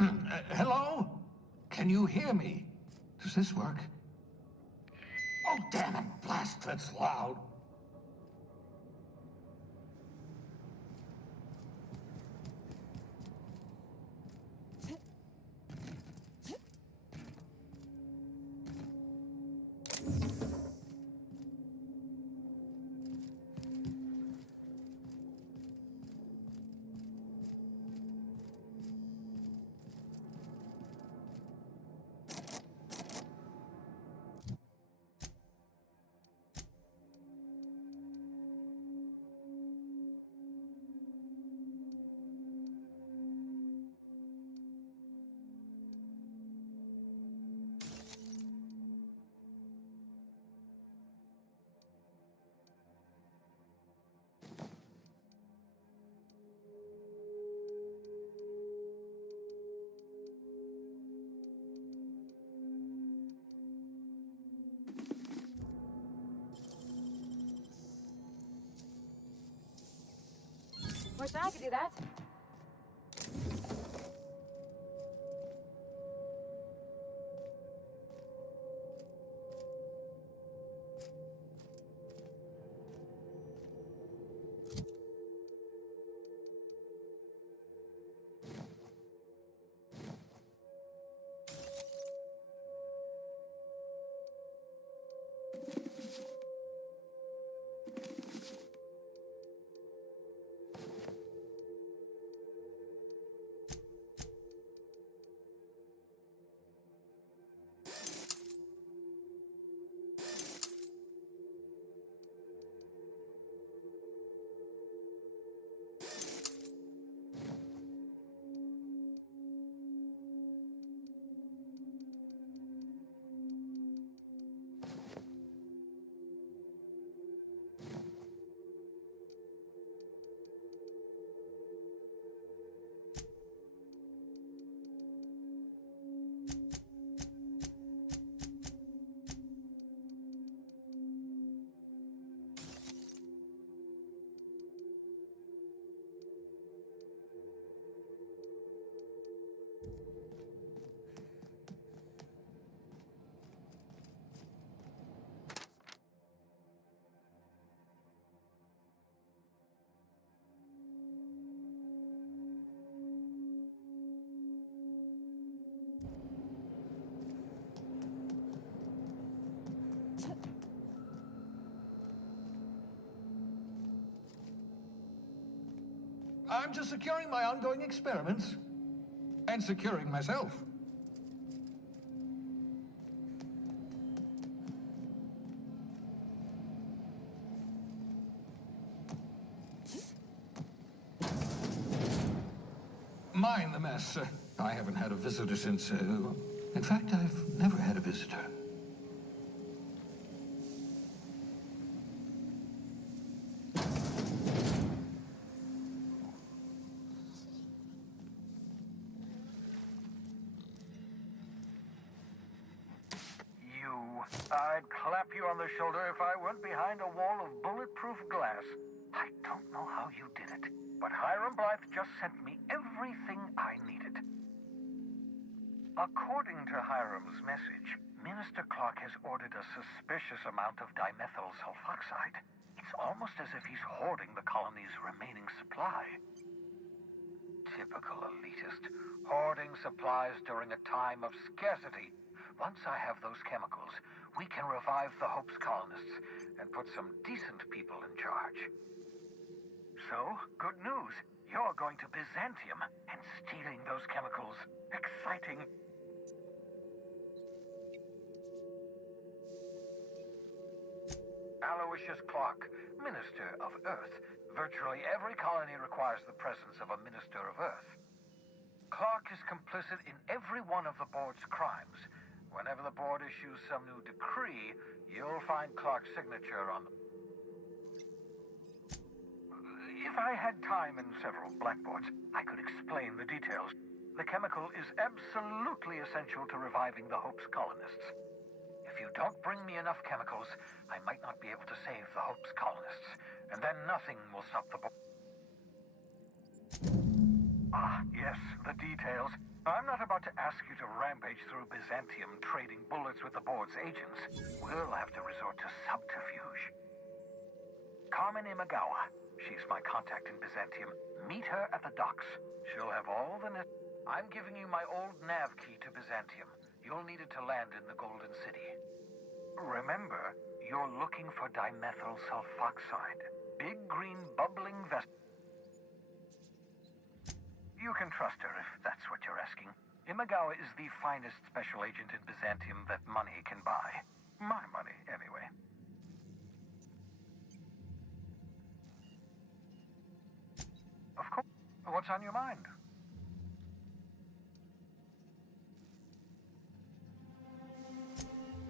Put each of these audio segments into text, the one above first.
Hello? Can you hear me? Does this work? Oh, damn it, blast, that's loud. Wish I could do that. I'm just securing my ongoing experiments. And securing myself. Mind the mess. I haven't had a visitor since... in fact, I've never had a visitor. I'd clap you on the shoulder if I weren't behind a wall of bulletproof glass. I don't know how you did it, but Hiram Blythe just sent me everything I needed. According to Hiram's message, Minister Clark has ordered a suspicious amount of dimethyl sulfoxide. It's almost as if he's hoarding the colony's remaining supply. Typical elitist, hoarding supplies during a time of scarcity. Once I have those chemicals, we can revive the Hope's colonists and put some decent people in charge. So, good news. You're going to Byzantium and stealing those chemicals. Exciting. Aloysius Clark, Minister of Earth. Virtually every colony requires the presence of a Minister of Earth. Clark is complicit in every one of the board's crimes. Whenever the board issues some new decree, you'll find Clark's signature on them. If I had time and several blackboards, I could explain the details. The chemical is absolutely essential to reviving the Hope's colonists. If you don't bring me enough chemicals, I might not be able to save the Hope's colonists, and then nothing will stop the board. Ah, yes, the details. I'm not about to ask you to rampage through Byzantium trading bullets with the board's agents. We'll have to resort to subterfuge. Carmen Imagawa. She's my contact in Byzantium. Meet her at the docks. She'll have all the I'm giving you my old nav key to Byzantium. You'll need it to land in the Golden City. Remember, you're looking for dimethyl sulfoxide. Big green bubbling vessel. You can trust her if that's what you're asking. Imagawa is the finest special agent in Byzantium that money can buy. My money, anyway. Of course. What's on your mind?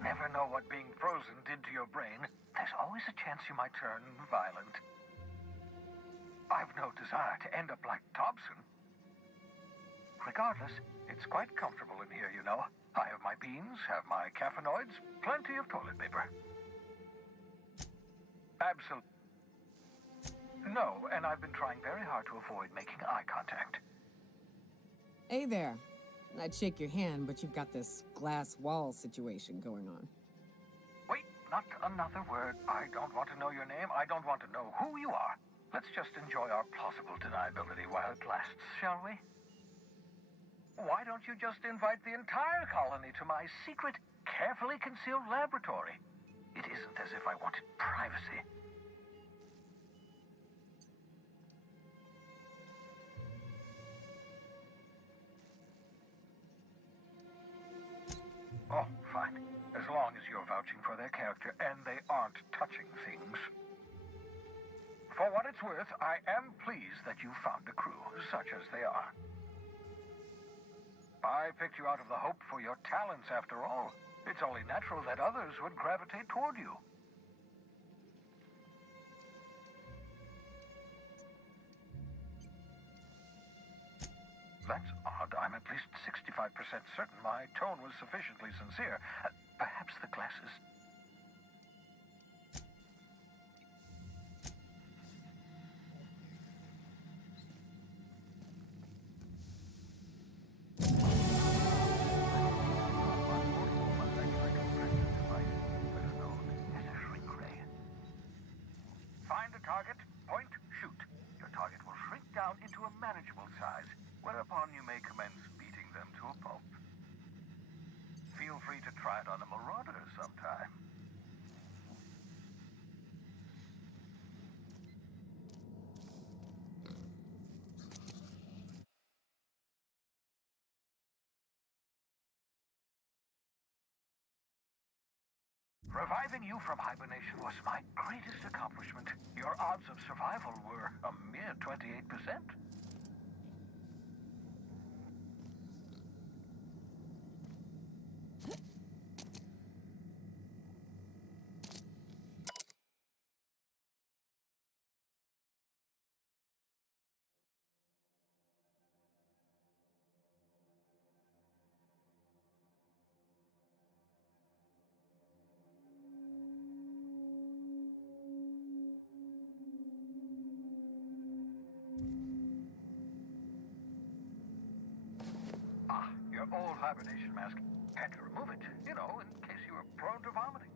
Never know what being frozen did to your brain. There's always a chance you might turn violent. I've no desire to end up like Dobson. Regardless, it's quite comfortable in here, you know. I have my beans, have my caffeinoids, plenty of toilet paper. Absolutely. No, and I've been trying very hard to avoid making eye contact. Hey there. I'd shake your hand, but you've got this glass wall situation going on. Wait, not another word. I don't want to know your name. I don't want to know who you are. Let's just enjoy our plausible deniability while it lasts, shall we? Why don't you just invite the entire colony to my secret, carefully concealed laboratory? It isn't as if I wanted privacy. Oh, fine. As long as you're vouching for their character and they aren't touching things. For what it's worth, I am pleased that you found a crew, such as they are. I picked you out of the hope for your talents, after all. It's only natural that others would gravitate toward you. That's odd. I'm at least 65% certain my tone was sufficiently sincere. Perhaps the glasses... Find a target, point, shoot. Your target will shrink down into a manageable size, whereupon you may commence beating them to a pulp. Feel free to try it on a marauder sometime. Reviving you from hibernation was my greatest accomplishment. Your odds of survival were a mere 28%. Your old hibernation mask. Had to remove it, you know, in case you were prone to vomiting.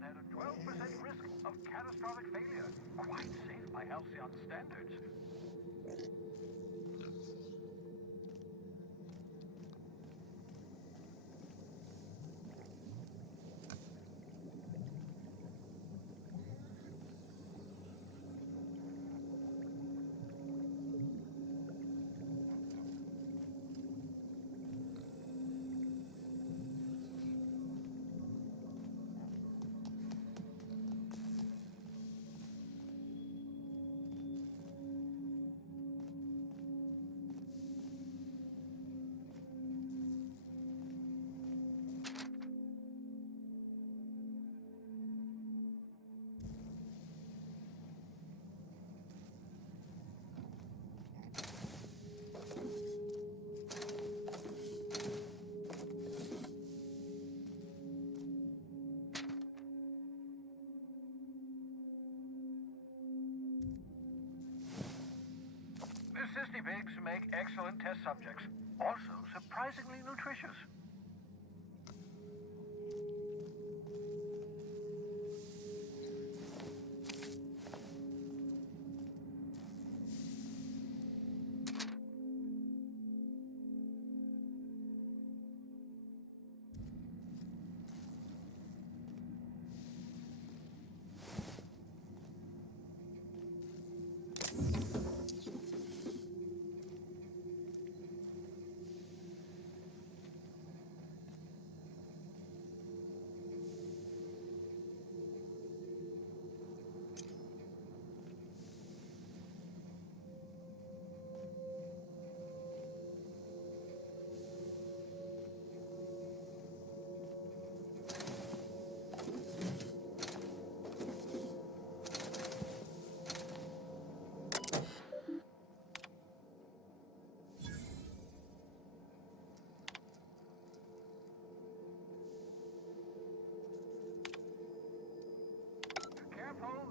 pod had a 12% risk of catastrophic failure. Quite safe by Halcyon standards. Sissy pigs make excellent test subjects. Also surprisingly nutritious.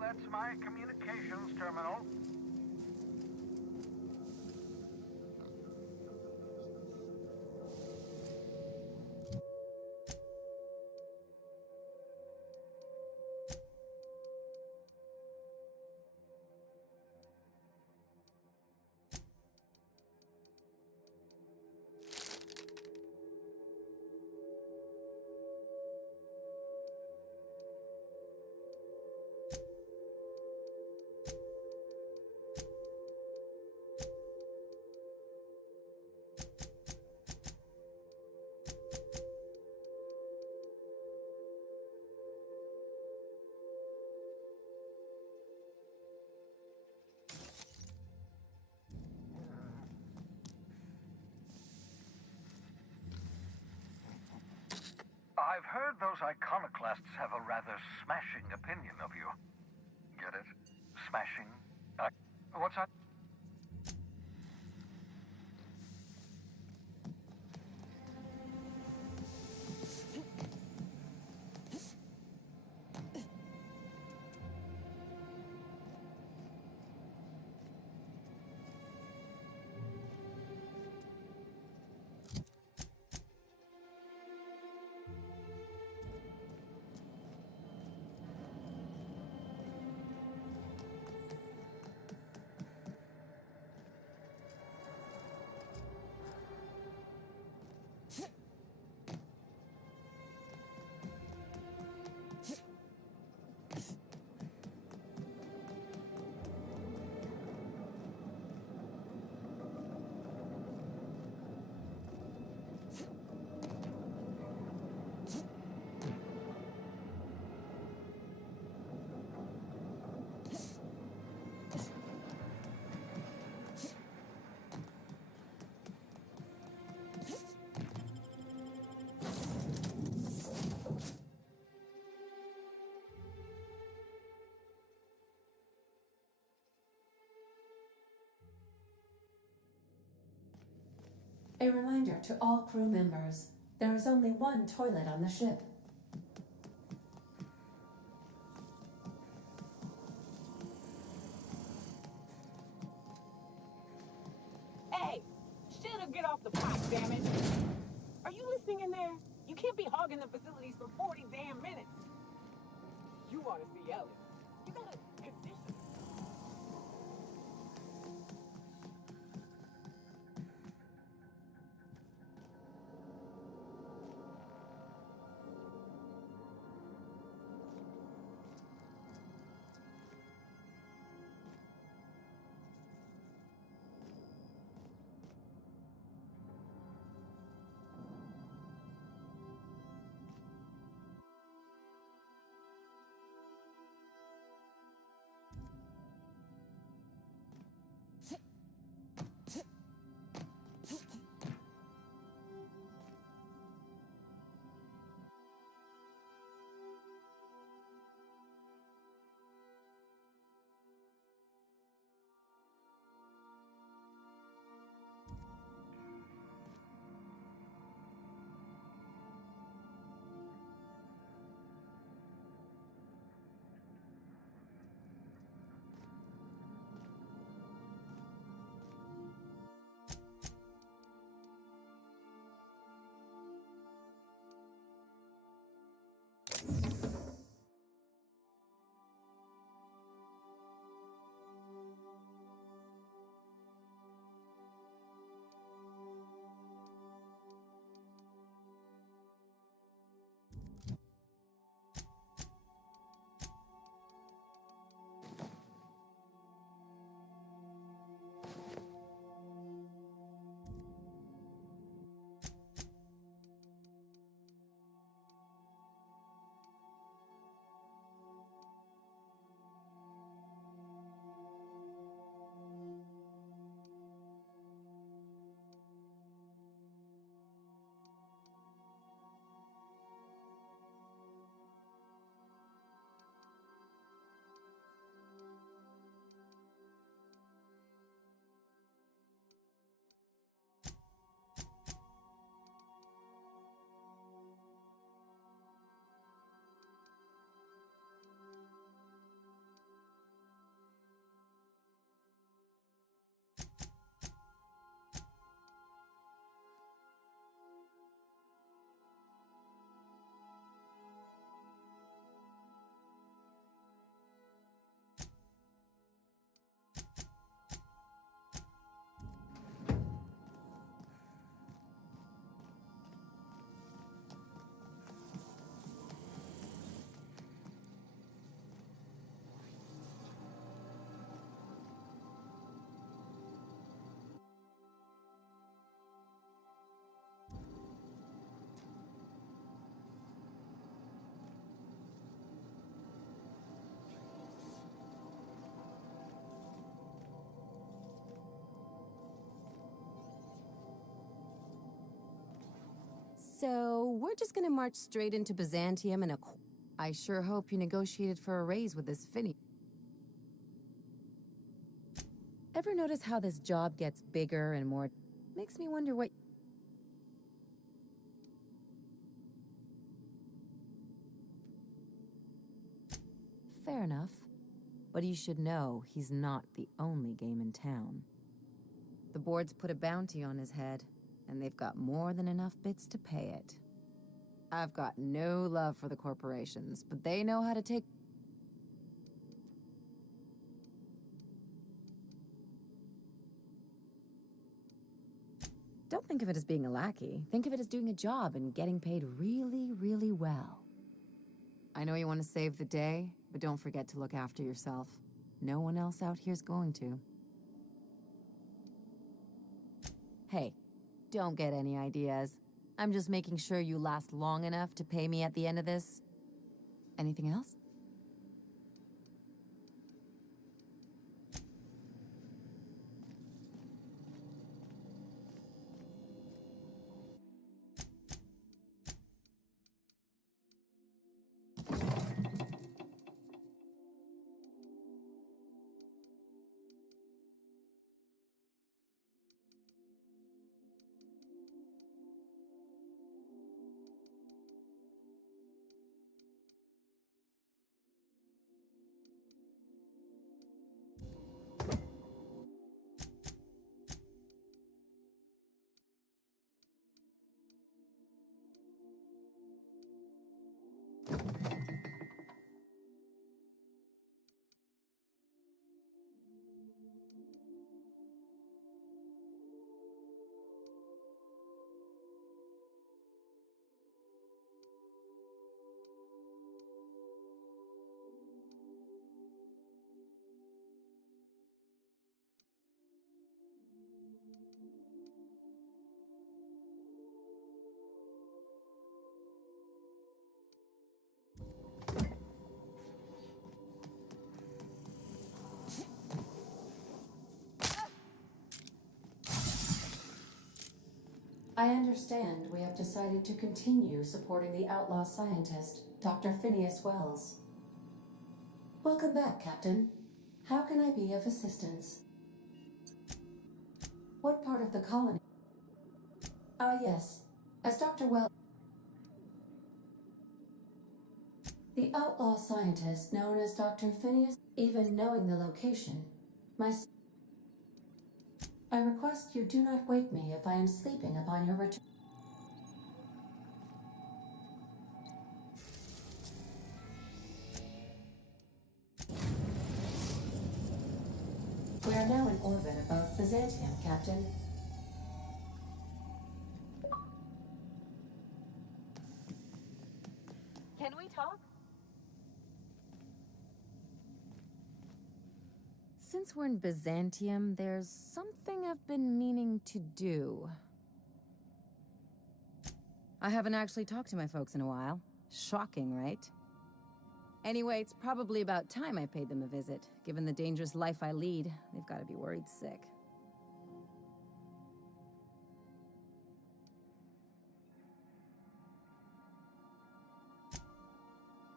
That's my communications terminal. I've heard those iconoclasts have a rather smashing opinion of you. Get it? Smashing? What's that? A reminder to all crew members, there is only one toilet on the ship. Hey, shut up, get off the pot, damn it. Are you listening in there? You can't be hogging the facilities for 40 damn minutes. You want to see Ellie. You gotta condition her. So, we're just gonna march straight into Byzantium and I sure hope you negotiated for a raise with this Finny. Ever notice how this job gets bigger and more? Makes me wonder what... Fair enough. But you should know he's not the only game in town. The board's put a bounty on his head, and they've got more than enough bits to pay it. I've got no love for the corporations, but they know how to take... Don't think of it as being a lackey. Think of it as doing a job and getting paid really, really well. I know you want to save the day, but don't forget to look after yourself. No one else out here's going to. Hey, don't get any ideas. I'm just making sure you last long enough to pay me at the end of this. Anything else? I understand we have decided to continue supporting the outlaw scientist, Dr. Phineas Wells. Welcome back, Captain. How can I be of assistance? What part of the colony? Ah, yes. As Dr. Wells... The outlaw scientist known as Dr. Phineas, even knowing the location, I request you do not wake me if I am sleeping upon your return. We are now in orbit above Byzantium, Captain. Can we talk? Since we're in Byzantium, there's something I've been meaning to do. I haven't actually talked to my folks in a while. Shocking, right? Anyway, it's probably about time I paid them a visit. Given the dangerous life I lead, they've got to be worried sick.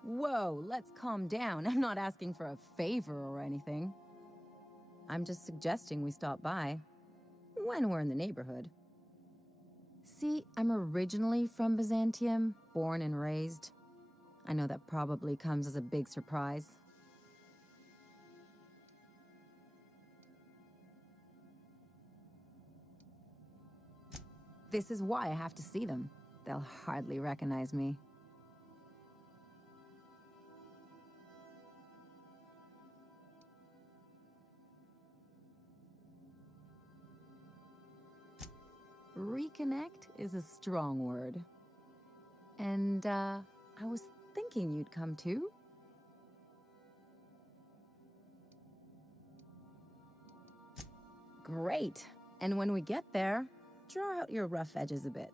Whoa, let's calm down. I'm not asking for a favor or anything. I'm just suggesting we stop by when we're in the neighborhood. See, I'm originally from Byzantium, born and raised. I know that probably comes as a big surprise. This is why I have to see them. They'll hardly recognize me. Reconnect is a strong word. And, I was thinking you'd come too. Great. And when we get there, draw out your rough edges a bit.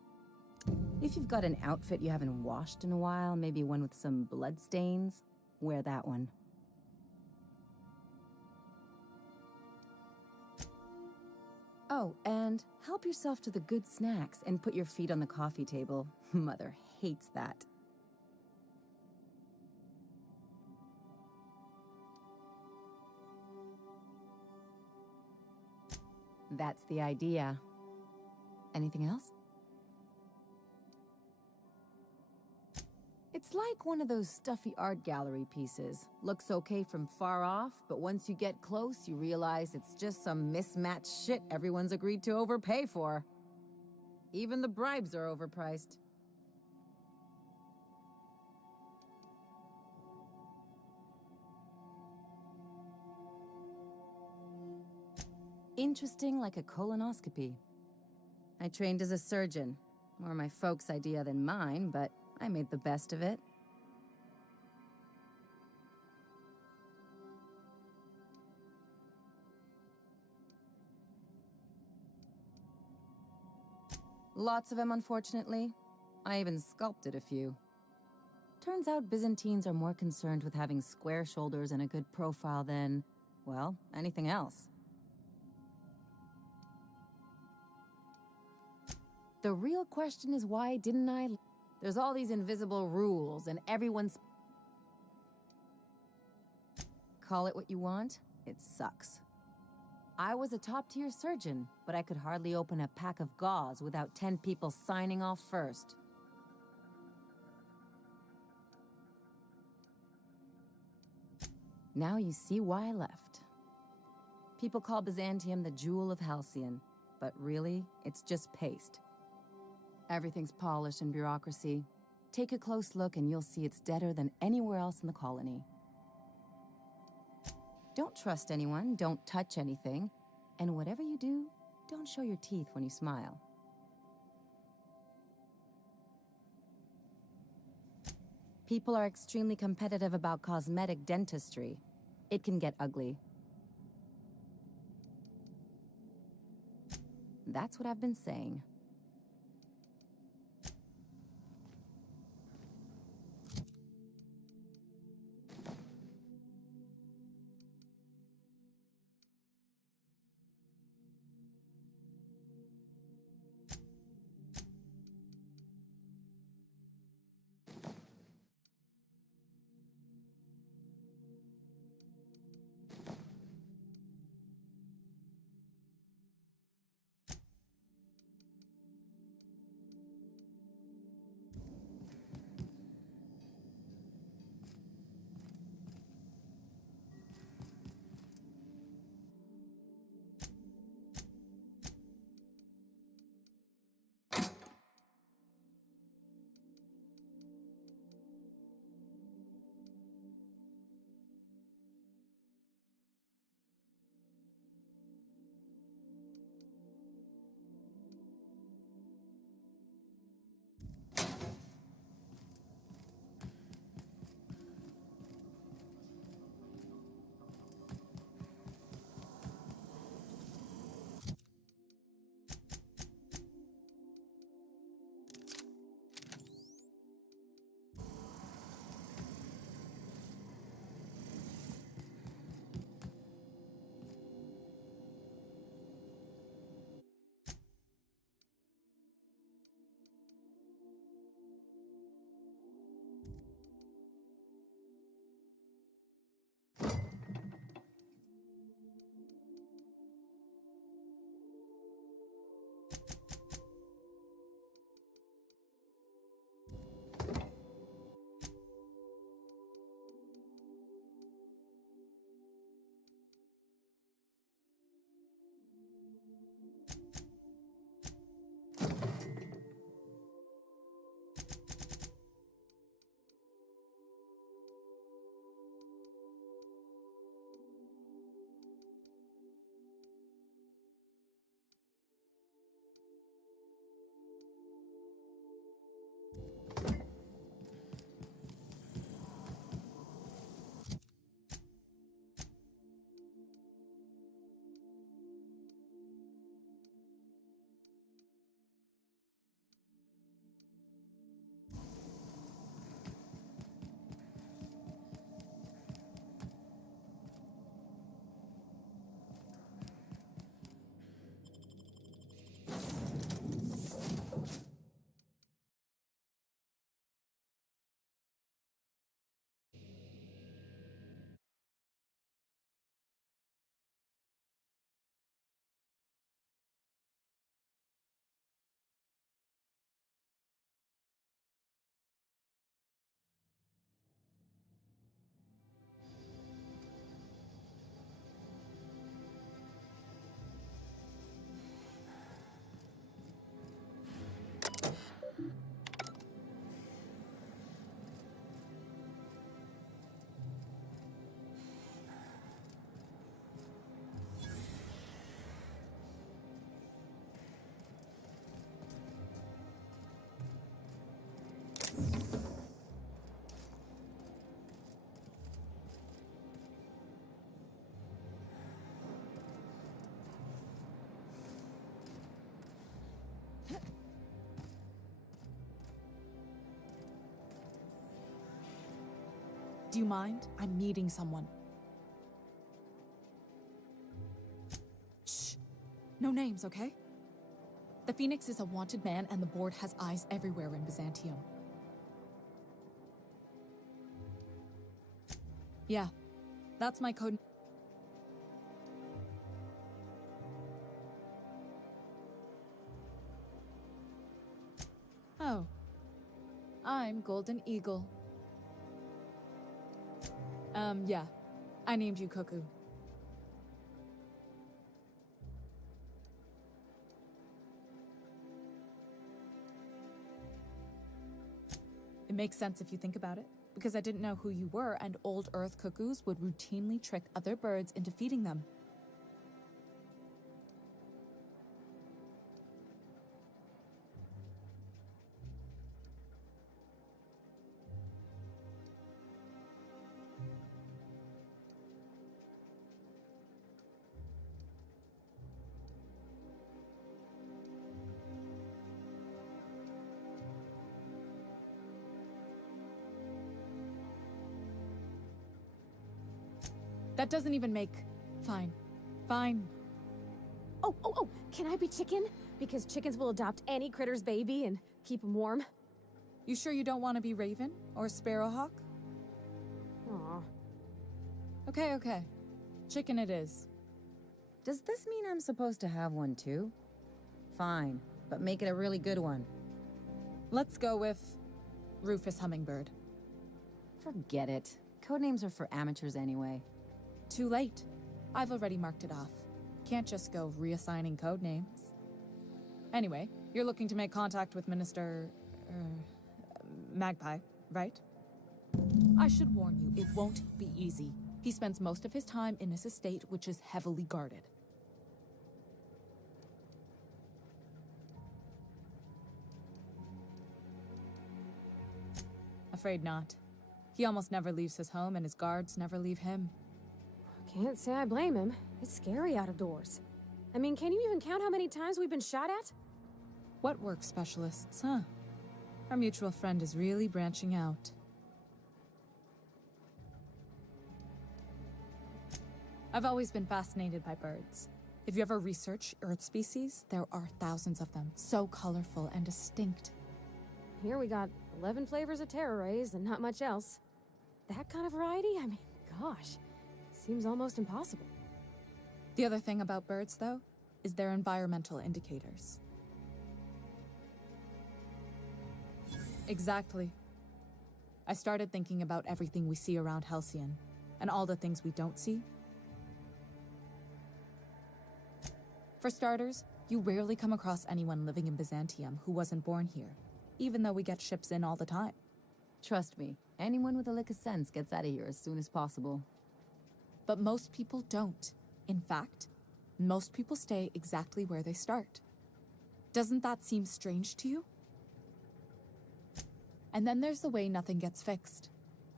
If you've got an outfit you haven't washed in a while, maybe one with some blood stains, wear that one. Oh, and help yourself to the good snacks and put your feet on the coffee table. Mother hates that. That's the idea. Anything else? It's like one of those stuffy art gallery pieces. Looks okay from far off, but once you get close, you realize it's just some mismatched shit everyone's agreed to overpay for. Even the bribes are overpriced. Interesting like a colonoscopy. I trained as a surgeon. More my folks' idea than mine, but I made the best of it. Lots of them, unfortunately. I even sculpted a few. Turns out Byzantines are more concerned with having square shoulders and a good profile than, well, anything else. The real question is why didn't I? There's all these invisible rules and everyone's... Call it what you want, it sucks. I was a top-tier surgeon, but I could hardly open a pack of gauze without 10 people signing off first. Now you see why I left. People call Byzantium the jewel of Halcyon, but really, it's just paste. Everything's polished and bureaucracy. Take a close look and you'll see it's deader than anywhere else in the colony. Don't trust anyone, don't touch anything, and whatever you do, don't show your teeth when you smile. People are extremely competitive about cosmetic dentistry. It can get ugly. That's what I've been saying. Do you mind? I'm meeting someone. Shh. No names, okay? The Phoenix is a wanted man, and the board has eyes everywhere in Byzantium. Yeah, that's my code. Oh. I'm Golden Eagle. Yeah. I named you Cuckoo. It makes sense if you think about it, because I didn't know who you were, and old Earth cuckoos would routinely trick other birds into feeding them. That doesn't even make... Fine. Fine. Oh, can I be chicken? Because chickens will adopt any critter's baby and keep them warm. You sure you don't want to be Raven or Sparrowhawk? Aw. Okay. Chicken it is. Does this mean I'm supposed to have one too? Fine, but make it a really good one. Let's go with Rufus Hummingbird. Forget it. Codenames are for amateurs anyway. Too late. I've already marked it off. Can't just go reassigning codenames. Anyway, you're looking to make contact with Minister... Magpie, right? I should warn you, it won't be easy. He spends most of his time in his estate, which is heavily guarded. Afraid not. He almost never leaves his home, and his guards never leave him. Can't say I blame him. It's scary out of doors. I mean, can you even count how many times we've been shot at? What work specialists, huh? Our mutual friend is really branching out. I've always been fascinated by birds. If you ever research Earth species, there are thousands of them, so colorful and distinct. Here we got 11 flavors of terror rays and not much else. That kind of variety? I mean, gosh. Seems almost impossible. The other thing about birds, though, is their environmental indicators. Exactly. I started thinking about everything we see around Halcyon, and all the things we don't see. For starters, you rarely come across anyone living in Byzantium who wasn't born here, even though we get ships in all the time. Trust me, anyone with a lick of sense gets out of here as soon as possible. But most people don't. In fact, most people stay exactly where they start. Doesn't that seem strange to you? And then there's the way nothing gets fixed.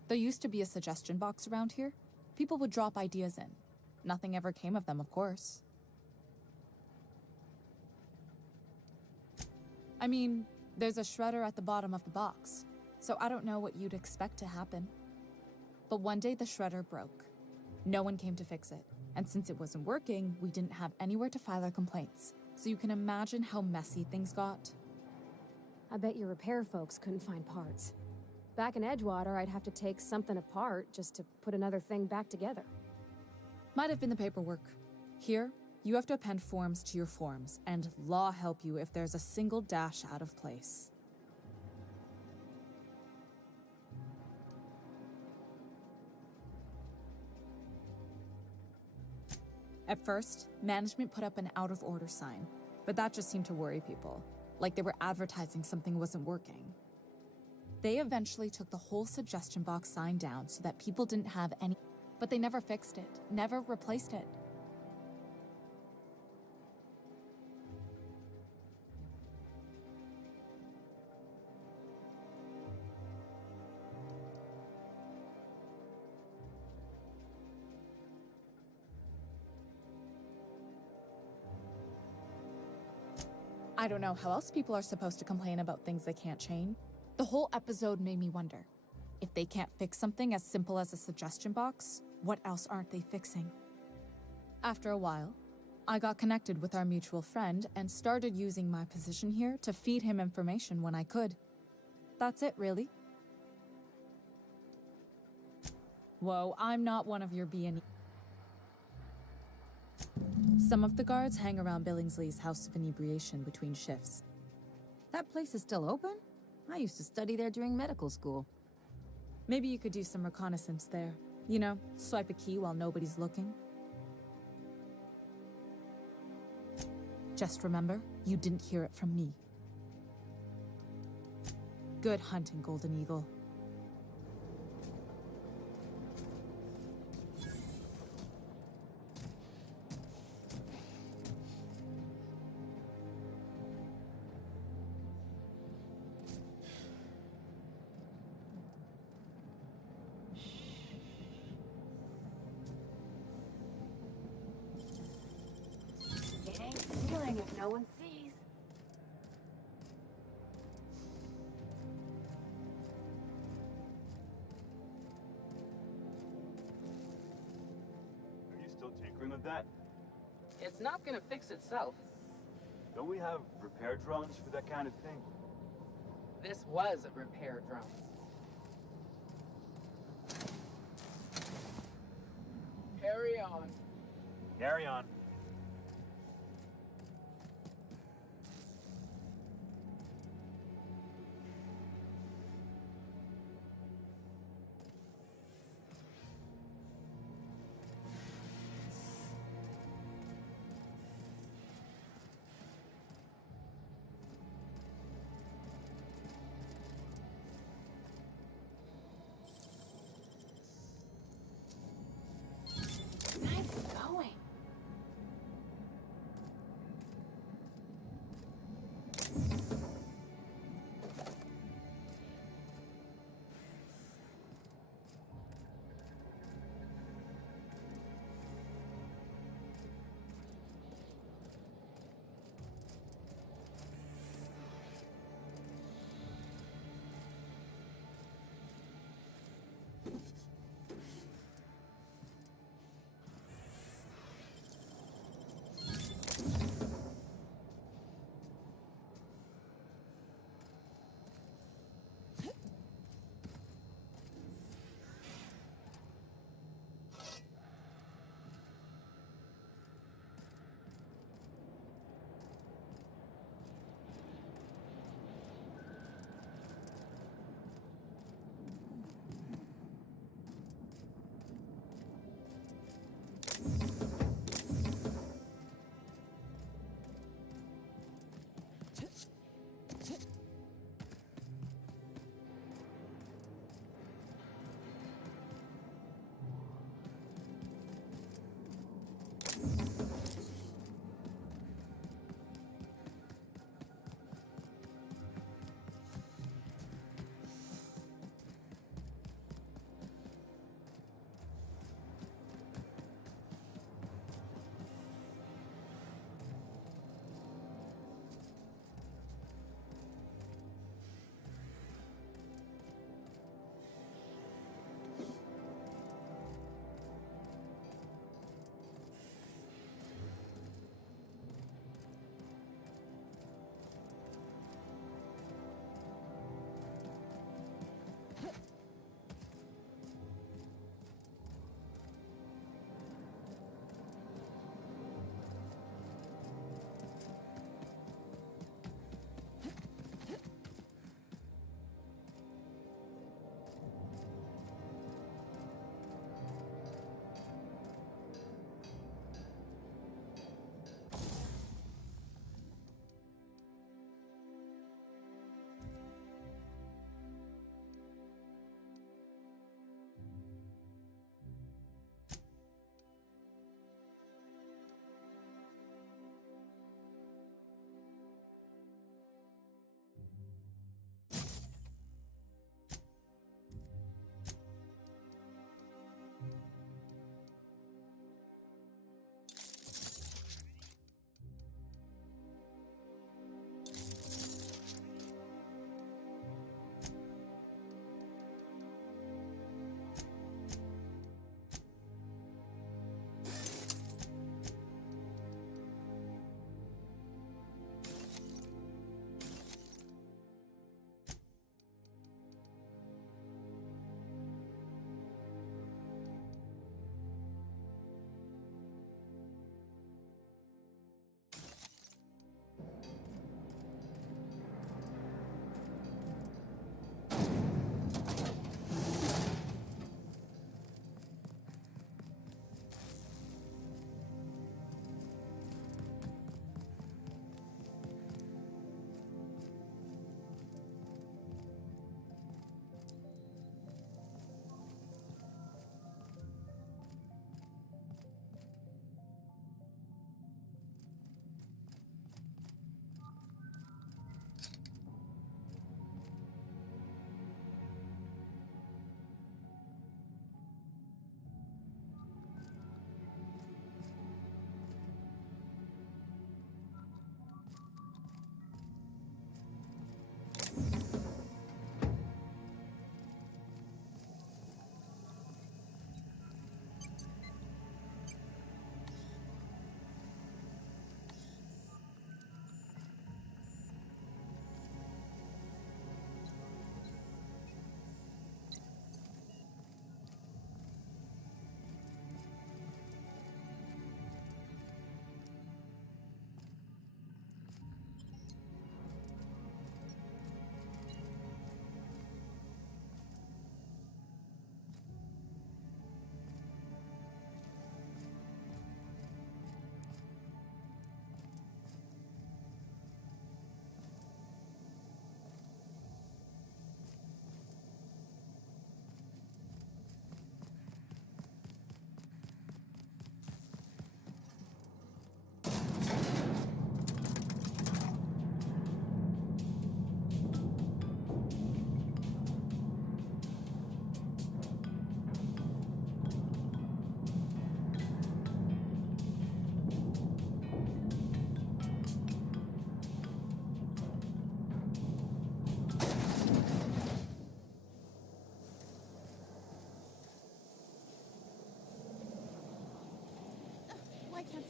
There used to be a suggestion box around here. People would drop ideas in. Nothing ever came of them, of course. I mean, there's a shredder at the bottom of the box, so I don't know what you'd expect to happen. But one day the shredder broke. No one came to fix it, and since it wasn't working, we didn't have anywhere to file our complaints. So you can imagine how messy things got. I bet your repair folks couldn't find parts. Back in Edgewater, I'd have to take something apart just to put another thing back together. Might have been the paperwork. Here, you have to append forms to your forms, and law help you if there's a single dash out of place. At first, management put up an out-of-order sign, but that just seemed to worry people, like they were advertising something wasn't working. They eventually took the whole suggestion box sign down so that people didn't have any, but they never fixed it, never replaced it. I don't know how else people are supposed to complain about things they can't change. The whole episode made me wonder, If they can't fix something as simple as a suggestion box, what else aren't they fixing? After a while, I got connected with our mutual friend and started using my position here to feed him information when I could. That's it, really. Whoa, I'm not one of your B&E. Some of the guards hang around Billingsley's House of Inebriation between shifts. That place is still open? I used to study there during medical school. Maybe you could do some reconnaissance there. You know, swipe a key while nobody's looking. Just remember, you didn't hear it from me. Good hunting, Golden Eagle. It ain't stealing if no one sees. Are you still tinkering with that? It's not gonna fix itself. Don't we have repair drones for that kind of thing? This was a repair drone. Carry on. Carry on. Nice going.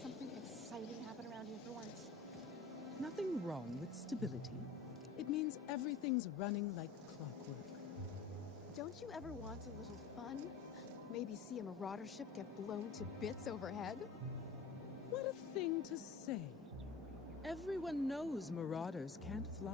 something exciting happen around here for once? Nothing wrong with stability. It means everything's running like clockwork. Don't you ever want a little fun? Maybe see a marauder ship get blown to bits overhead? What a thing to say. Everyone knows marauders can't fly.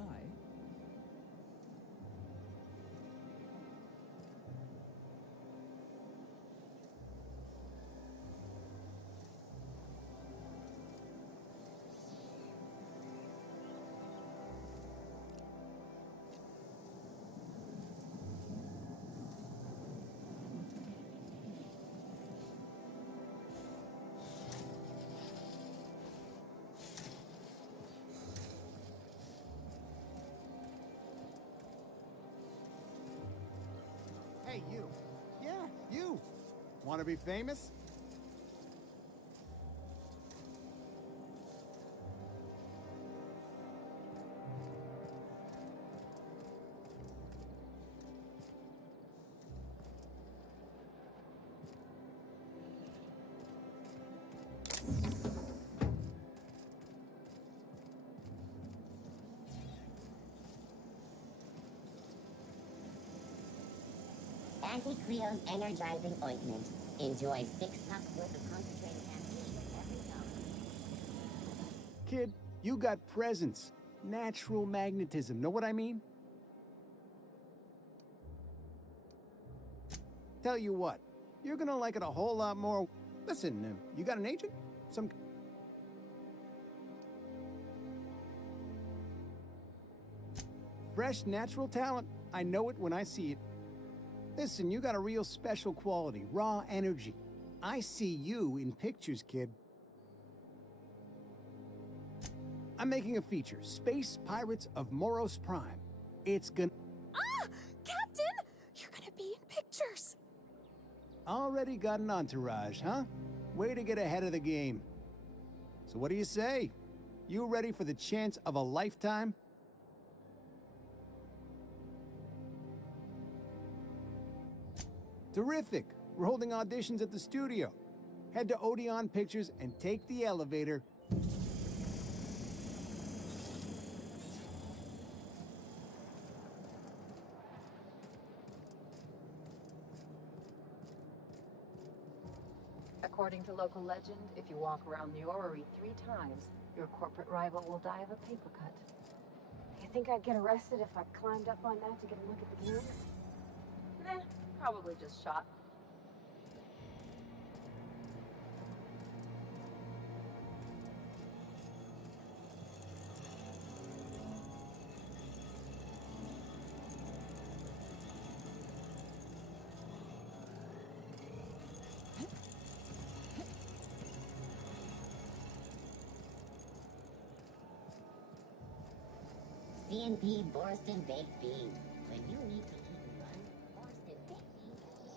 Hey, you. Yeah, you. Want to be famous? Anti-Creo's energizing ointment. Enjoy 6 puffs worth of concentrated caffeine with every puff. Kid, you got presence. Natural magnetism. Know what I mean? Tell you what, you're gonna like it a whole lot more. Listen, you got an agent? Some... Fresh, natural talent. I know it when I see it. Listen, you got a real special quality, raw energy. I see you in pictures, kid. I'm making a feature, Space Pirates of Moros Prime. It's gonna... Ah! Captain! You're gonna be in pictures! Already got an entourage, huh? Way to get ahead of the game. So what do you say? You ready for the chance of a lifetime? Terrific! We're holding auditions at the studio. Head to Odeon Pictures and take the elevator. According to local legend, if you walk around the orrery 3 times, your corporate rival will die of a paper cut. You think I'd get arrested if I climbed up on that to get a look at the game? Nah, probably just shot. C&P Borston Baked Beans. When you need to eat and run, Borston Baked Beans.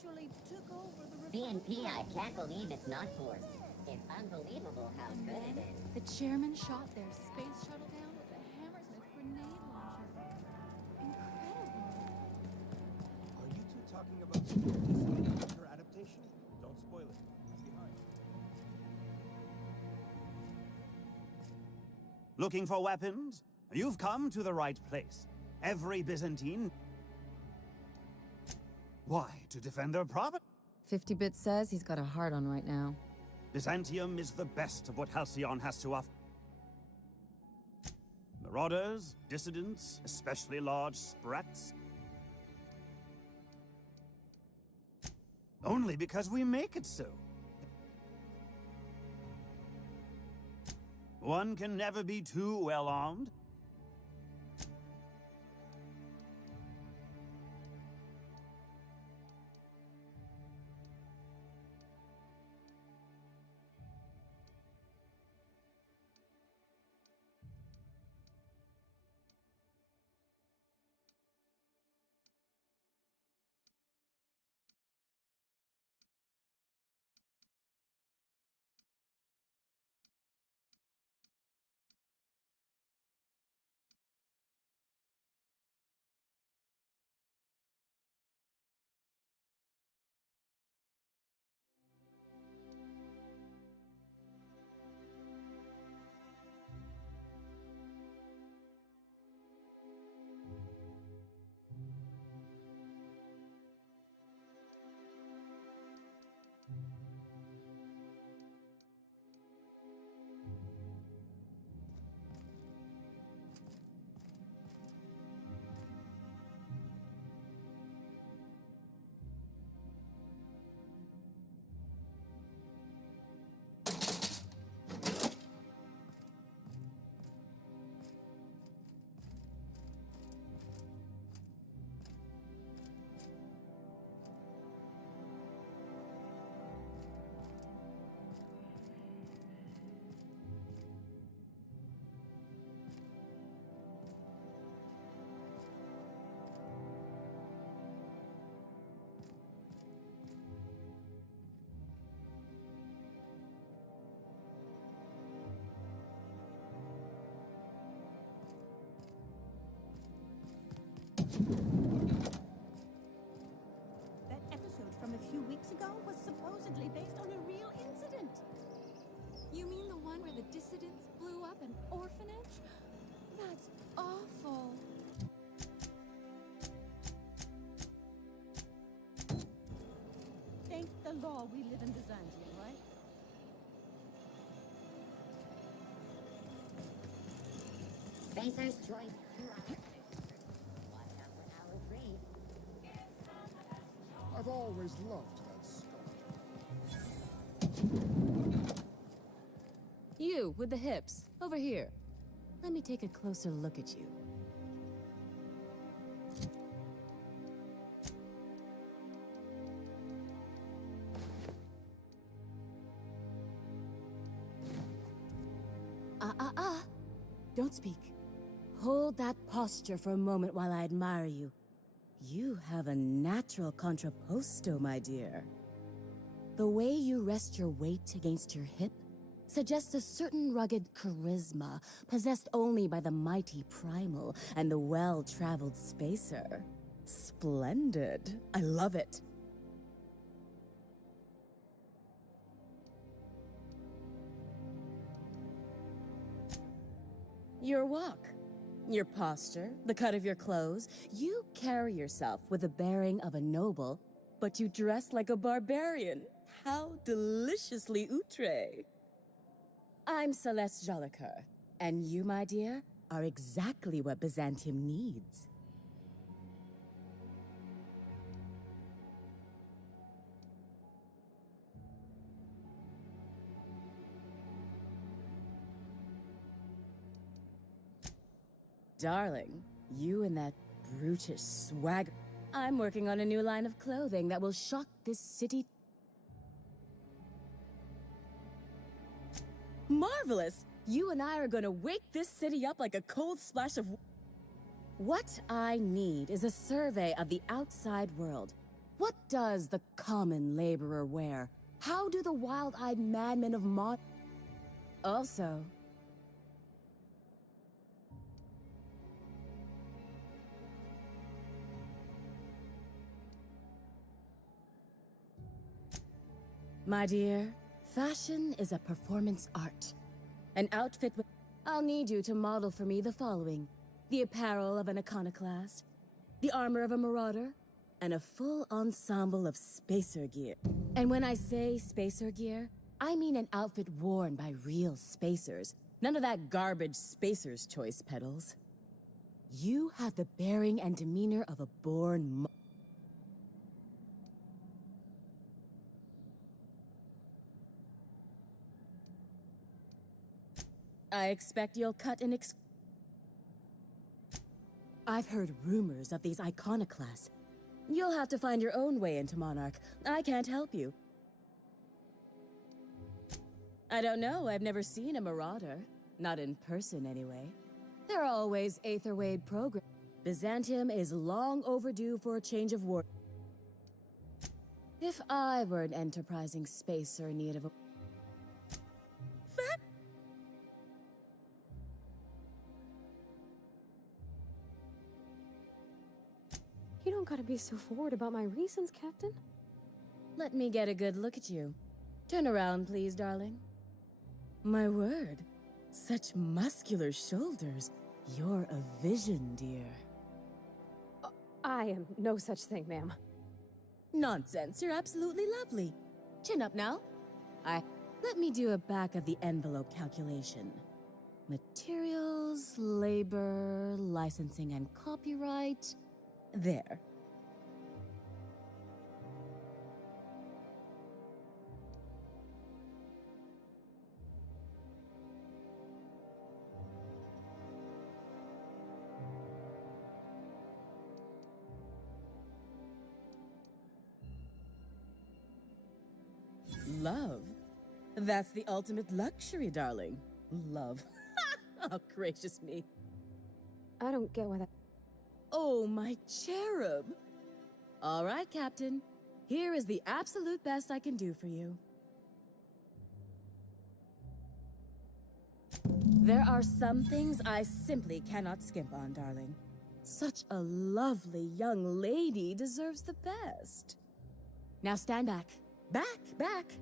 actually took over the CNP, I can't believe it's not forced. It's unbelievable how good it is. The chairman shot their space shuttle down with a Hammersmith grenade launcher. Incredible. Are you two talking about the adaptation? Don't spoil it. I'm behind. Looking for weapons? You've come to the right place. Every Byzantine... Why? To defend their property? 50-bit says he's got a hard on right now. Byzantium is the best of what Halcyon has to offer. Marauders, dissidents, especially large sprats. Only because we make it so. One can never be too well armed. That episode from a few weeks ago was supposedly based on a real incident. You mean the one where the dissidents blew up an orphanage? That's awful. Thank the law we live in Byzantium, right? Spacer's choice 2 hours. Watch out for hour 3. I've always loved that story. You, with the hips. Over here. Let me take a closer look at you. Don't speak. Hold that posture for a moment while I admire you. You have a natural contrapposto, my dear. The way you rest your weight against your hip suggests a certain rugged charisma possessed only by the mighty primal and the well-traveled spacer. Splendid. I love it. Your walk, your posture, the cut of your clothes, you carry yourself with the bearing of a noble, but you dress like a barbarian. How deliciously outre. I'm Celeste Jolicoeur, and you, my dear, are exactly what Byzantium needs. Darling, you and that brutish swag. I'm working on a new line of clothing that will shock this city. Marvelous! You and I are gonna wake this city up like a cold splash of... What I need is a survey of the outside world. What does the common laborer wear? How do the wild-eyed madmen of Mod... Also... My dear, fashion is a performance art. An outfit with... I'll need you to model for me the following. The apparel of an iconoclast, the armor of a marauder, and a full ensemble of spacer gear. And when I say spacer gear, I mean an outfit worn by real spacers. None of that garbage spacer's choice pedals. You have the bearing and demeanor of a born... I expect you'll cut an I've heard rumors of these iconoclasts. You'll have to find your own way into Monarch. I can't help you. I don't know, I've never seen a marauder. Not in person, anyway. There are always Aetherwade programs. Byzantium is long overdue for a change of war. If I were an enterprising spacer in need of a... You don't gotta be so forward about my reasons, Captain. Let me get a good look at you. Turn around, please, darling. My word. Such muscular shoulders. You're a vision, dear. I am no such thing, ma'am. Nonsense. You're absolutely lovely. Chin up now. Let me do a back-of-the-envelope calculation. Materials, labor, licensing and copyright... There. Love? That's the ultimate luxury, darling. Love. Oh, gracious me. I don't get why that... Oh, my cherub! All right, Captain. Here is the absolute best I can do for you. There are some things I simply cannot skimp on, darling. Such a lovely young lady deserves the best. Now stand back. Back!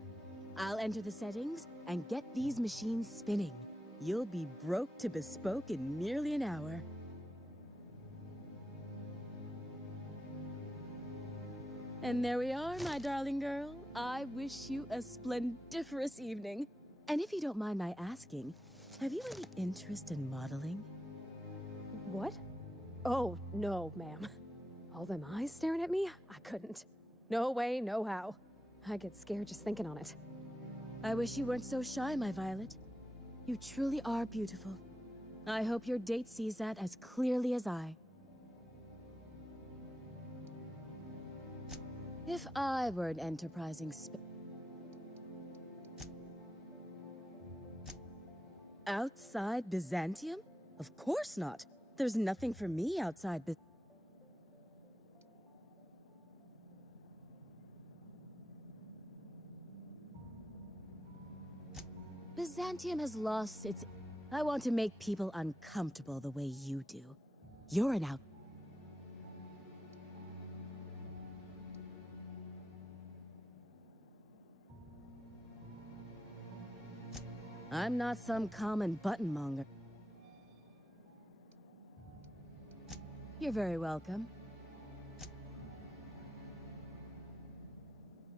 I'll enter the settings and get these machines spinning. You'll be broke to bespoke in nearly an hour. And there we are, my darling girl. I wish you a splendiferous evening. And if you don't mind my asking, have you any interest in modeling? What? Oh, no, ma'am. All them eyes staring at me? I couldn't. No way, no how. I get scared just thinking on it. I wish you weren't so shy, my Violet. You truly are beautiful. I hope your date sees that as clearly as I. If I were an enterprising outside Byzantium? Of course not. There's nothing for me outside Byzantium has lost its... I want to make people uncomfortable the way you do. You're an out... I'm not some common buttonmonger. You're very welcome.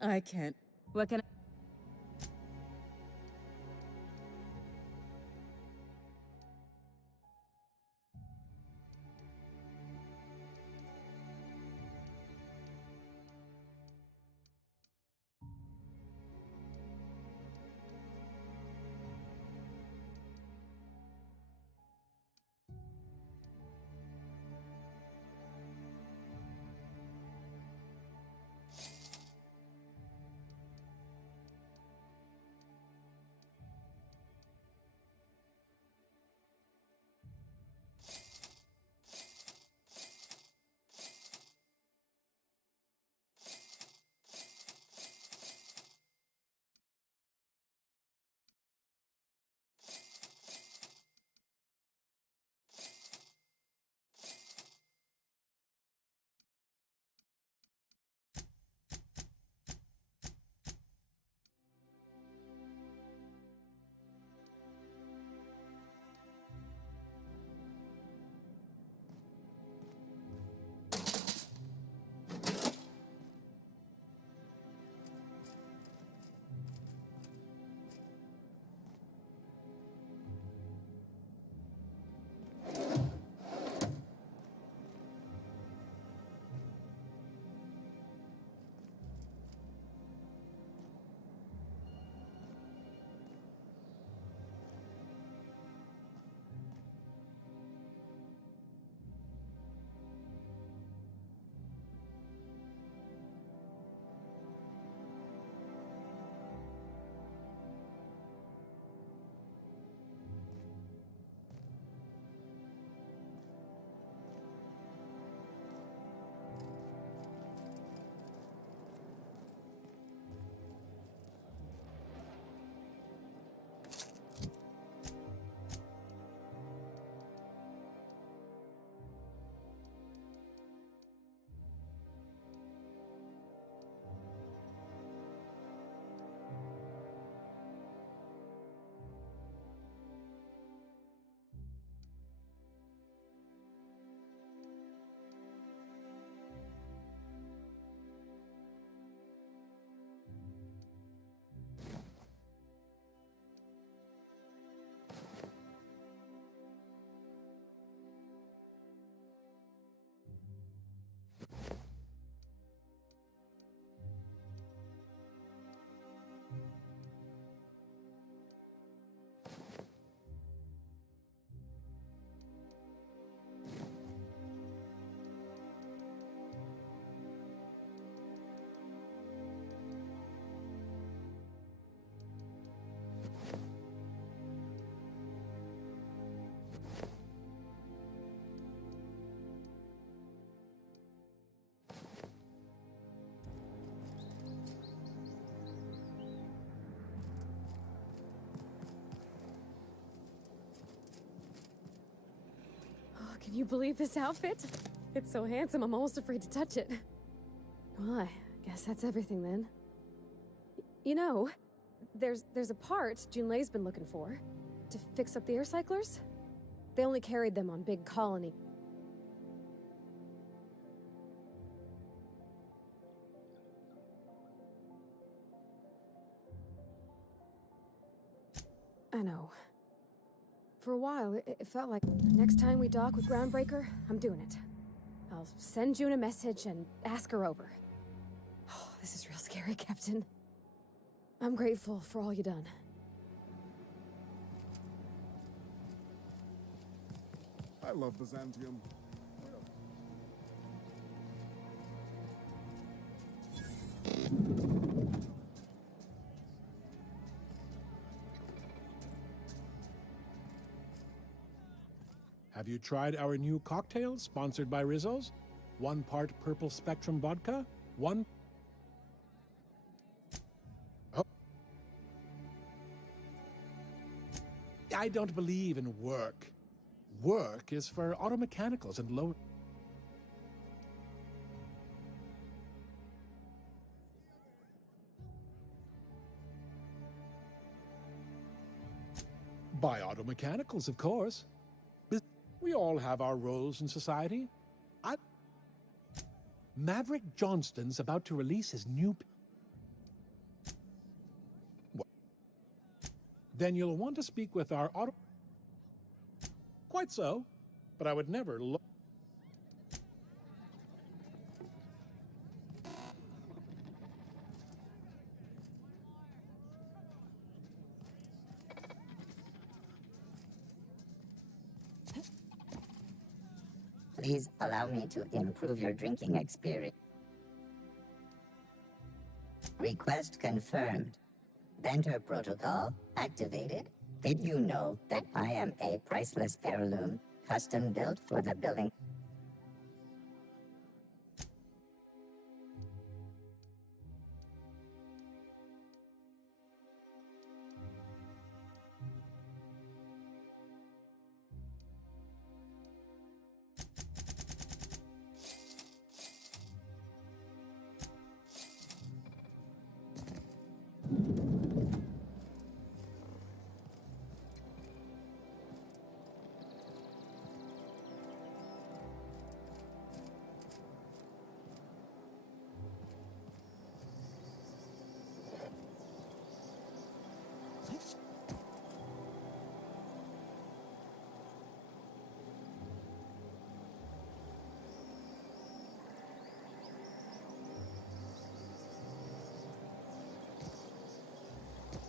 I can't. What can I... can you believe this outfit? It's so handsome, I'm almost afraid to touch it. Well, I guess that's everything then. You know, there's a part Junlei's been looking for to fix up the air cyclers. They only carried them on big colony. I know. For a while, it felt like next time we dock with Groundbreaker, I'm doing it. I'll send June a message and ask her over. Oh, this is real scary, Captain. I'm grateful for all you done. I love Byzantium. Have you tried our new cocktail sponsored by Rizzo's? 1 part Purple Spectrum vodka, 1... Oh. I don't believe in work. Work is for auto mechanicals and low... By auto mechanicals, of course. We all have our roles in society. Maverick Johnston's about to release his new... What? Then you'll want to speak with our auto... Quite so, but I would never look... Please allow me to improve your drinking experience. Request confirmed. Banter protocol activated. Did you know that I am a priceless heirloom, custom built for the building?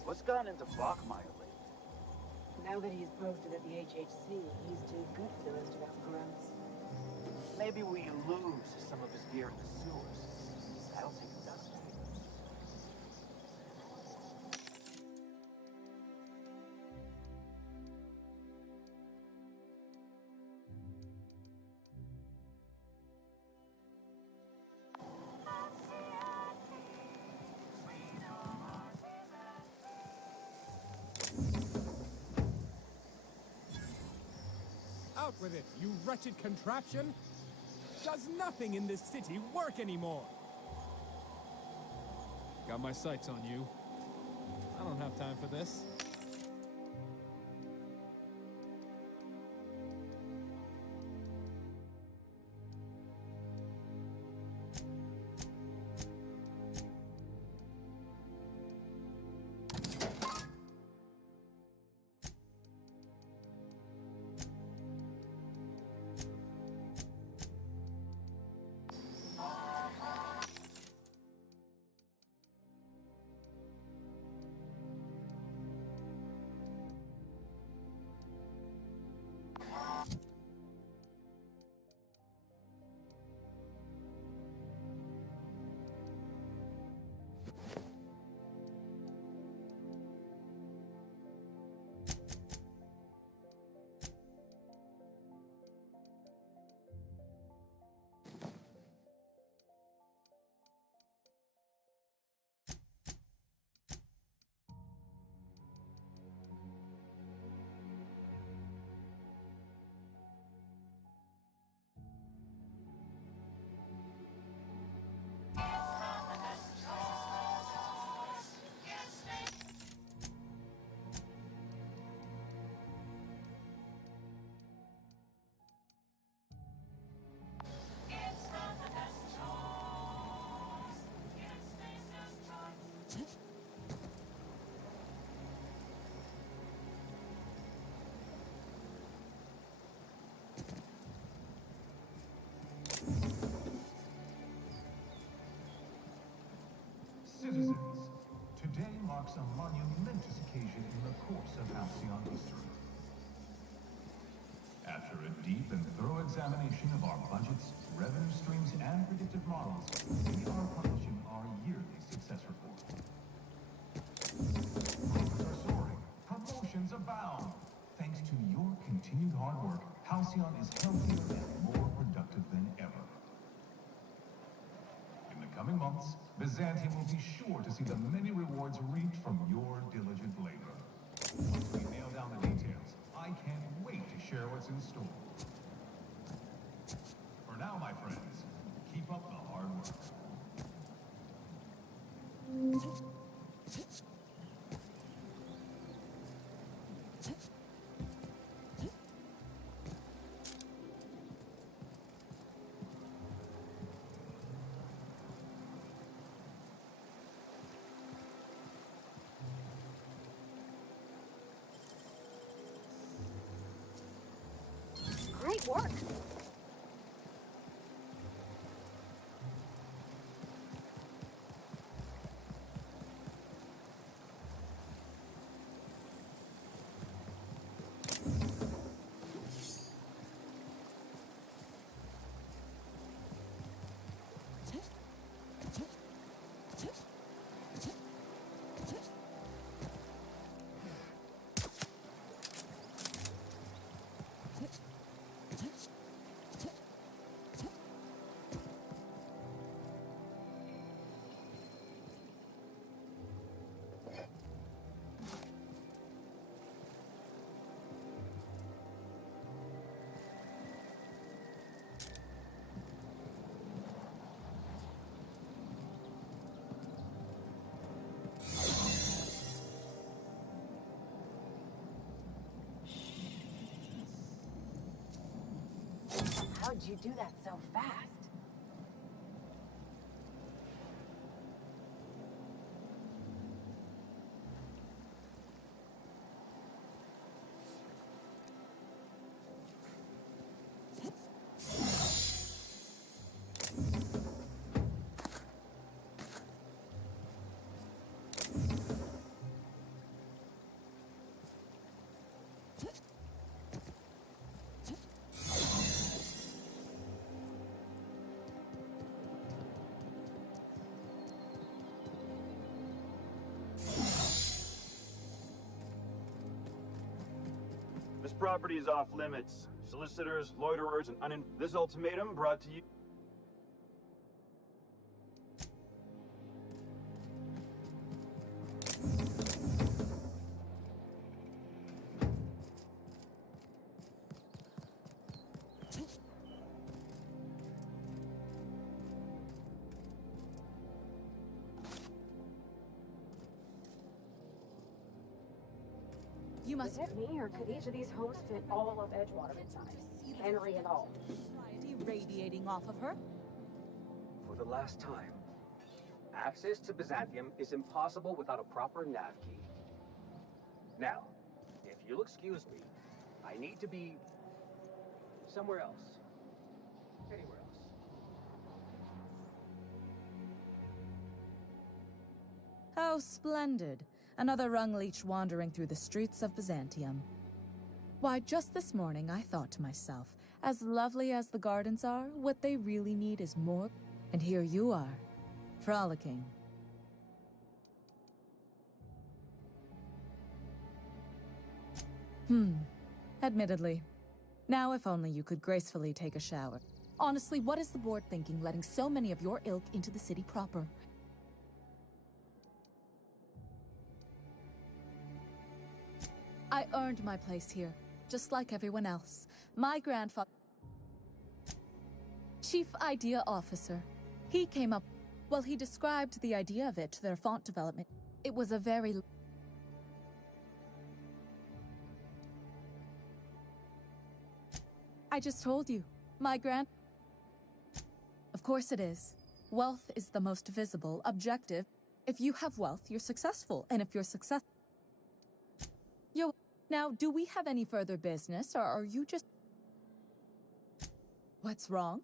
What's gone into Bachmeyer lately? Now that he's posted at the HHC, he's too good for the rest of us grunts. Maybe we lose some of his gear in the sewers. That'll take him down. Out with it, you wretched contraption! Does nothing in this city work anymore? Got my sights on you. I don't have time for this. Citizens, today marks a monumentous occasion in the course of Halcyon history. After a deep and thorough examination of our budgets, revenue streams, and predictive models, we are publishing our yearly success report. Profits are soaring, promotions abound. Thanks to your continued hard work, Halcyon is healthier and more productive than ever. In the coming months, Byzantium will be sure to see the many rewards reaped from your diligent labor. Once we nail down the details, I can't wait to share what's in store. For now, my friends, keep up the hard work. Great work! How'd you do that so fast? This property is off limits. Solicitors, loiterers, and this ultimatum brought to you. You must... Is it me, or could each of these homes fit all of Edgewater inside? Henry and all. Radiating off of her? For the last time, access to Byzantium is impossible without a proper nav key. Now, if you'll excuse me, I need to be somewhere else. Anywhere else. How splendid. Another rung leech wandering through the streets of Byzantium. Why, just this morning I thought to myself, as lovely as the gardens are, what they really need is more. And here you are, frolicking. Admittedly. Now if only you could gracefully take a shower. Honestly, what is the board thinking letting so many of your ilk into the city proper? I earned my place here, just like everyone else. My grandfather... Chief Idea Officer. He came up... Well, he described the idea of it to their font development. It was a very... I just told you. My grand... Of course it is. Wealth is the most visible, objective. If you have wealth, you're successful. And if you're successful... Yo... Now, do we have any further business, or are you just... What's wrong?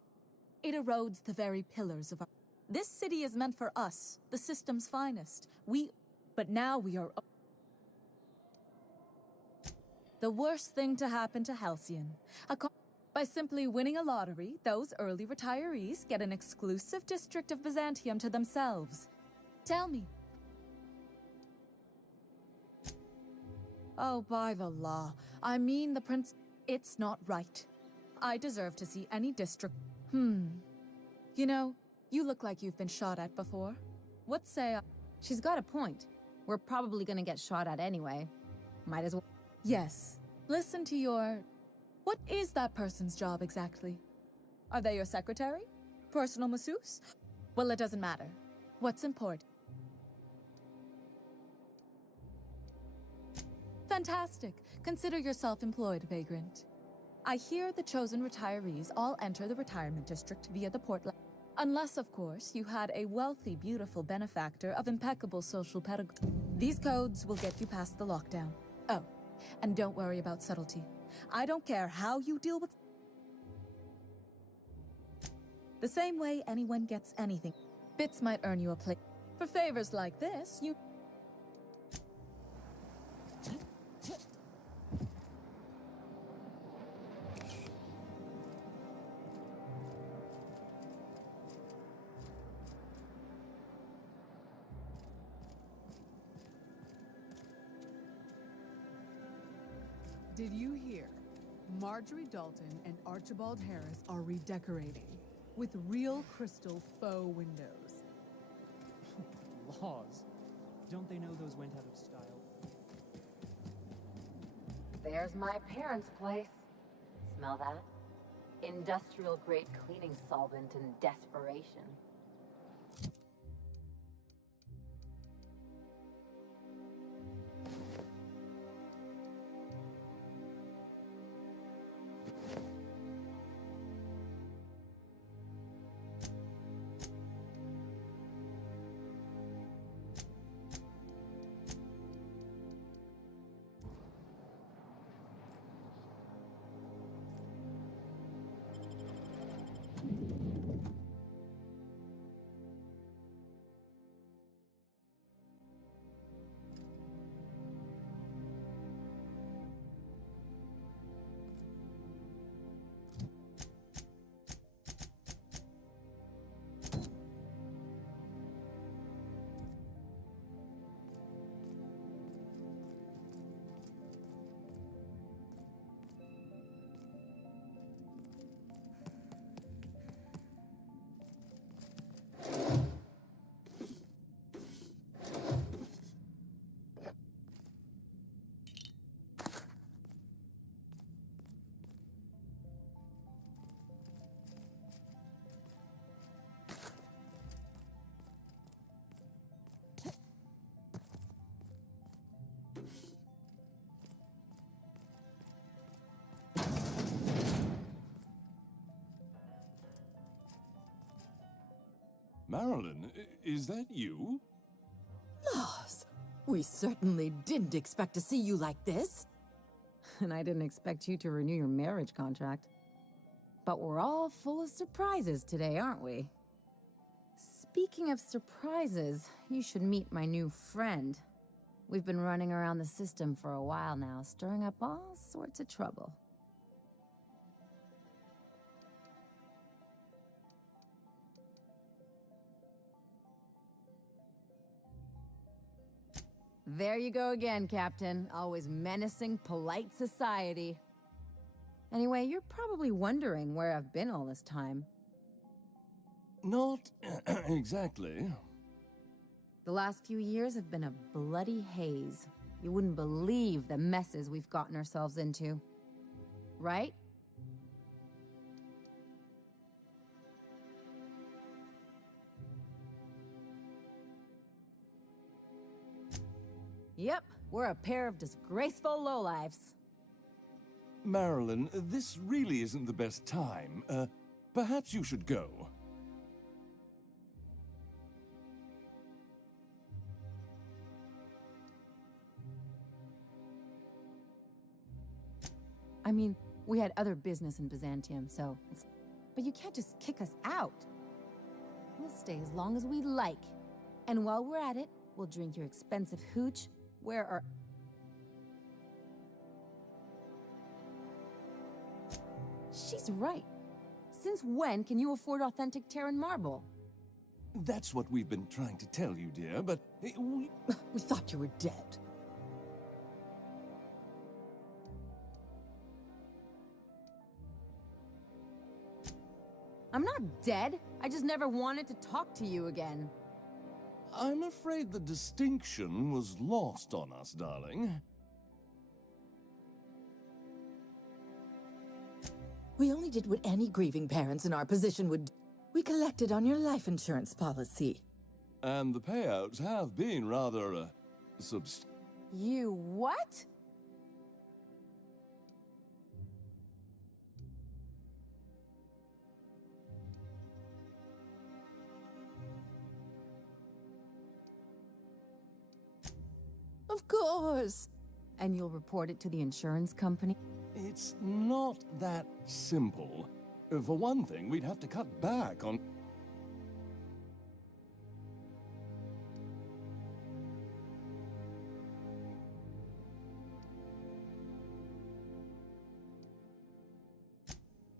It erodes the very pillars of our... This city is meant for us, the system's finest. But now we are... The worst thing to happen to Halcyon. By simply winning a lottery, those early retirees get an exclusive district of Byzantium to themselves. Tell me. Oh, by the law. I mean the prince... It's not right. I deserve to see any district... You know, you look like you've been shot at before. What say I... She's got a point. We're probably gonna get shot at anyway. Might as well... Yes. Listen to your... What is that person's job exactly? Are they your secretary? Personal masseuse? Well, it doesn't matter. What's important? Fantastic. Consider yourself employed, vagrant. I hear the chosen retirees all enter the retirement district via the port. Unless, of course, you had a wealthy, beautiful benefactor of impeccable social pedagogy. These codes will get you past the lockdown. Oh, and don't worry about subtlety. I don't care how you deal with... The same way anyone gets anything. Bits might earn you a place. For favors like this, you... Did you hear? Marjorie Dalton and Archibald Harris are redecorating with real crystal faux windows. Laws. Don't they know those went out of style? There's my parents' place. Smell that? Industrial-grade cleaning solvent in desperation. Marilyn, is that you? Laws, we certainly didn't expect to see you like this. And I didn't expect you to renew your marriage contract. But we're all full of surprises today, aren't we? Speaking of surprises, you should meet my new friend. We've been running around the system for a while now, stirring up all sorts of trouble. There you go again, Captain. Always menacing polite society. Anyway, you're probably wondering where I've been all this time. Not exactly. The last few years have been a bloody haze. You wouldn't believe the messes we've gotten ourselves into. Right? Yep, we're a pair of disgraceful lowlifes. Marilyn, this really isn't the best time. Perhaps you should go. I mean, we had other business in Byzantium, so... But you can't just kick us out. We'll stay as long as we like. And while we're at it, we'll drink your expensive hooch, wear our... She's right. Since when can you afford authentic Terran marble? That's what we've been trying to tell you, dear, but we thought you were dead. I'm not dead. I just never wanted to talk to you again. I'm afraid the distinction was lost on us, darling. We only did what any grieving parents in our position would do. We collected on your life insurance policy. And the payouts have been rather, You what? Of course. And you'll report it to the insurance company? It's not that simple. For one thing, we'd have to cut back on...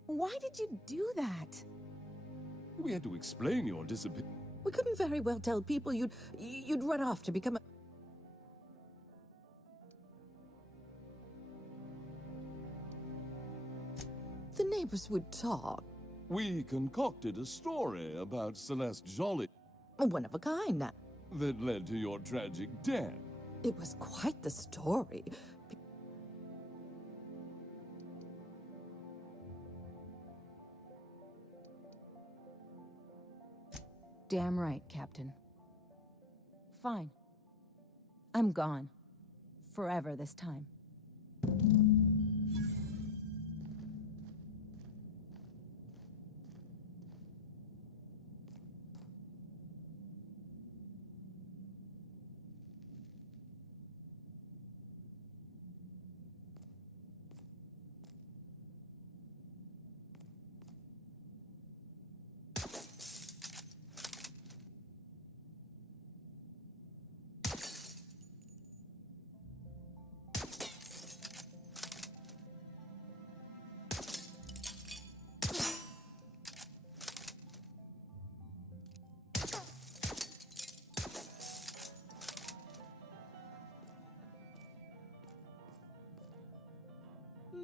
Why did you do that? We had to explain your disappearance. We couldn't very well tell people you'd run off to become a... The neighbors would talk. We concocted a story about Celeste Jolie. One of a kind. That led to your tragic death. It was quite the story. Damn right, Captain. Fine. I'm gone. Forever this time.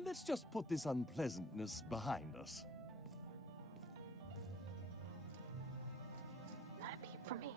Let's just put this unpleasantness behind us. Not a peep from me.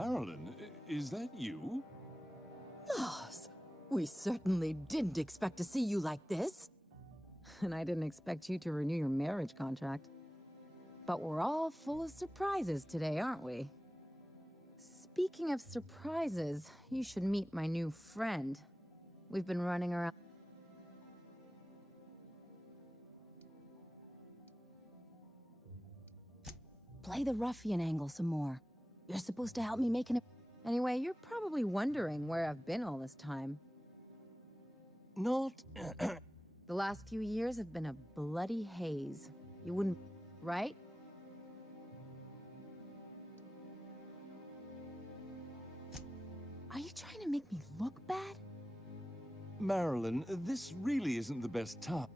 Marilyn, is that you? Loss. We certainly didn't expect to see you like this. And I didn't expect you to renew your marriage contract. But we're all full of surprises today, aren't we? Speaking of surprises, you should meet my new friend. We've been running around... Play the ruffian angle some more. You're supposed to help me make an... Anyway, you're probably wondering where I've been all this time. Not... The last few years have been a bloody haze. You wouldn't... right? Are you trying to make me look bad? Marilyn, this really isn't the best time.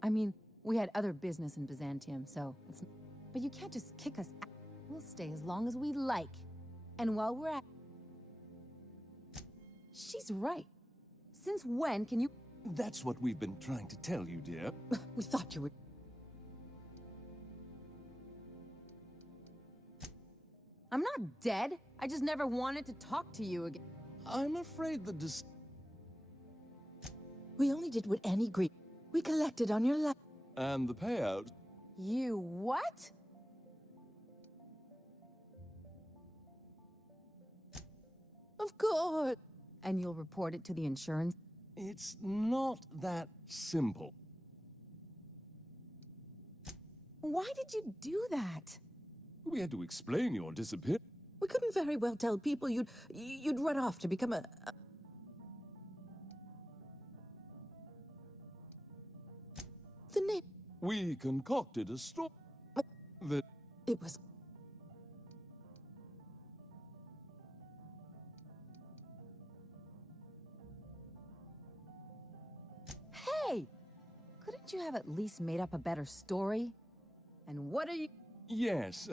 I mean, we had other business in Byzantium, so it's... But you can't just kick us out. We'll stay as long as we like. And while we're at... She's right. Since when can you... That's what we've been trying to tell you, dear. We thought you were... I'm not dead. I just never wanted to talk to you again. I'm afraid the We only did what Annie agreed. We collected on your life. And the payout... You what? Of course. And you'll report it to the insurance? It's not that simple. Why did you do that? We had to explain your disappearance. We couldn't very well tell people you'd run off to become a... The name... We concocted a story that... It was... Hey! Couldn't you have at least made up a better story? And what are you... Yes,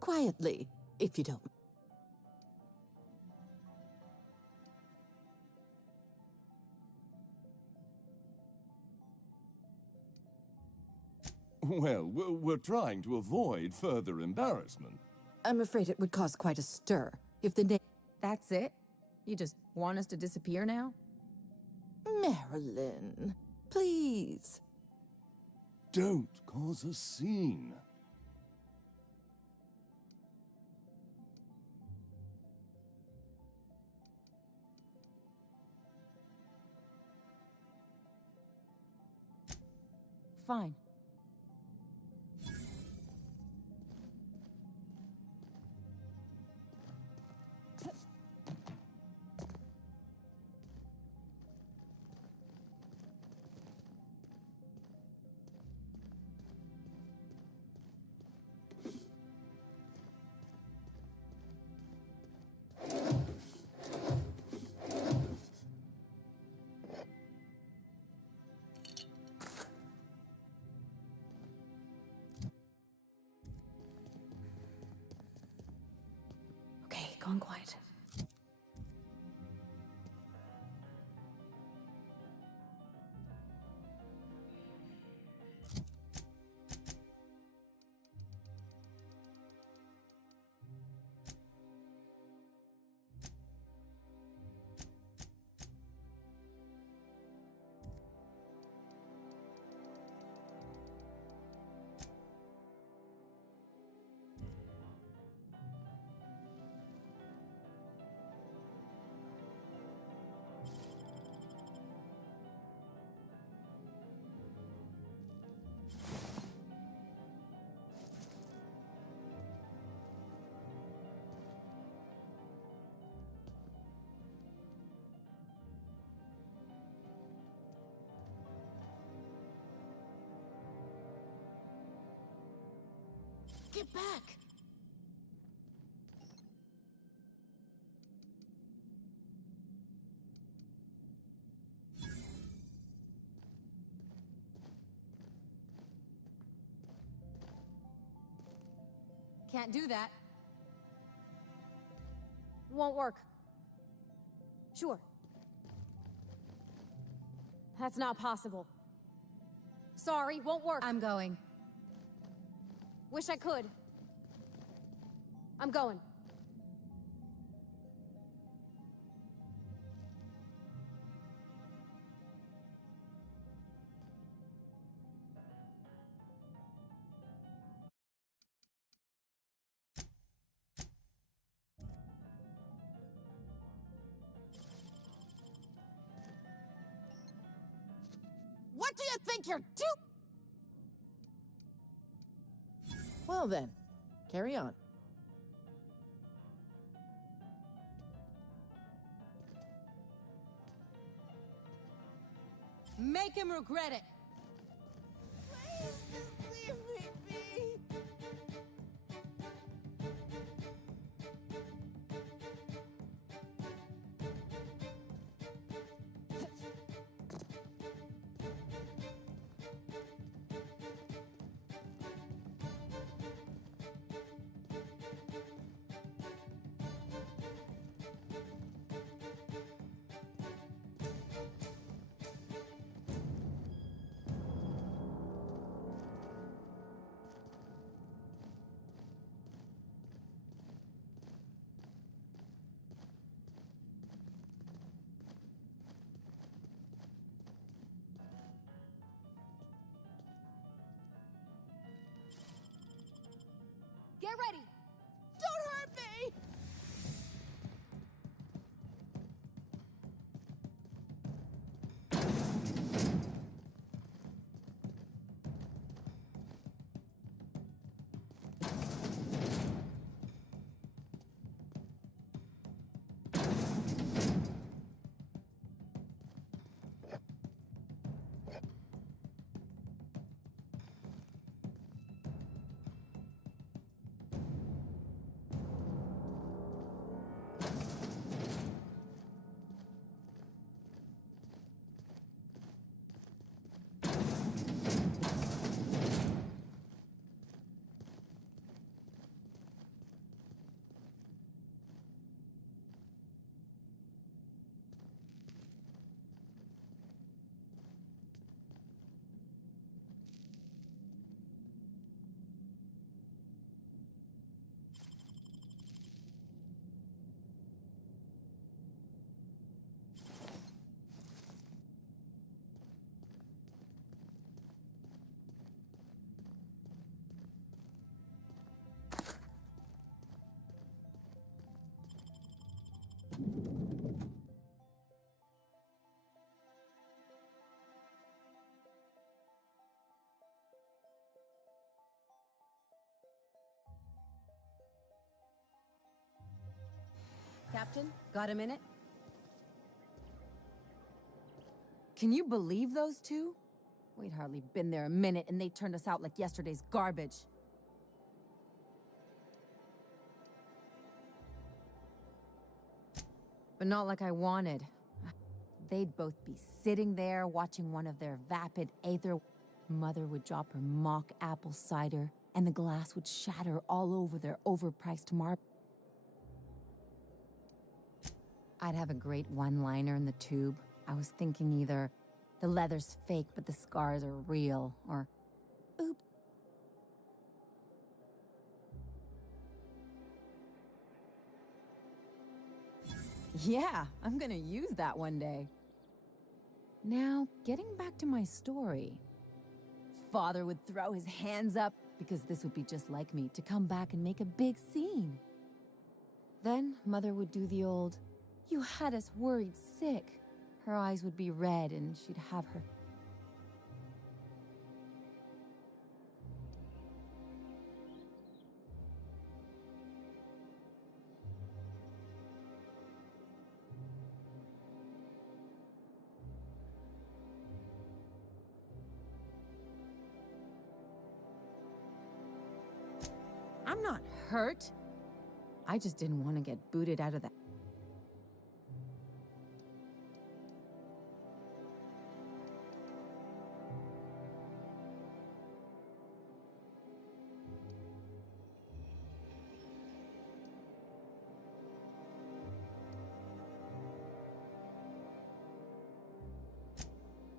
Quietly, if you don't... Well, we're trying to avoid further embarrassment. I'm afraid it would cause quite a stir if the name... That's it? You just want us to disappear now? Marilyn, please. Don't cause a scene. Fine. Gone quiet. Get back! Can't do that. Won't work. Sure. That's not possible. Sorry, won't work. I'm going. Wish I could. I'm going. What do you think you're Well then, carry on. Make him regret it. Please, just leave me be. Get ready! Don't hurt me! Captain, got a minute? Can you believe those two? We'd hardly been there a minute and they turned us out like yesterday's garbage. But not like I wanted. They'd both be sitting there watching one of their vapid aether. Mother would drop her mock apple cider, and the glass would shatter all over their overpriced marble. I'd have a great one-liner in the tube. I was thinking either the leather's fake but the scars are real, or oops. Yeah, I'm gonna use that one day. Now, getting back to my story. Father would throw his hands up, because this would be just like me, to come back and make a big scene. Then Mother would do the old, "You had us worried sick." Her eyes would be red and she'd have her... I'm not hurt. I just didn't want to get booted out of that.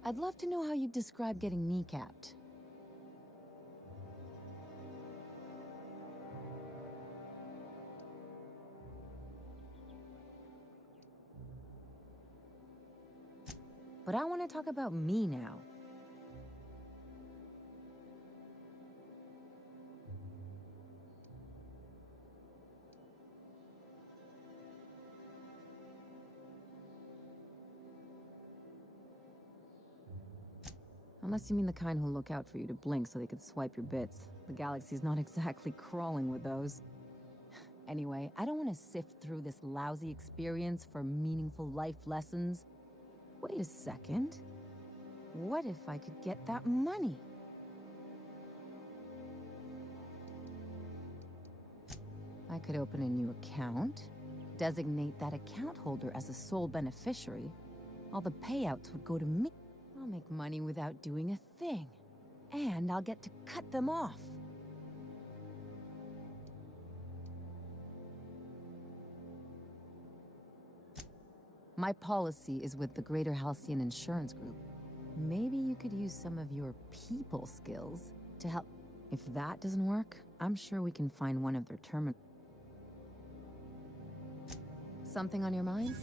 I'd love to know how you'd describe getting kneecapped. But I want to talk about me now. Unless you mean the kind who'll look out for you to blink so they could swipe your bits. The galaxy's not exactly crawling with those. Anyway, I don't want to sift through this lousy experience for meaningful life lessons. Wait a second. What if I could get that money? I could open a new account, designate that account holder as a sole beneficiary. All the payouts would go to me. I'll make money without doing a thing. And I'll get to cut them off. My policy is with the Greater Halcyon Insurance Group. Maybe you could use some of your people skills to help. If that doesn't work, I'm sure we can find one of their terminals. Something on your mind?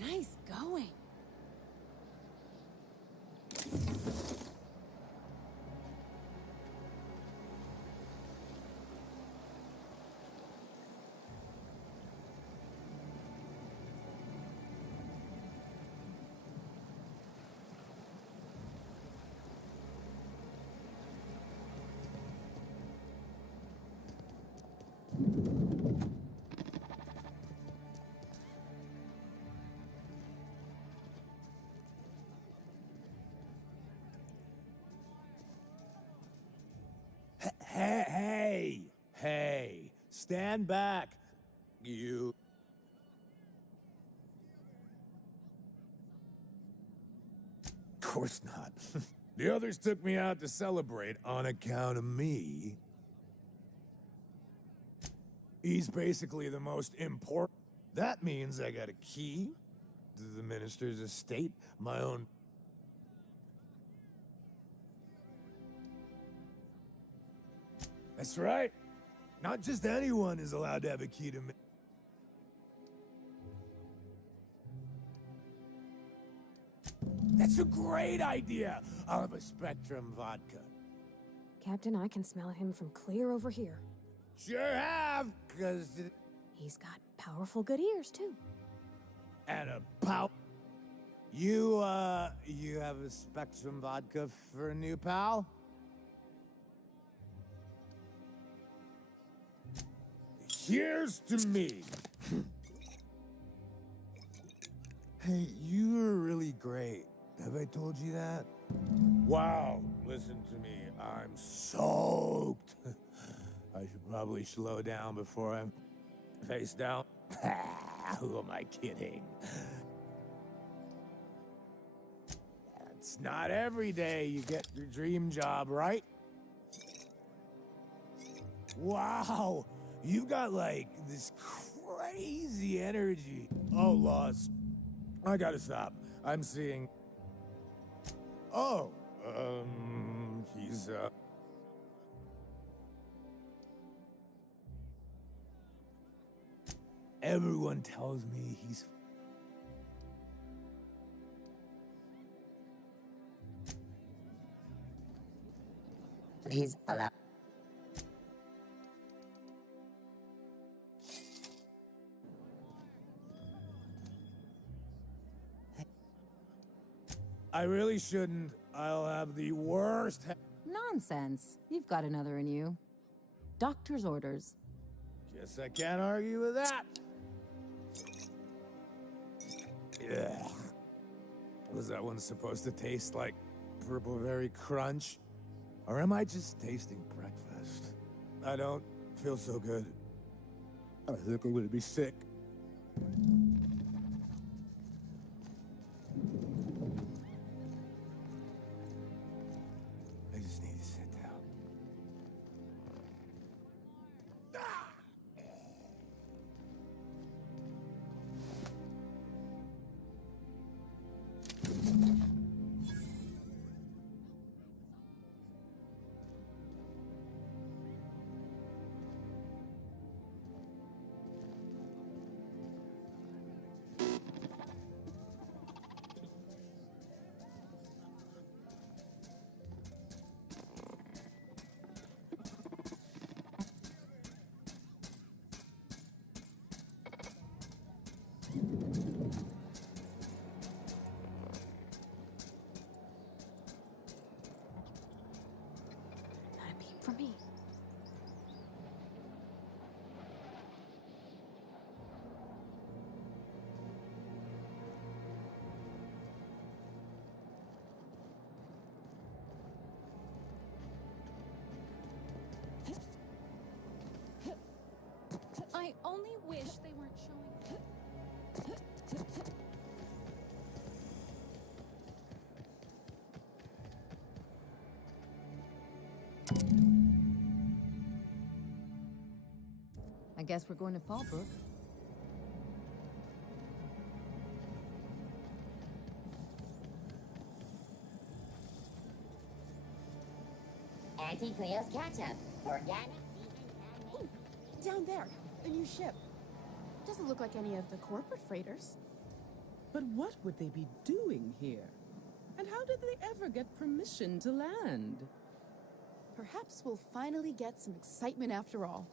Nice going. Hey, stand back. You. Of course not. The others took me out to celebrate on account of me. He's basically the most important. That means I got a key to the minister's estate, my own. That's right. Not just anyone is allowed to have a key to me. That's a great idea! I'll have a Spectrum vodka. Captain, I can smell him from clear over here. Sure have, 'cause... He's got powerful good ears, too. And a pow... You have a Spectrum vodka for a new pal? Here's to me. Hey, you were really great. Have I told you that? Wow, listen to me. I'm soaked. I should probably slow down before I'm face down. Who am I kidding? It's not every day you get your dream job, right? Wow. You got, like, this crazy energy. Oh, Lost. I gotta stop. I'm seeing... Oh, he's, Everyone tells me he's... Please allow... I really shouldn't. I'll have the worst Nonsense. You've got another in you. Doctor's orders. Guess I can't argue with that. Ugh. Was that one supposed to taste like purple berry crunch? Or am I just tasting breakfast? I don't feel so good. I think I'm gonna be sick. I just need to sit down. For me. I only wish they weren't showing. I guess we're going to Fallbrook. Auntie Cleo's ketchup. Organic, Ooh, down there, a new ship. Doesn't look like any of the corporate freighters. But what would they be doing here? And how did they ever get permission to land? Perhaps we'll finally get some excitement after all.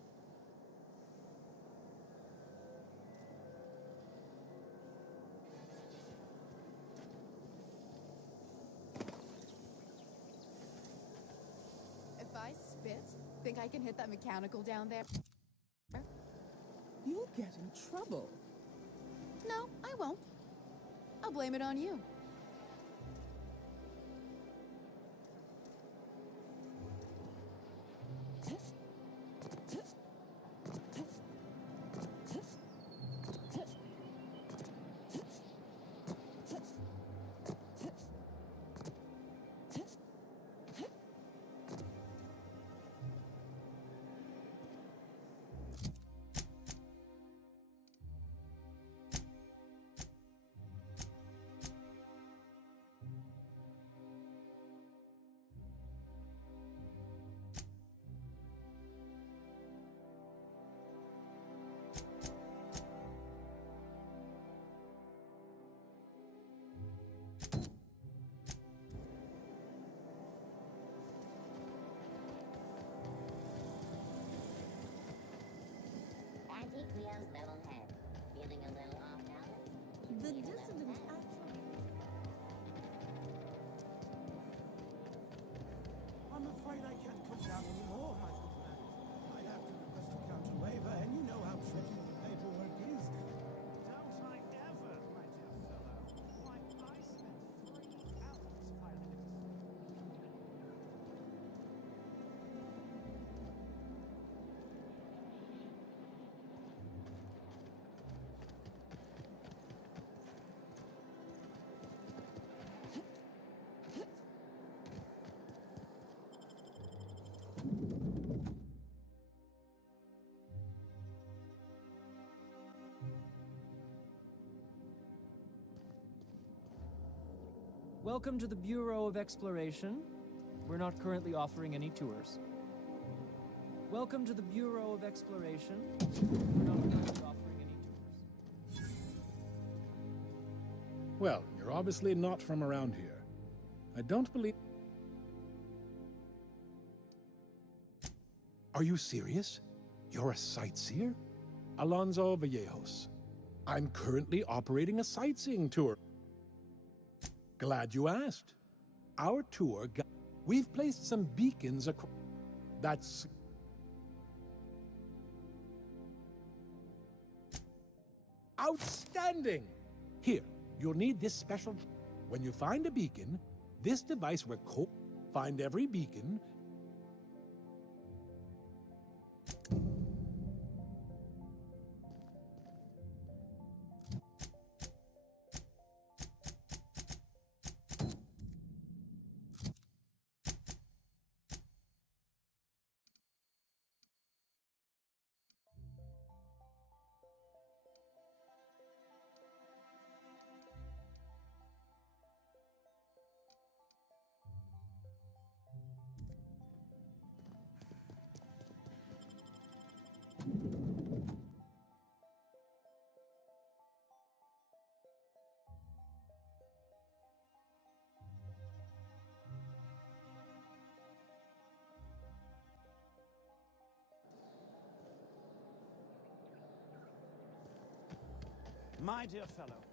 If I spit, think I can hit that mechanical down there? You'll get in trouble. No, I won't. I'll blame it on you. Auntie Cleo's level head. Feeling a little off balance? The dissident actually... I'm afraid I can't come down anymore, my good man. I'd have to request a counter waiver, and you know how tricky the paperwork is. Don't I ever, my dear fellow. Why, I spent 3 hours piloting Welcome to the Bureau of Exploration. We're not currently offering any tours. Welcome to the Bureau of Exploration. We're not currently offering any tours. Well, you're obviously not from around here. I don't believe... Are you serious? You're a sightseer? Alonso Vallejos. I'm currently operating a sightseeing tour. Glad you asked. Our tour we've placed some beacons across. That's outstanding! Here, you'll need this special. When you find a beacon, this device will find every beacon. My dear fellow,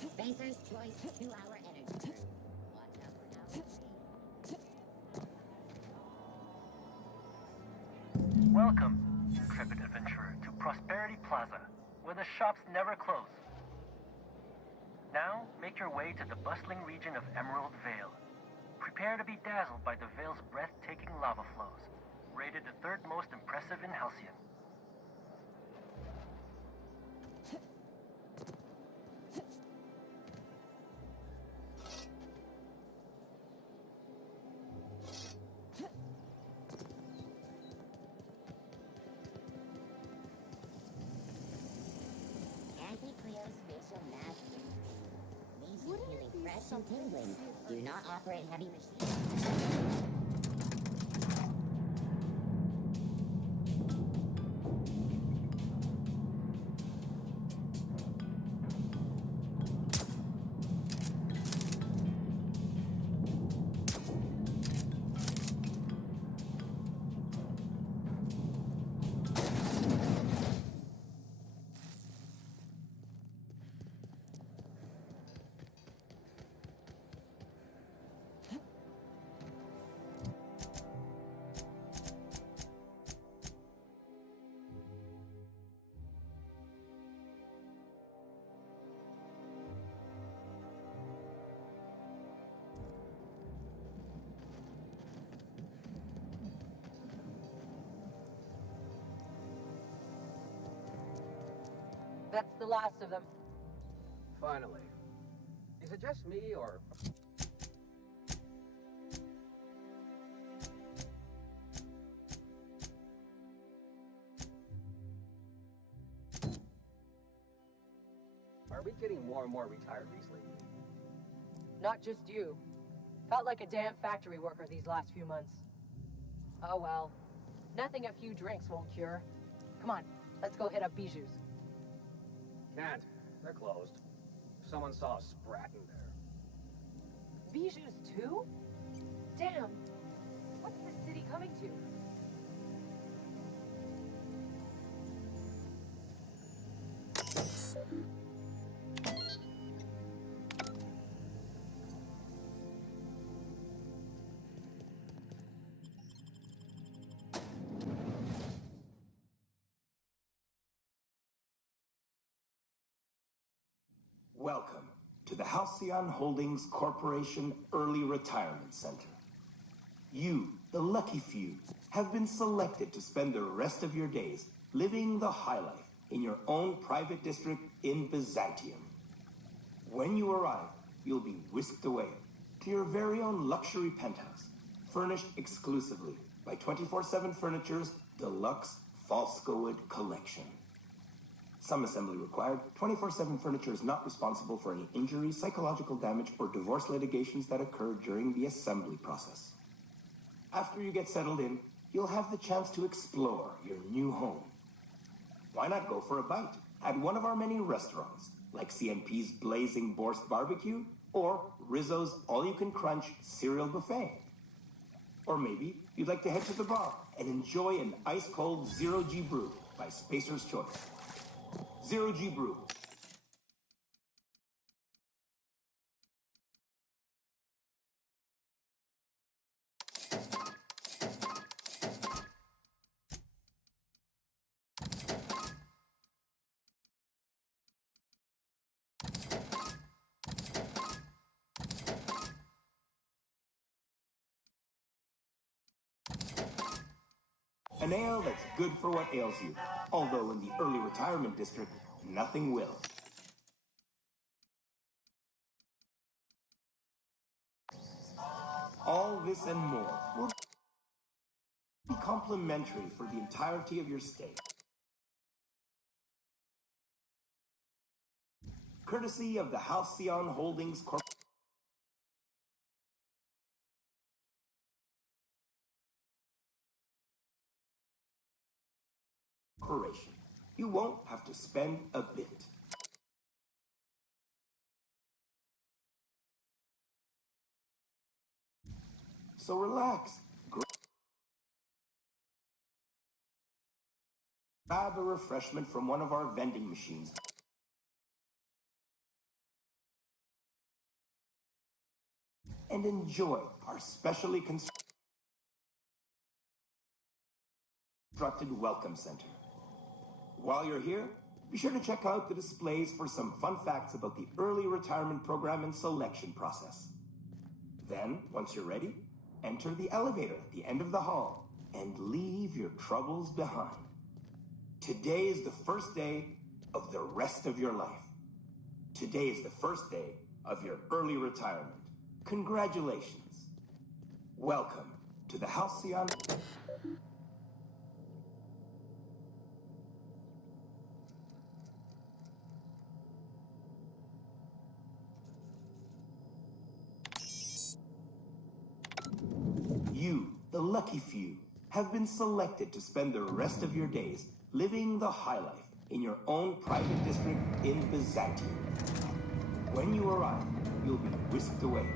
Spacer's Choice 2-hour energy drink. Watch out for now. Welcome, intrepid adventurer, to Prosperity Plaza, where the shops never close. Now, make your way to the bustling region of Emerald Vale. Prepare to be dazzled by the Vale's breathtaking lava flows, rated the third most impressive in Halcyon. Anti-Cleo's facial mask. Leaves you feeling fresh and tingling. Do not operate heavy machines. That's the last of them. Finally. Is it just me, or... Are we getting more and more retirees lately? Not just you. Felt like a damn factory worker these last few months. Oh well. Nothing a few drinks won't cure. Come on, let's go hit up Bijou's. Can't. They're closed. Someone saw a sprat in there. Bijou's too? Damn. What's this city coming to? Welcome to the Halcyon Holdings Corporation Early Retirement Center. You, the lucky few, have been selected to spend the rest of your days living the high life in your own private district in Byzantium. When you arrive, you'll be whisked away to your very own luxury penthouse, furnished exclusively by 24/7 Furniture's deluxe Falscowood collection. Some assembly required. 24/7 Furniture is not responsible for any injuries, psychological damage, or divorce litigations that occur during the assembly process. After you get settled in, you'll have the chance to explore your new home. Why not go for a bite at one of our many restaurants, like CMP's Blazing Borscht Barbecue or Rizzo's All-You-Can-Crunch Cereal Buffet? Or maybe you'd like to head to the bar and enjoy an ice-cold Zero-G brew by Spacer's Choice. Zero-G Brew. An ale that's good for what ails you, although in the early retirement district, nothing will. All this and more will be complimentary for the entirety of your stay. Courtesy of the Halcyon Holdings Corporation. You won't have to spend a bit. So relax. Grab a refreshment from one of our vending machines. And enjoy our specially constructed welcome center. While you're here, be sure to check out the displays for some fun facts about the early retirement program and selection process. Then, once you're ready, enter the elevator at the end of the hall and leave your troubles behind. Today is the first day of the rest of your life. Today is the first day of your early retirement. Congratulations. Welcome to the Halcyon. You, the lucky few, have been selected to spend the rest of your days living the high life in your own private district in Byzantium. When you arrive, you'll be whisked away.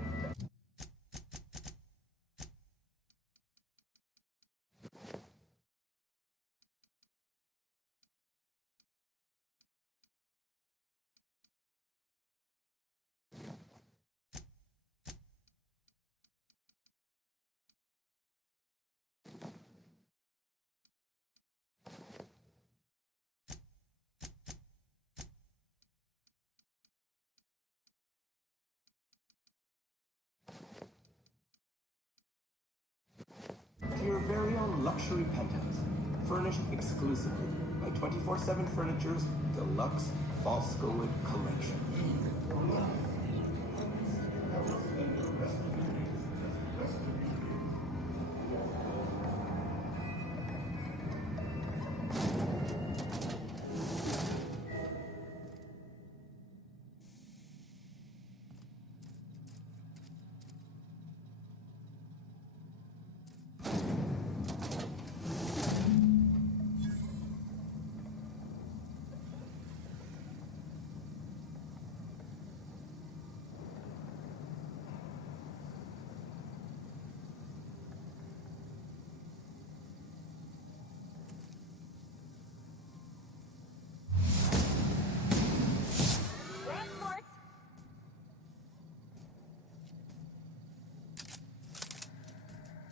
To your very own luxury penthouse, furnished exclusively by 24/7 Furniture's deluxe Falscowood collection.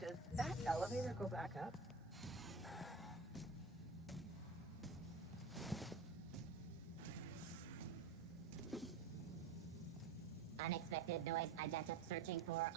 Does that elevator go back up? Unexpected noise identified. Searching for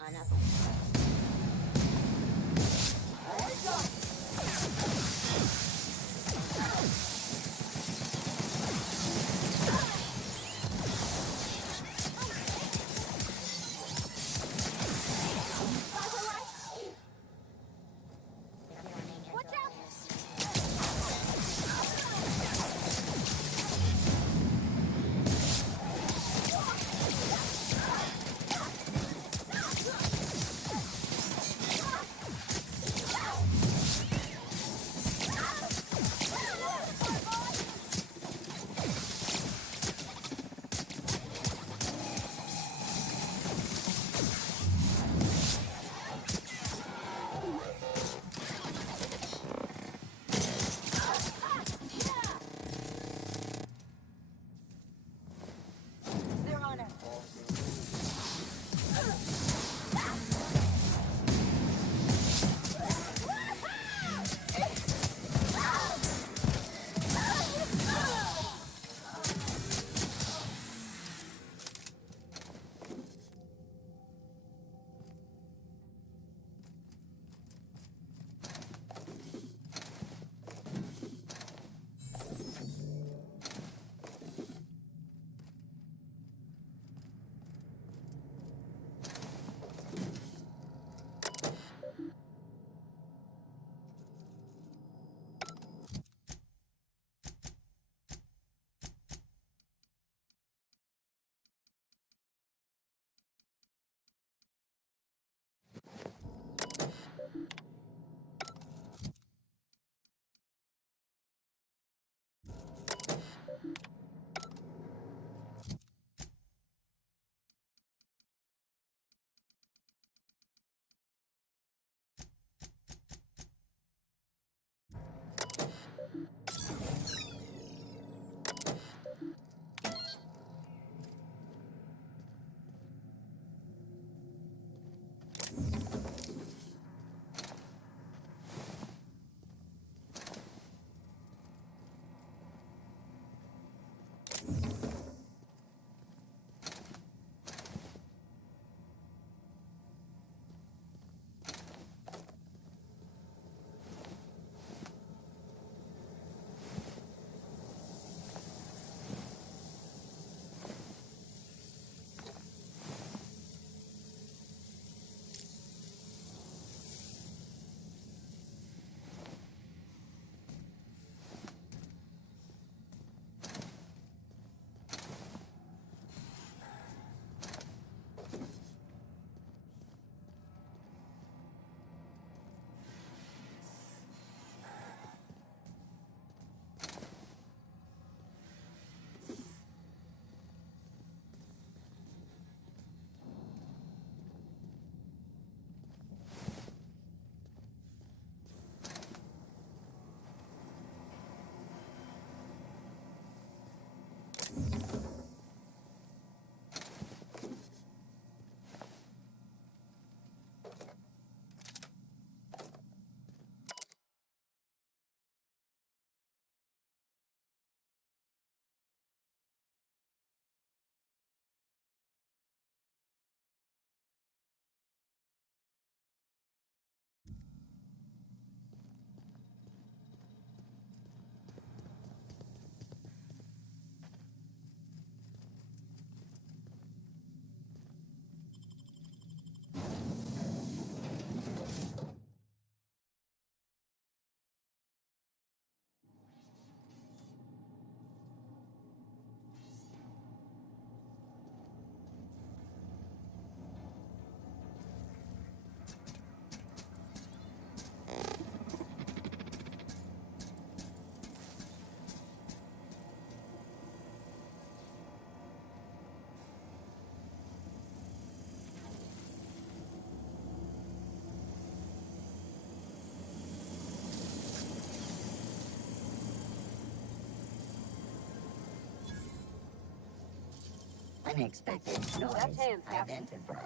Unexpected noise That's hands, Cap. identified.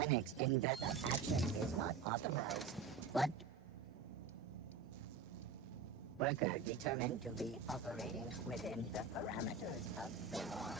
Unexplained that the action is not authorized, but worker determined to be operating within the parameters of the law.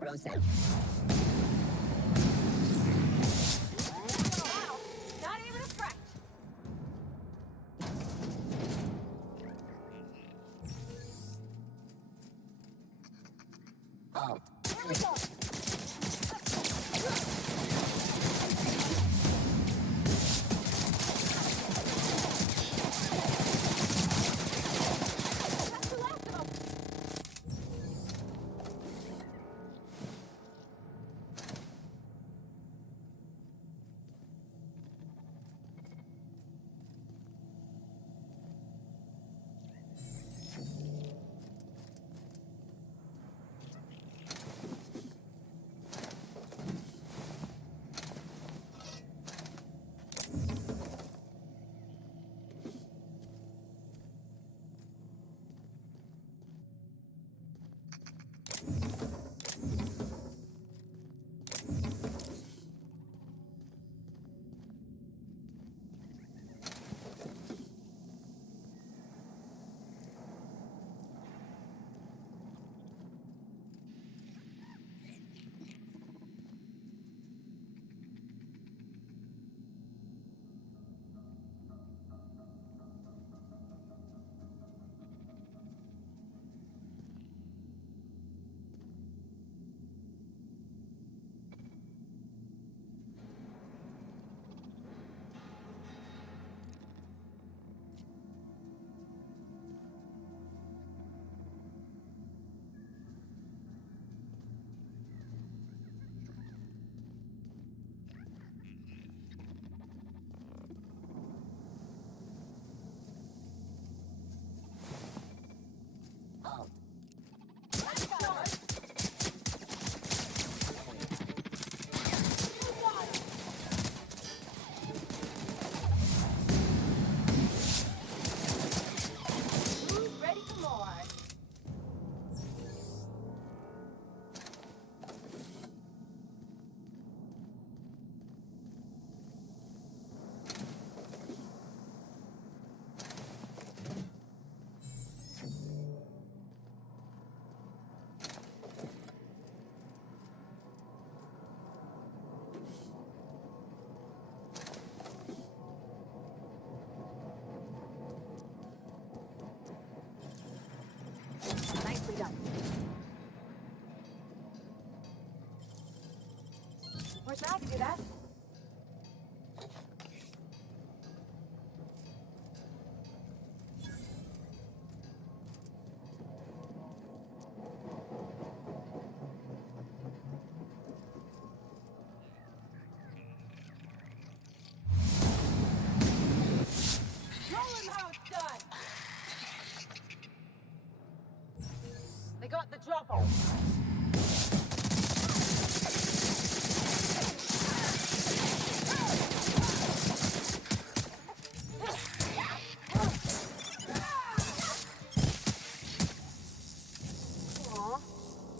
Process. Wow, not even a scratch. Oh. Here we go. That's the last of them. I can do that. Show him how it's done. They got the drop off.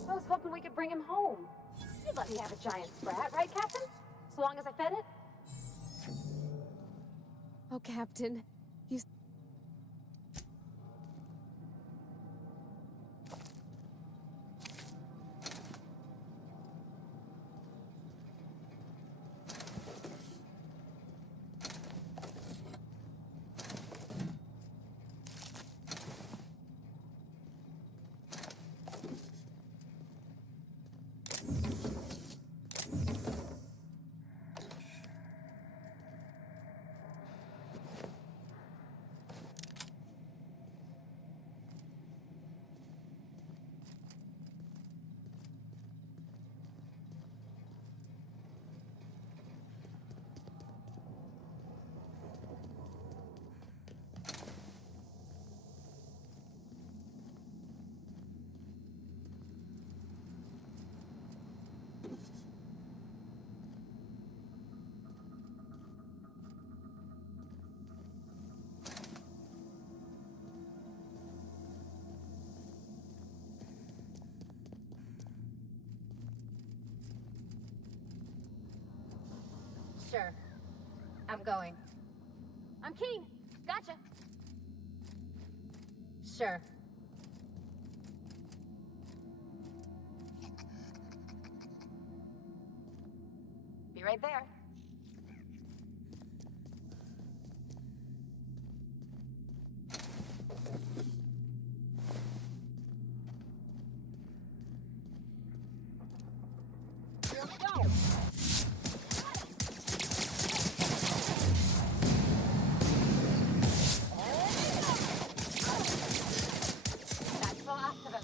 I was hoping we could bring him home. You'd let me have a giant sprat, right, Captain? As long as I fed it? Oh, Captain. You... Sure. I'm going. I'm keen. Gotcha. Sure. Be right there. Here we go. That's the last of them.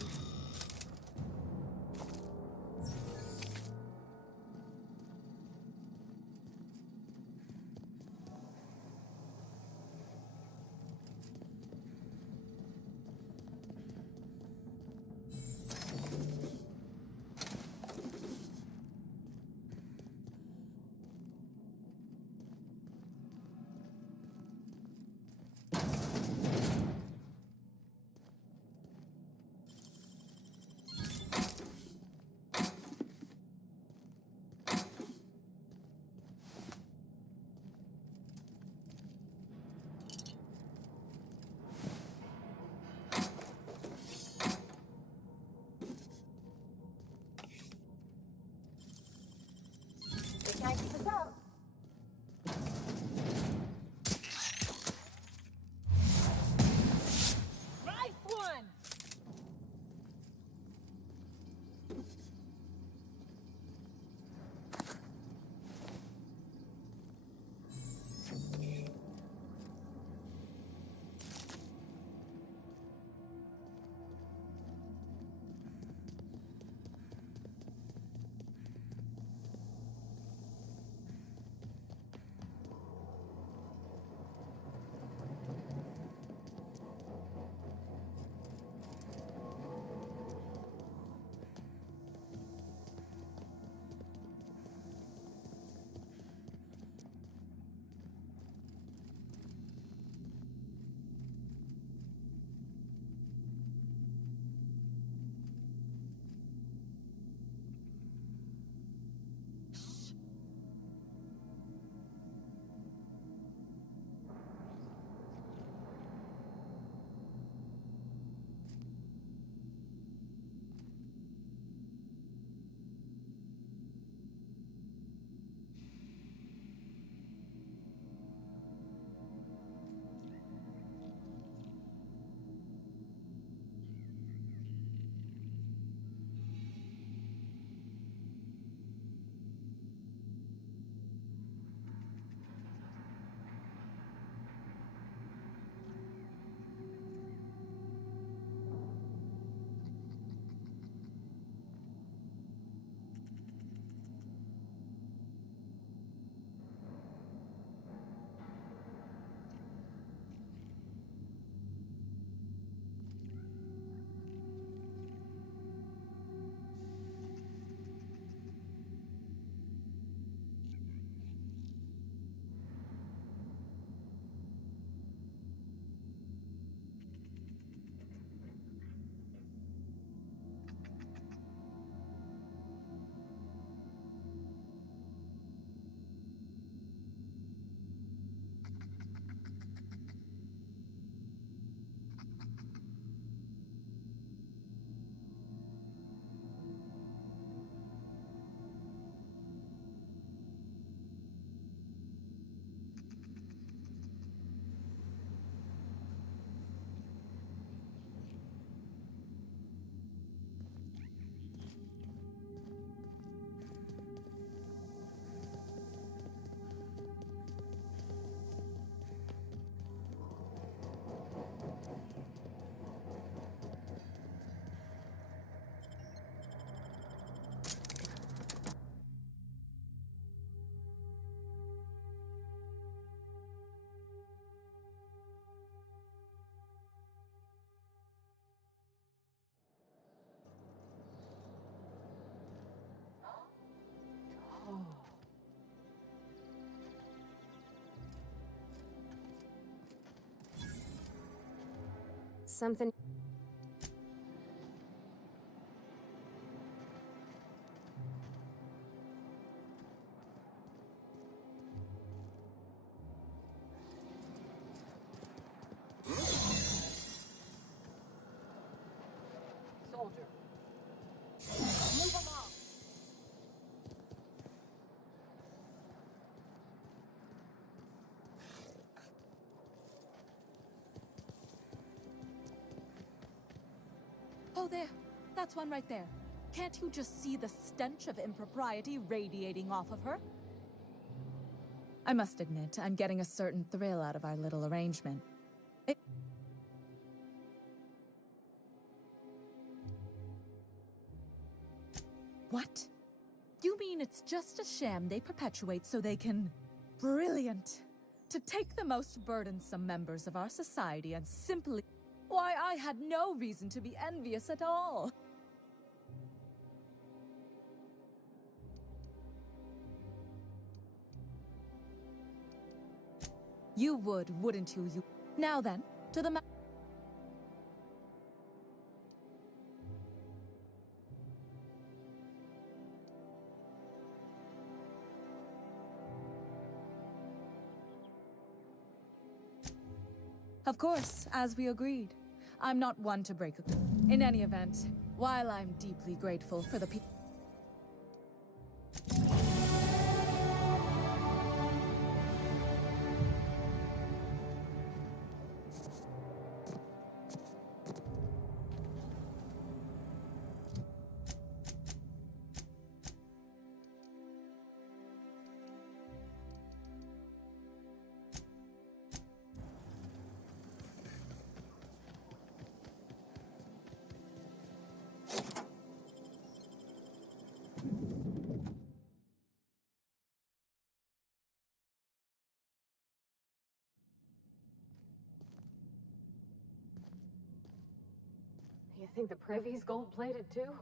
We can't keep this up. Nice one! something... Soldier. Move along. Oh, there. That's one right there. Can't you just see the stench of impropriety radiating off of her? I must admit, I'm getting a certain thrill out of our little arrangement. What? You mean it's just a sham they perpetuate so they can... Brilliant! To take the most burdensome members of our society and simply... Why, I had no reason to be envious at all. You would, wouldn't you? Now then, to the Of course, as we agreed. I'm not one to break a... In any event, while I'm deeply grateful for the people... You think the privy's gold-plated too?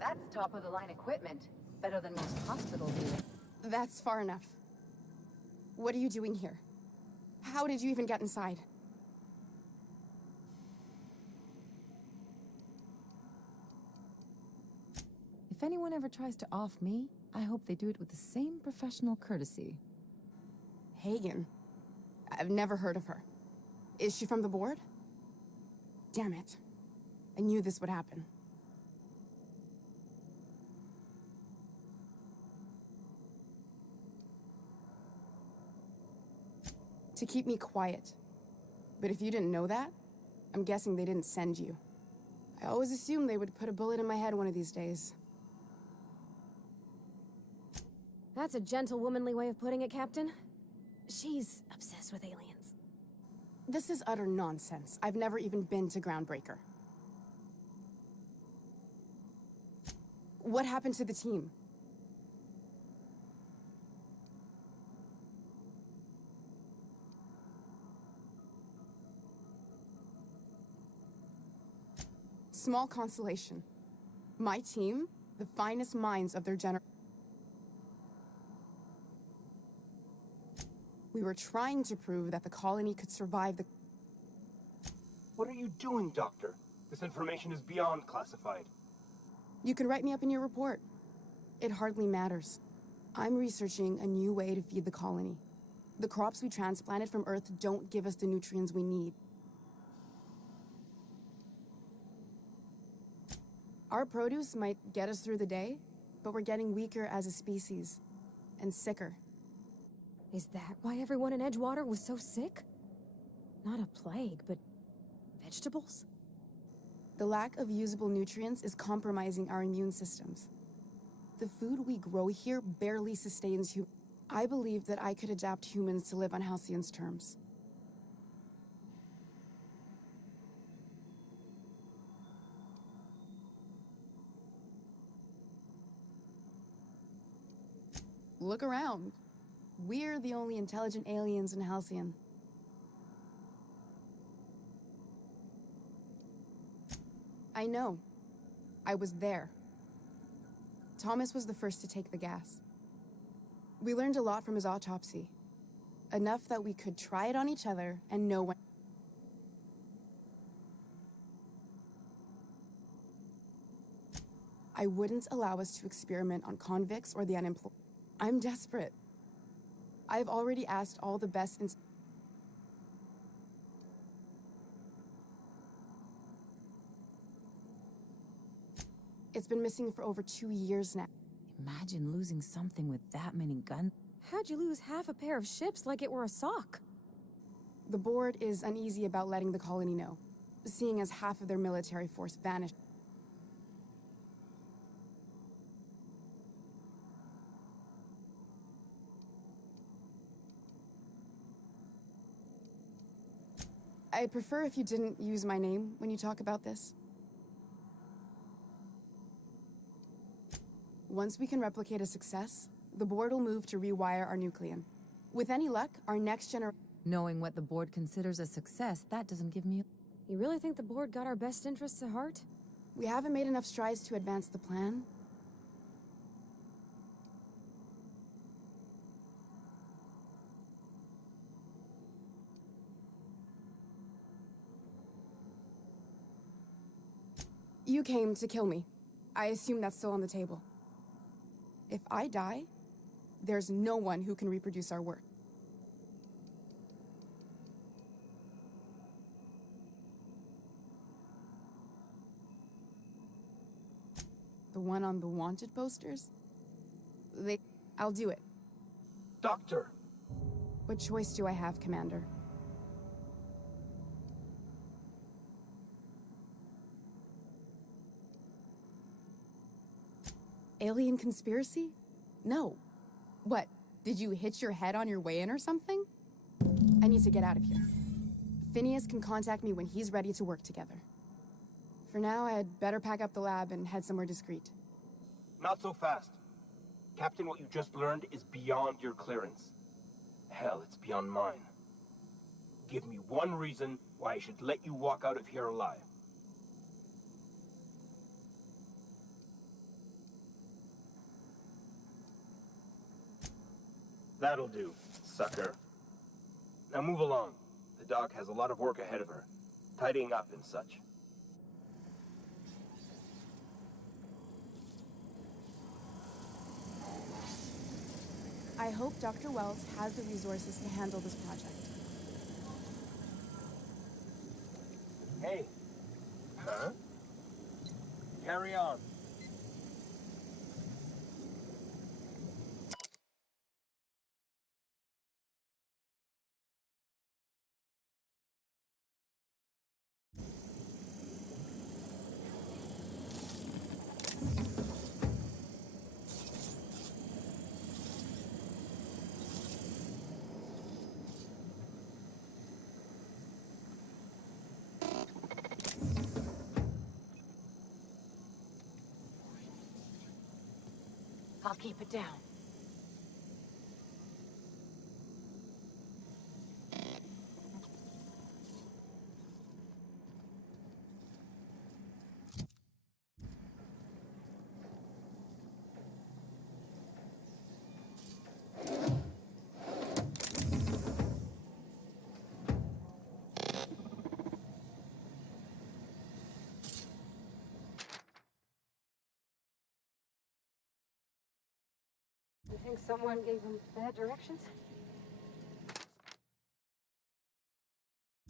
That's top-of-the-line equipment. Better than most hospitals even. That's far enough. What are you doing here? How did you even get inside? If anyone ever tries to off me, I hope they do it with the same professional courtesy. Hagen? I've never heard of her. Is she from the board? Damn it. I knew this would happen. To keep me quiet. But if you didn't know that, I'm guessing they didn't send you. I always assumed they would put a bullet in my head one of these days. That's a gentle, womanly way of putting it, Captain. She's obsessed with aliens. This is utter nonsense. I've never even been to Groundbreaker. What happened to the team? Small consolation. My team, the finest minds of their generation. We were trying to prove that the colony could survive the... What are you doing, Doctor? This information is beyond classified. You can write me up in your report. It hardly matters. I'm researching a new way to feed the colony. The crops we transplanted from Earth don't give us the nutrients we need. Our produce might get us through the day, but we're getting weaker as a species. And sicker. Is that why everyone in Edgewater was so sick? Not a plague, but vegetables? The lack of usable nutrients is compromising our immune systems. The food we grow here barely sustains humans. I believe that I could adapt humans to live on Halcyon's terms. Look around. We're the only intelligent aliens in Halcyon. I know. I was there. Thomas was the first to take the gas. We learned a lot from his autopsy. Enough that we could try it on each other and know when... I wouldn't allow us to experiment on convicts or the unemployed. I'm desperate. I've already asked all the best It's been missing for over 2 years now. Imagine losing something with that many guns. How'd you lose half a pair of ships like it were a sock? The board is uneasy about letting the colony know, seeing as half of their military force vanished. I'd prefer if you didn't use my name when you talk about this. Once we can replicate a success, the board will move to rewire our nucleon. With any luck, our next generation... Knowing what the board considers a success, that doesn't give me... You really think the board got our best interests at heart? We haven't made enough strides to advance the plan. You came to kill me. I assume that's still on the table. If I die, there's no one who can reproduce our work. The one on the wanted posters? I'll do it. Doctor! What choice do I have, Commander? Alien conspiracy? No. What, did you hit your head on your way in or something? I need to get out of here. Phineas can contact me when he's ready to work together. For now, I'd better pack up the lab and head somewhere discreet. Not so fast. Captain, what you just learned is beyond your clearance. Hell, it's beyond mine. Give me one reason why I should let you walk out of here alive. That'll do, sucker. Now move along. The doc has a lot of work ahead of her, tidying up and such. I hope Dr. Wells has the resources to handle this project. Hey. Huh? Carry on. I'll keep it down. You think someone gave him bad directions?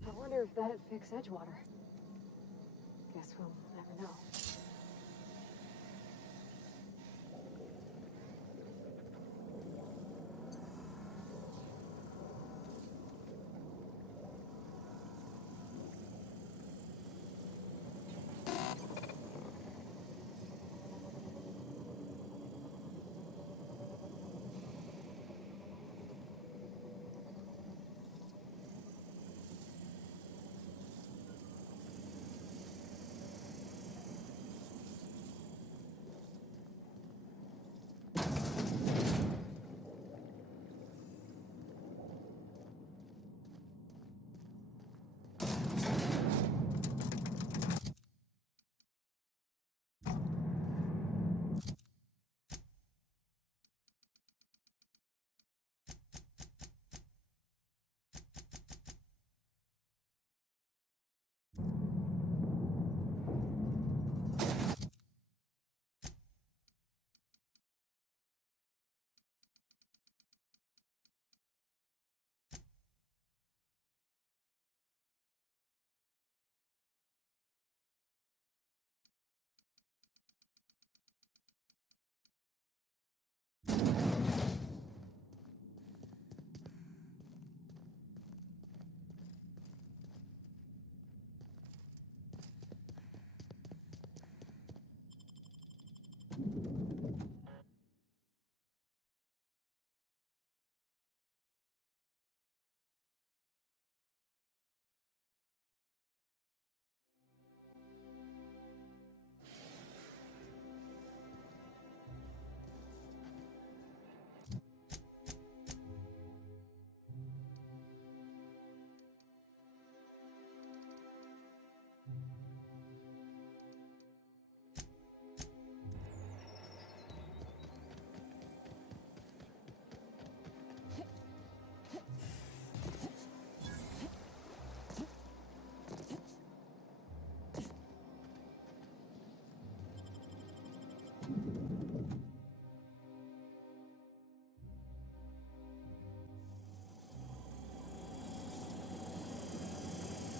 I wonder if that'd fix Edgewater. Guess we'll never know.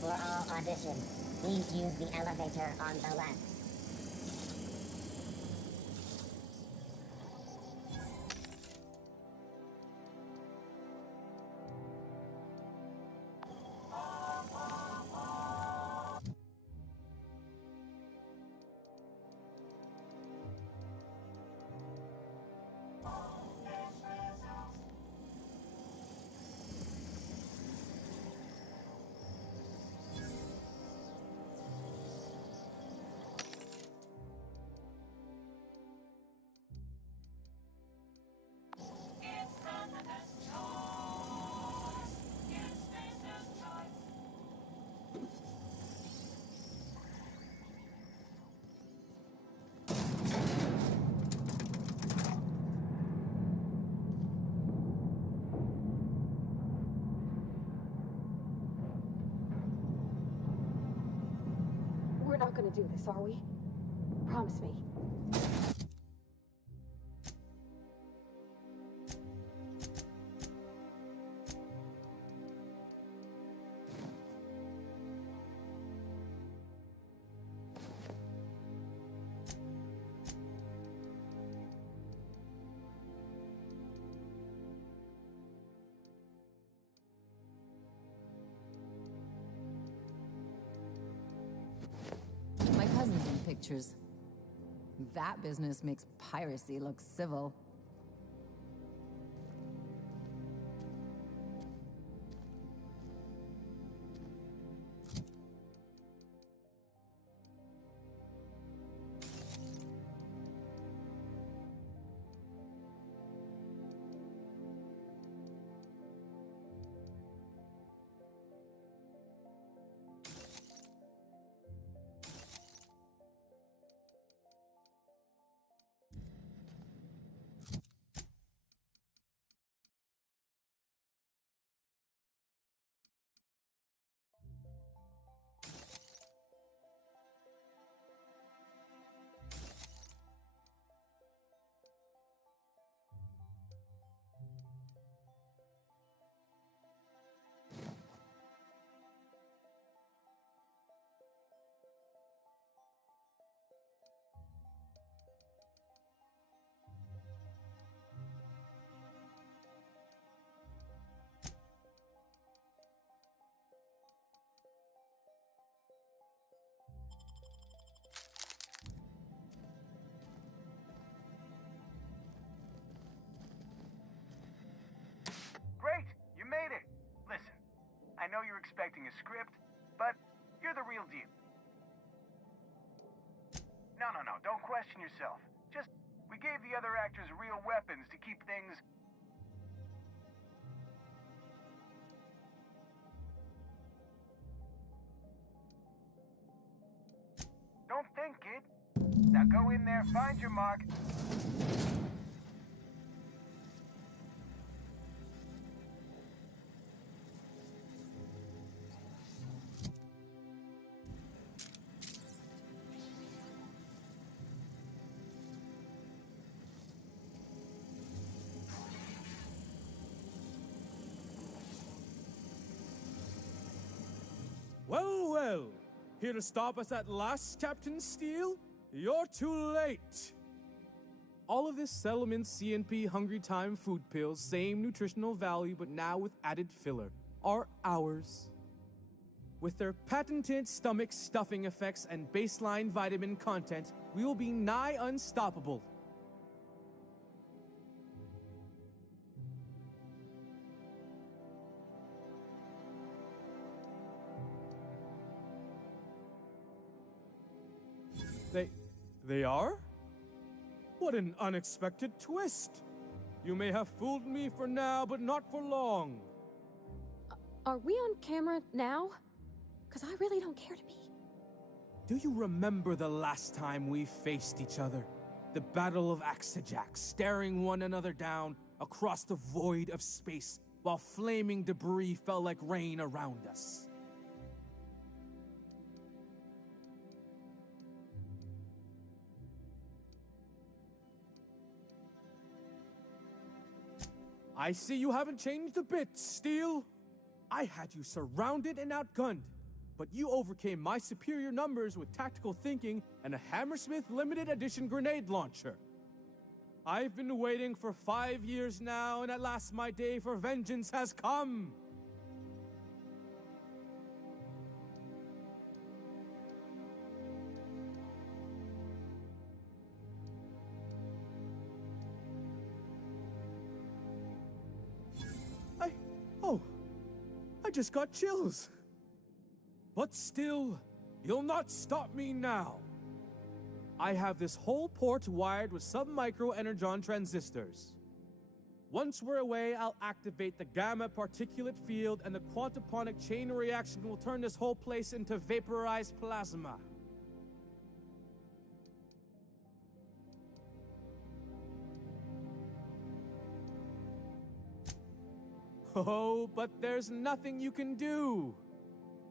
For all auditions, please use the elevator on the left. gonna do this, are we? Promise me. My cousin's in pictures. That business makes piracy look civil. Great! You made it! Listen, I know you're expecting a script, but you're the real deal. No, don't question yourself. Just, we gave the other actors real weapons to keep things... Don't think, kid. Now go in there, find your mark. Well, here to stop us at last, Captain Steele? You're too late. All of this settlement CNP Hungry Time food pills, same nutritional value, but now with added filler, are ours. With their patented stomach stuffing effects and baseline vitamin content, we will be nigh unstoppable. They are? What an unexpected twist! You may have fooled me for now, but not for long. Are we on camera now? Because I really don't care to be. Do you remember the last time we faced each other? The Battle of Axejack, staring one another down across the void of space, while flaming debris fell like rain around us. I see you haven't changed a bit, Steele. I had you surrounded and outgunned, but you overcame my superior numbers with tactical thinking and a Hammersmith limited edition grenade launcher. I've been waiting for 5 years now, and at last my day for vengeance has come. I just got chills. But still, you'll not stop me now. I have this whole port wired with sub-micro energon transistors. Once we're away, I'll activate the gamma particulate field, and the quantaponic chain reaction will turn this whole place into vaporized plasma. Oh, but there's nothing you can do.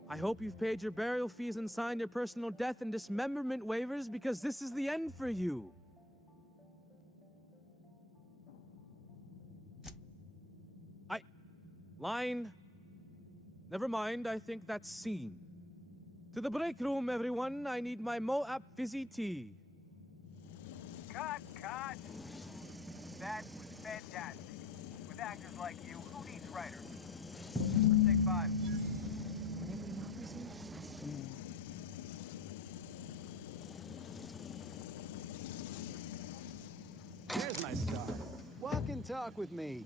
I hope you've paid your burial fees and signed your personal death and dismemberment waivers because this is the end for you. Line. Never mind, I think that's scene. To the break room, everyone. I need my Moab fizzy tea. Cut! That was fantastic. With actors like you, who needs writers? Let's take 5. There's my star. Walk and talk with me.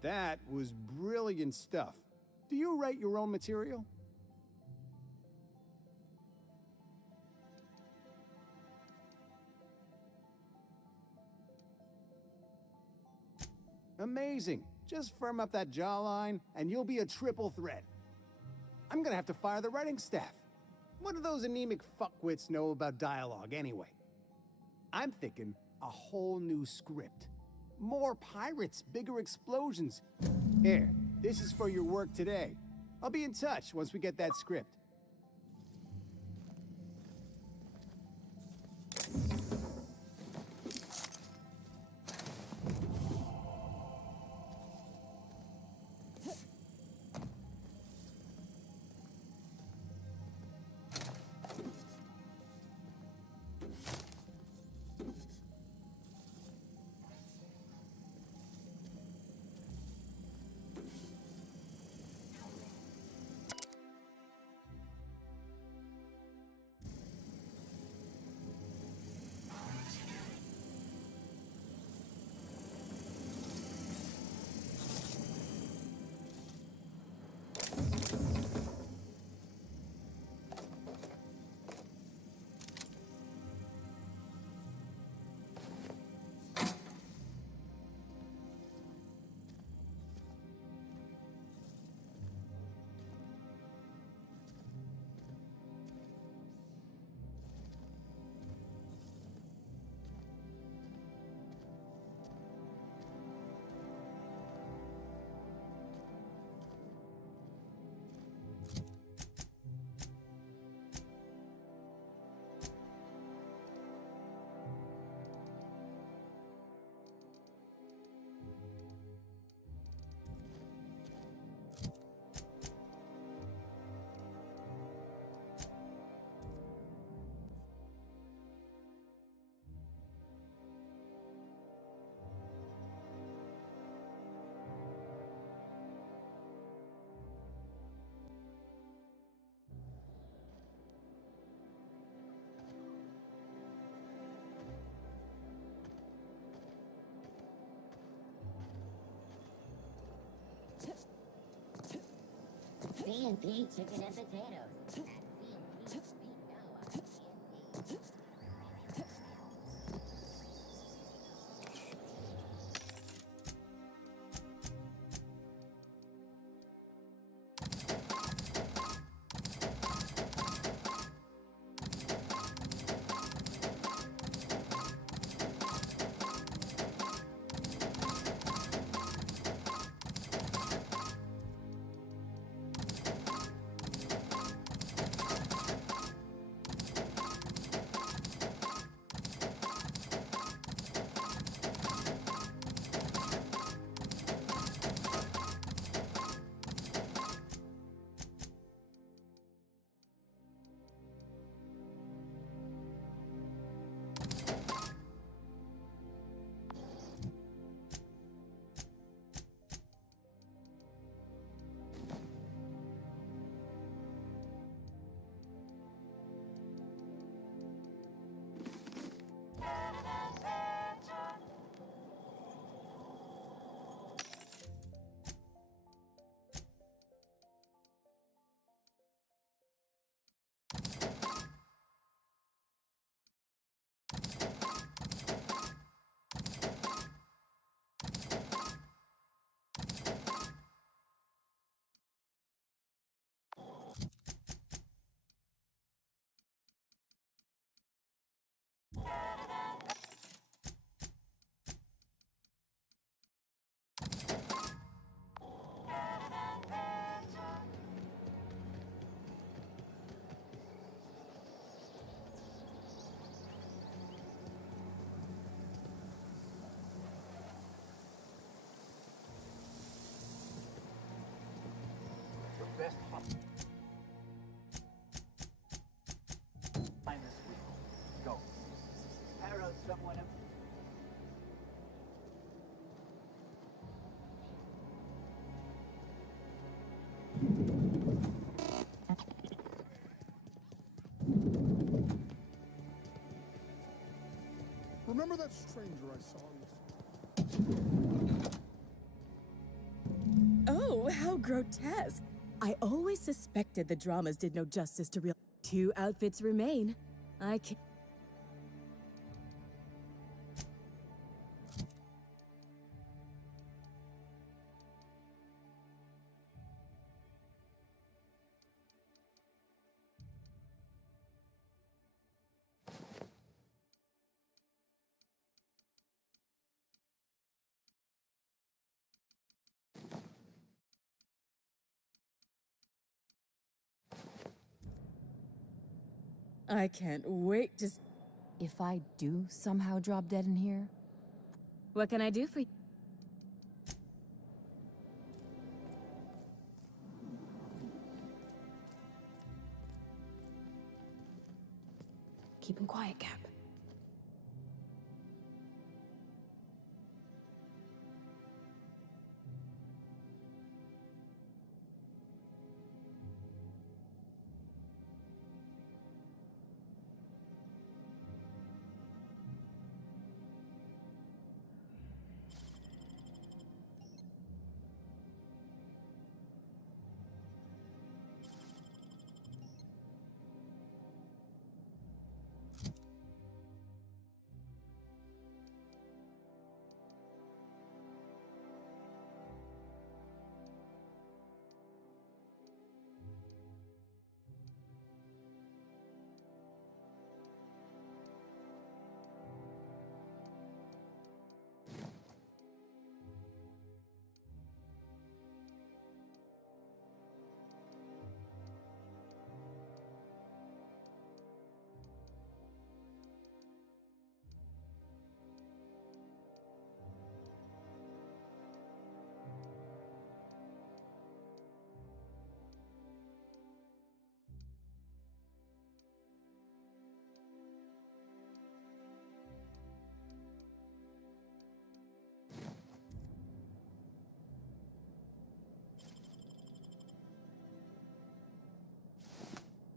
That was brilliant stuff. Do you write your own material? Amazing. Just firm up that jawline, and you'll be a triple threat. I'm gonna have to fire the writing staff. What do those anemic fuckwits know about dialogue anyway? I'm thinking a whole new script. More pirates, bigger explosions. Here, this is for your work today. I'll be in touch once we get that script. C&P chicken and potatoes. At C&P, we know our C&P. Find this wheel. Go. Arrow someone up. Remember that stranger I saw? Oh, how grotesque. I always suspected the dramas did no justice to real. 2 outfits remain. I can't. I can't wait to. If I do somehow drop dead in here, What can I do for you? Keep him quiet, Cap.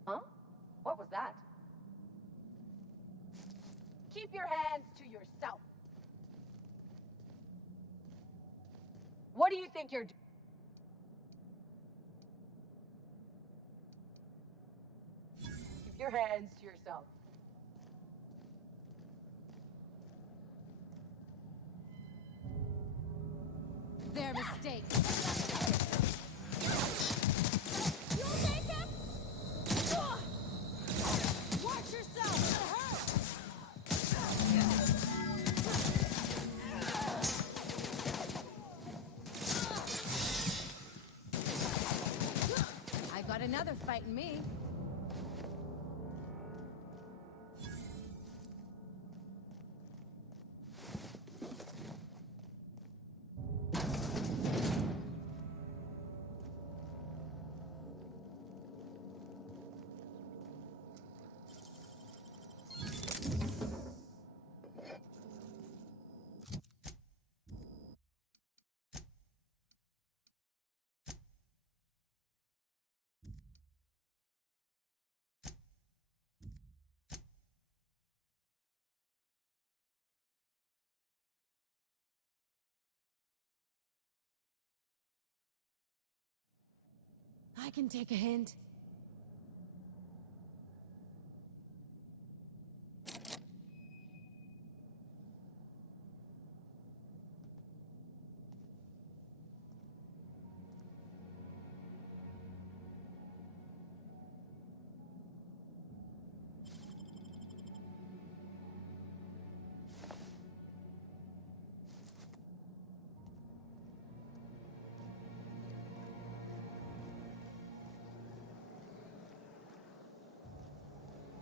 Huh? What was that? Keep your hands to yourself. What do you think you're doing? Keep your hands to yourself. Their mistake. You'll make him! Watch yourself! I got another fighting me. I can take a hint.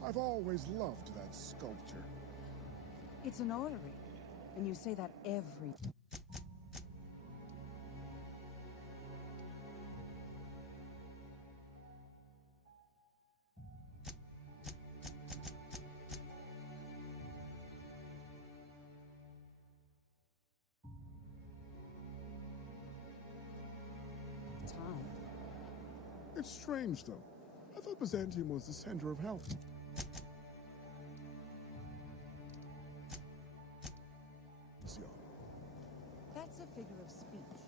I've always loved that sculpture. It's an orrery, and you say that every... It's strange, though. I thought Byzantium was the center of health. That's a figure of speech.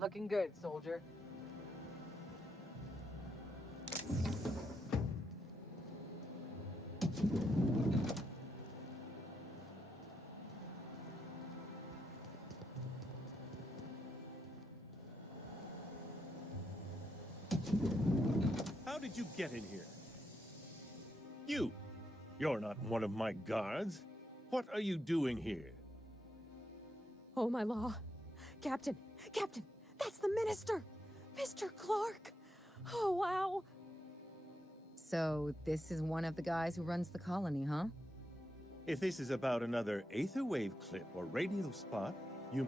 Looking good, soldier. How did you get in here? You're not one of my guards. What are you doing here? Oh, my law. Captain! Captain! That's the minister! Mr. Clark! Oh, wow! So, this is one of the guys who runs the colony, huh? If this is about another Aether Wave clip or radio spot, you...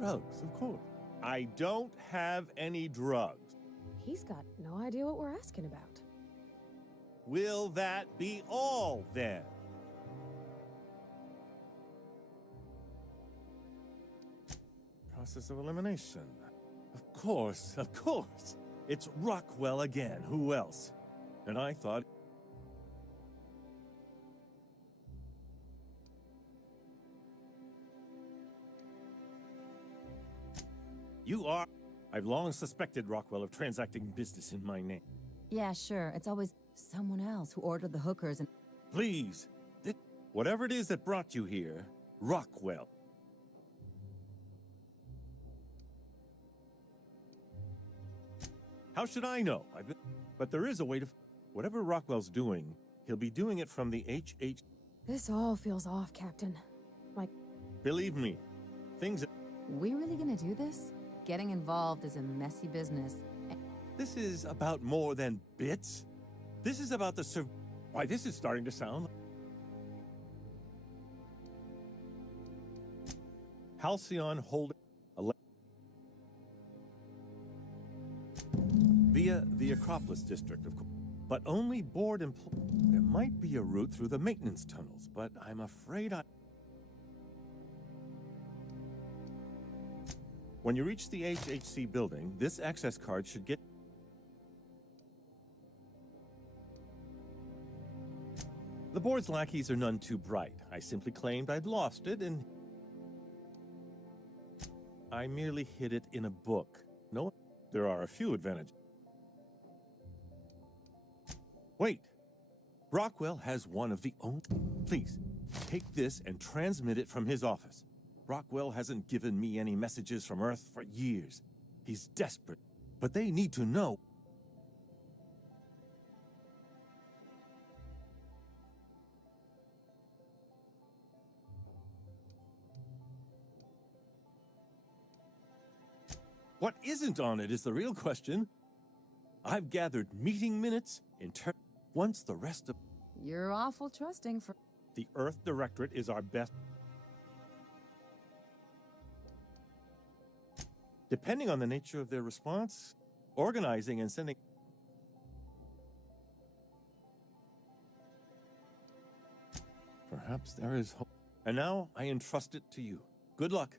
Drugs, of course. I don't have any drugs. He's got no idea what we're asking about. Will that be all, then? Process of elimination. Of course, of course. It's Rockwell again. Who else? And I thought... You are... I've long suspected Rockwell of transacting business in my name. Yeah, sure. It's always someone else who ordered the hookers and... Please. Whatever it is that brought you here, Rockwell. How should I know? But there is a way to... Whatever Rockwell's doing, he'll be doing it from the HH... This all feels off, Captain. Like... Believe me, things... We really gonna do this? Getting involved is a messy business. This is about more than bits. This is about the Why, this is starting to sound... Halcyon holding... Via the Acropolis district, of course. But only board employees. There might be a route through the maintenance tunnels, but I'm afraid When you reach the HHC building, this access card should get... The board's lackeys are none too bright. I simply claimed I'd lost it, and... I merely hid it in a book. No, there are a few advantages. Wait! Rockwell has one of the only... Please, take this and transmit it from his office. Rockwell hasn't given me any messages from Earth for years. He's desperate, but they need to know. What isn't on it is the real question. I've gathered meeting minutes in turn. Once the rest of... You're awful trusting for... The Earth Directorate is our best... Depending on the nature of their response, organizing and sending... Perhaps there is hope. And now I entrust it to you. Good luck.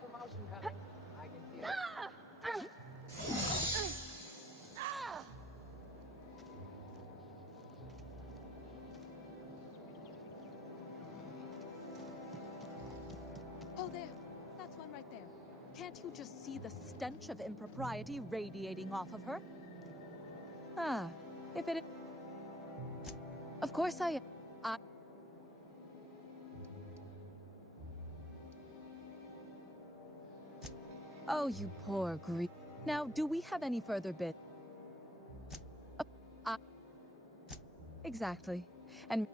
Promotion coming. I can feel it. Oh, there. That's one right there. Can't you just see the stench of impropriety radiating off of her? Ah, if it... Of course I... Oh, you poor grief. Now, do we have any further bit? Exactly. And...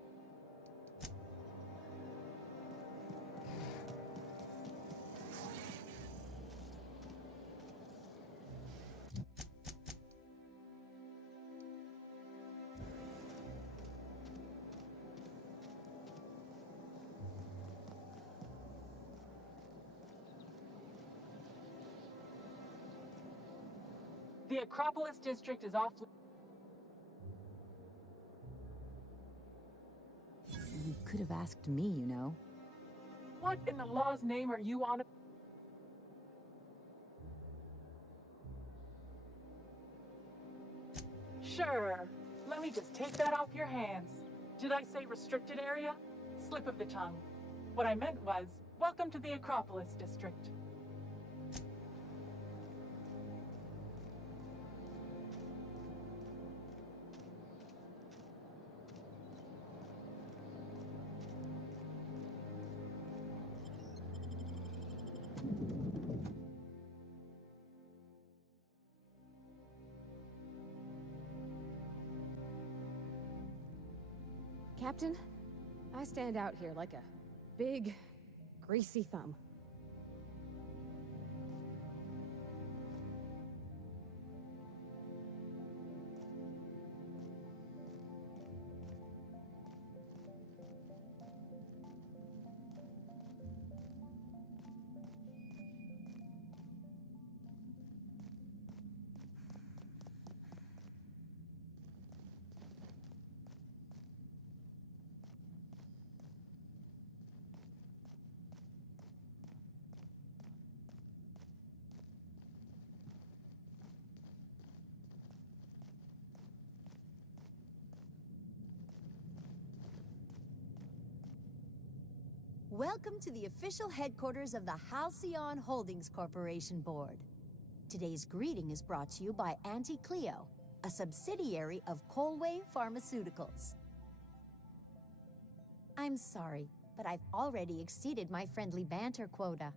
The Acropolis district is off. You could have asked me, you know. What in the law's name are you on? Sure. Let me just take that off your hands. Did I say restricted area? Slip of the tongue. What I meant was, welcome to the Acropolis district. Captain, I stand out here like a big, greasy thumb. Welcome to the official headquarters of the Halcyon Holdings Corporation Board. Today's greeting is brought to you by Auntie Cleo, a subsidiary of Colway Pharmaceuticals. I'm sorry, but I've already exceeded my friendly banter quota.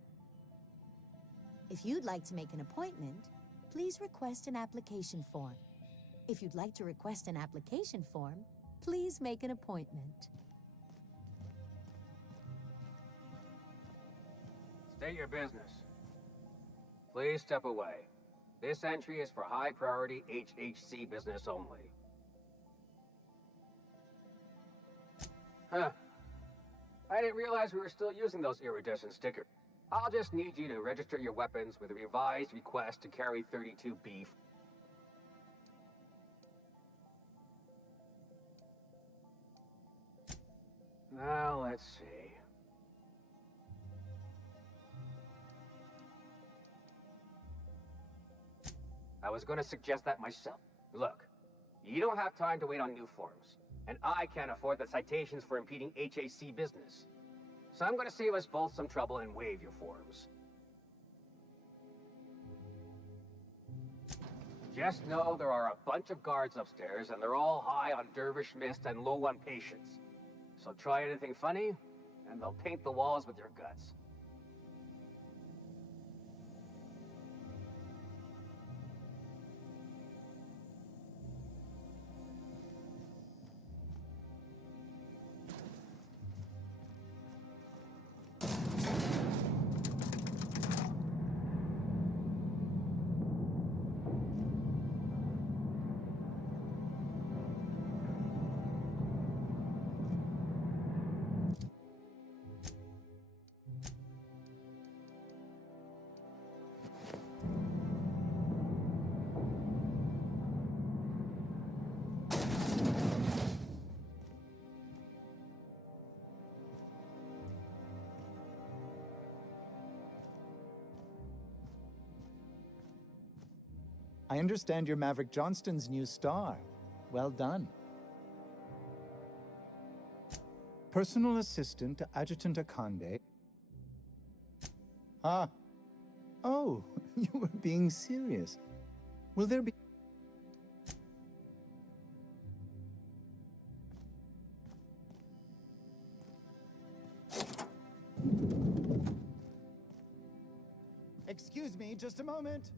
If you'd like to make an appointment, please request an application form. If you'd like to request an application form, please make an appointment. State your business. Please step away. This entry is for high-priority HHC business only. Huh. I didn't realize we were still using those iridescent stickers. I'll just need you to register your weapons with a revised request to carry 32 beef. Now, let's see. I was going to suggest that myself. Look, you don't have time to wait on new forms, and I can't afford the citations for impeding HAC business. So I'm going to save us both some trouble and waive your forms. Just know there are a bunch of guards upstairs, and they're all high on dervish mist and low on patience. So try anything funny, and they'll paint the walls with your guts. I understand you're Maverick Johnston's new star. Well done. Personal assistant to Adjutant Akande. Ah. Oh, you were being serious. Will there be... Excuse me, just a moment.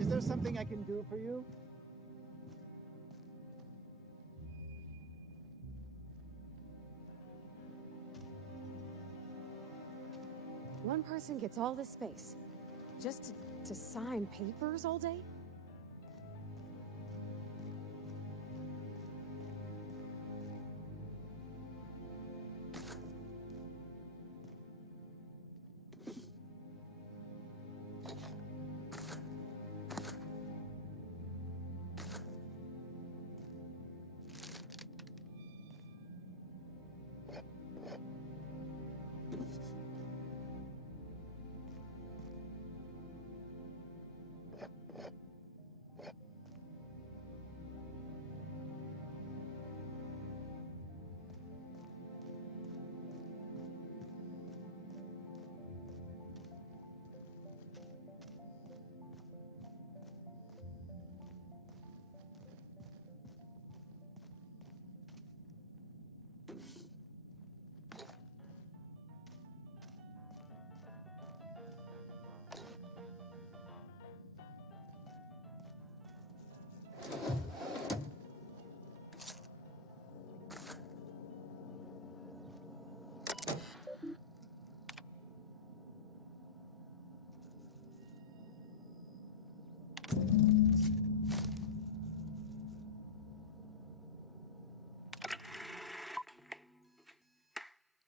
Is there something I can do for you? One person gets all this space. Just to sign papers all day?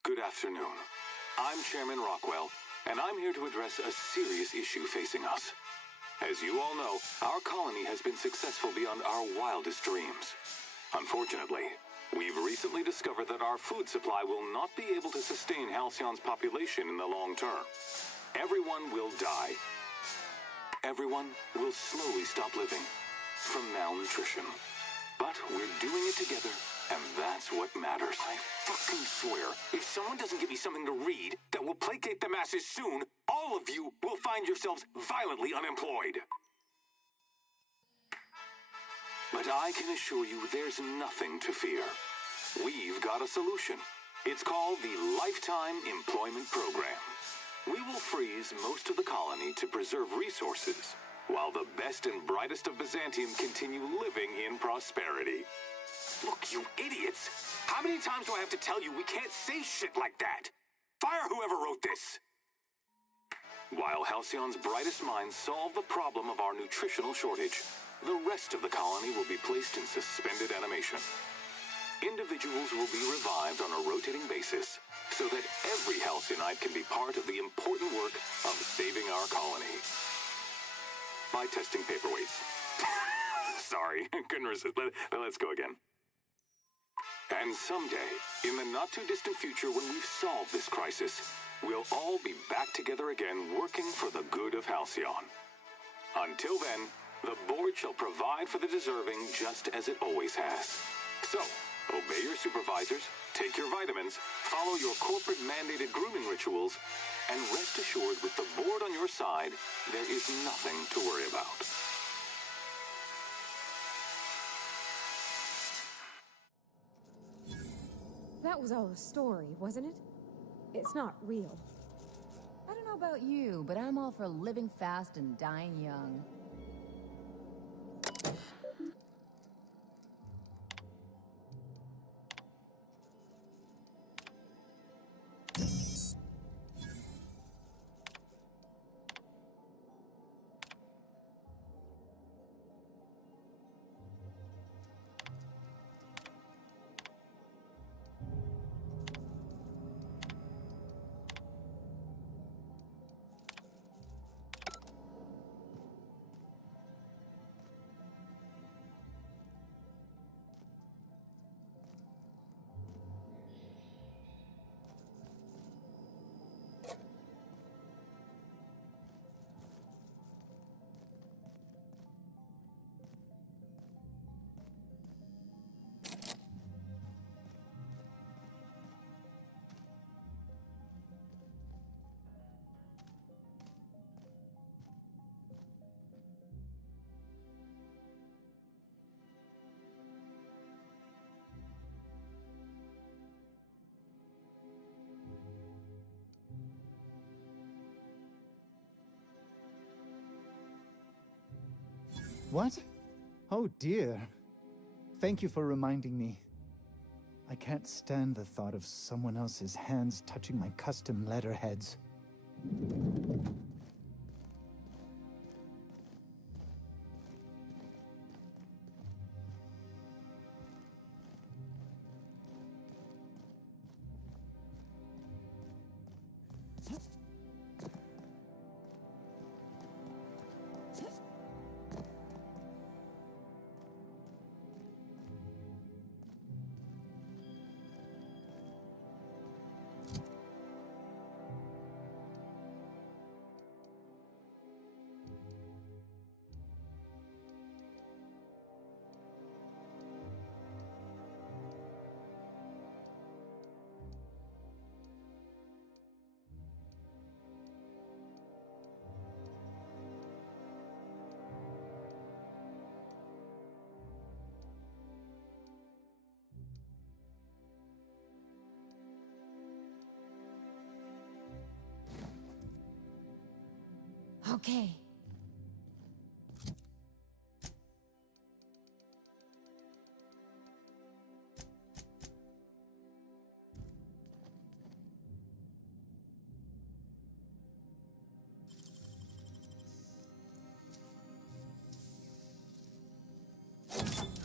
Good afternoon. I'm Chairman Rockwell, and I'm here to address a serious issue facing us. As you all know, our colony has been successful beyond our wildest dreams. Unfortunately, we've recently discovered that our food supply will not be able to sustain Halcyon's population in the long term. Everyone will die. Everyone will slowly stop living from malnutrition. But we're doing it together, and that's what matters. I fucking swear, if someone doesn't give me something to read that will placate the masses soon, all of you will find yourselves violently unemployed. But I can assure you there's nothing to fear. We've got a solution. It's called the Lifetime Employment Program. We will freeze most of the colony to preserve resources, while the best and brightest of Byzantium continue living in prosperity. Look, you idiots! How many times do I have to tell you we can't say shit like that? Fire whoever wrote this! While Halcyon's brightest minds solve the problem of our nutritional shortage, the rest of the colony will be placed in suspended animation. Individuals will be revived on a rotating basis, so that every Halcyonite can be part of the important work of saving our colony. By testing paperweights. Sorry, couldn't resist. Let's go again. And someday, in the not-too-distant future when we've solved this crisis, we'll all be back together again working for the good of Halcyon. Until then, the board shall provide for the deserving just as it always has. So, obey your supervisors, take your vitamins, follow your corporate-mandated grooming rituals, and rest assured with the board on your side, there is nothing to worry about. That was all a story, wasn't it? It's not real. I don't know about you, but I'm all for living fast and dying young. What? Oh dear. Thank you for reminding me. I can't stand the thought of someone else's hands touching my custom letterheads. Okay.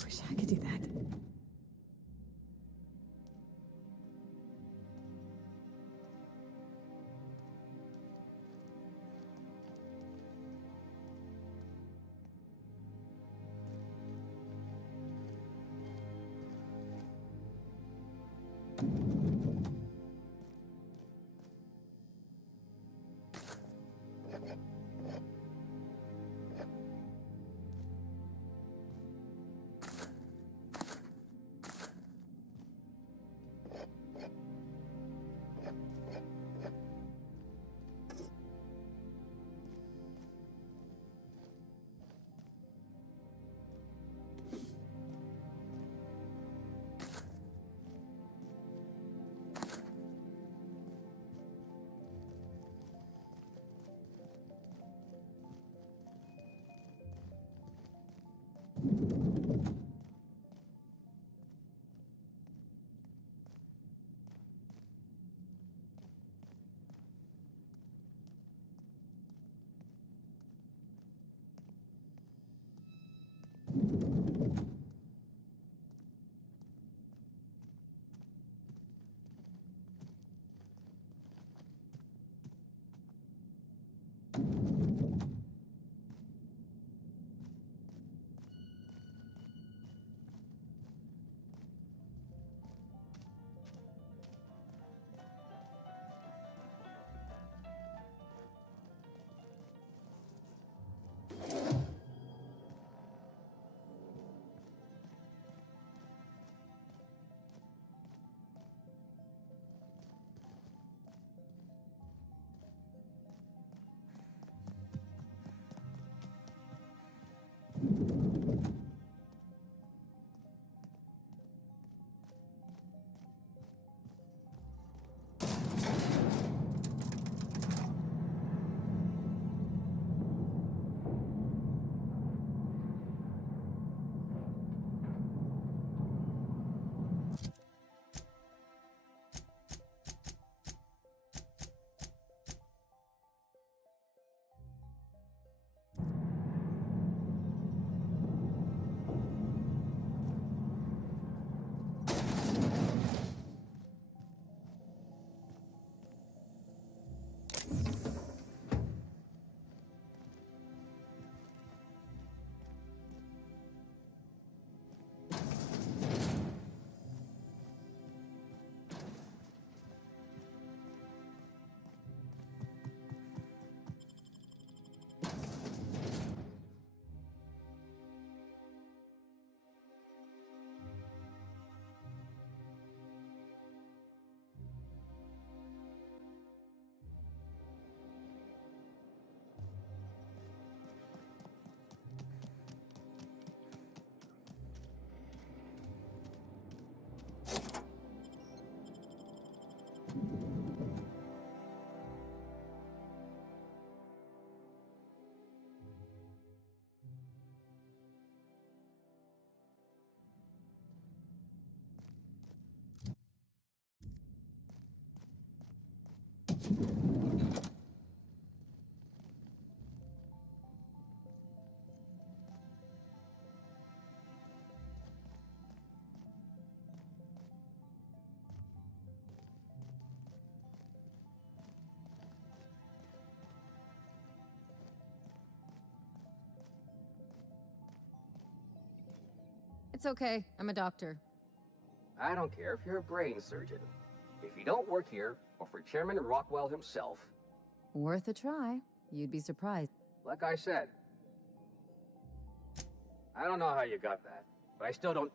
Wish I could do that. It's okay. I'm a doctor. I don't care if you're a brain surgeon. If you don't work here, or for Chairman Rockwell himself... Worth a try. You'd be surprised. Like I said, I don't know how you got that, but I still don't...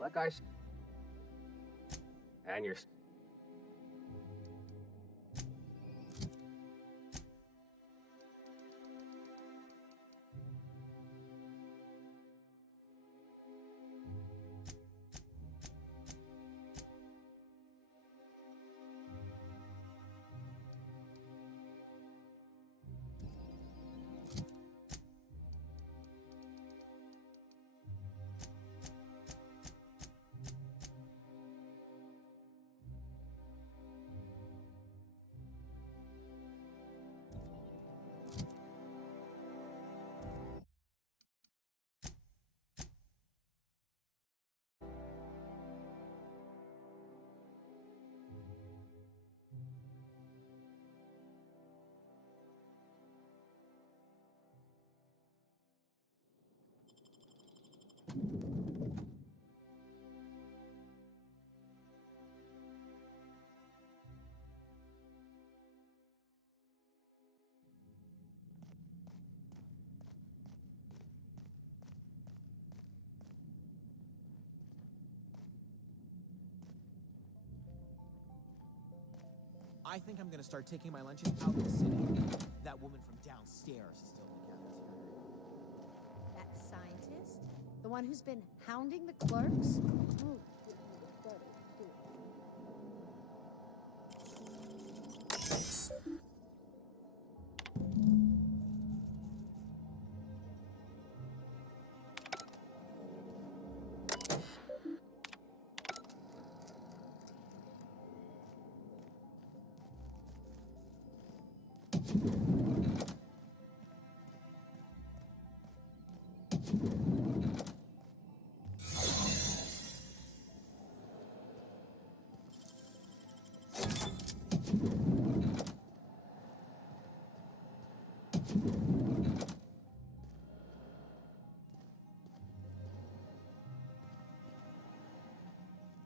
Like I said... And you're... I think I'm gonna start taking my lunches out of the city. That woman from downstairs is still in the cafeteria. That scientist? The one who's been hounding the clerks? Oh.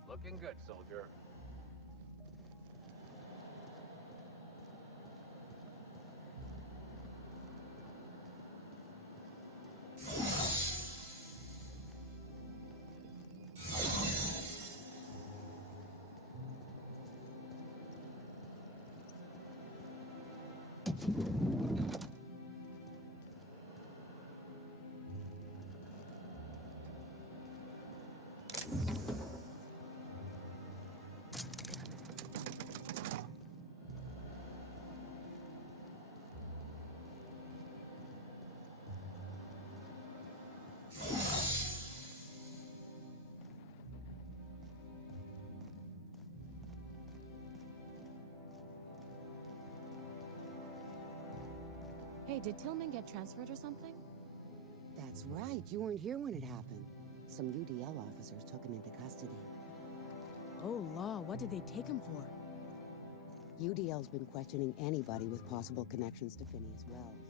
Looking good, soldier. Hey, did Tillman get transferred or something? That's right. You weren't here when it happened. Some UDL officers took him into custody. Oh, law. What did they take him for? UDL's been questioning anybody with possible connections to Phineas Wells.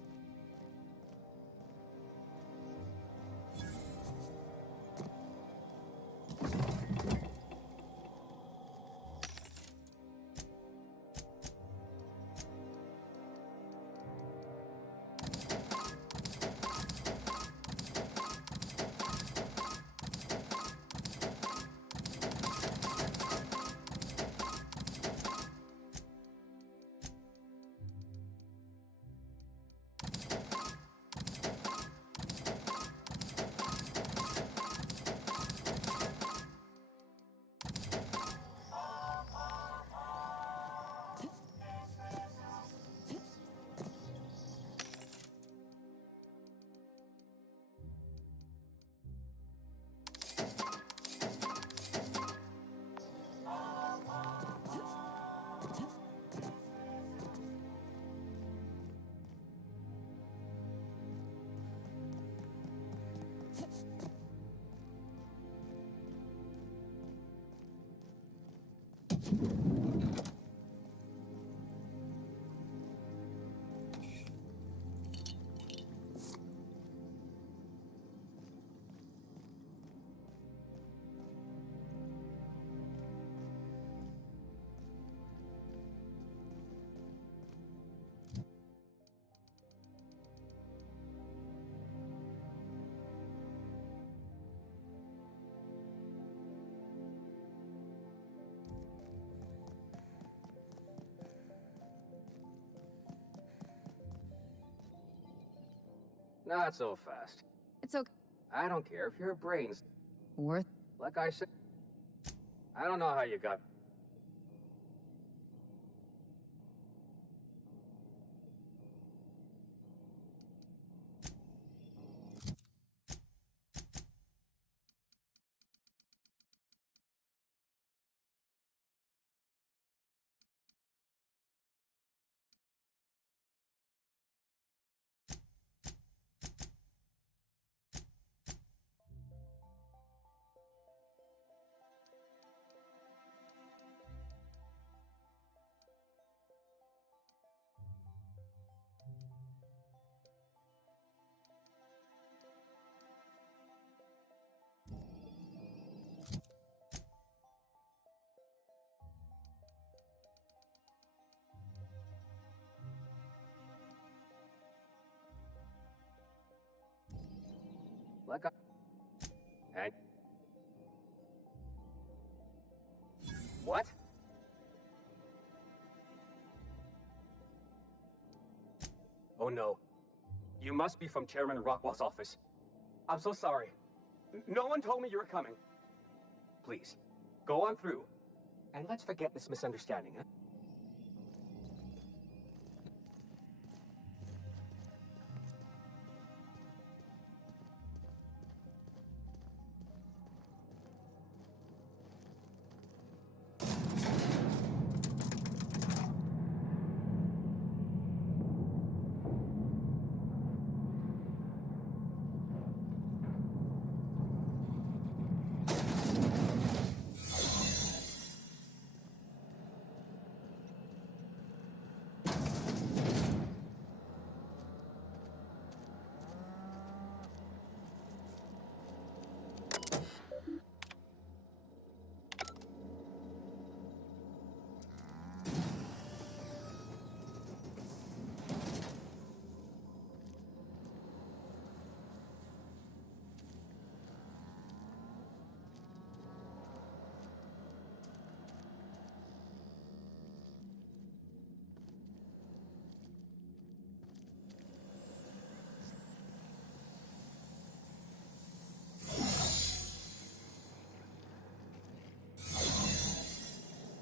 Not so fast. It's okay. I don't care if your brain's Worth. like I said. I don't know how you got. Like I. And. What? Oh no. You must be from Chairman Rockwell's office. I'm so sorry. No one told me you were coming. Please, go on through. And let's forget this misunderstanding, huh?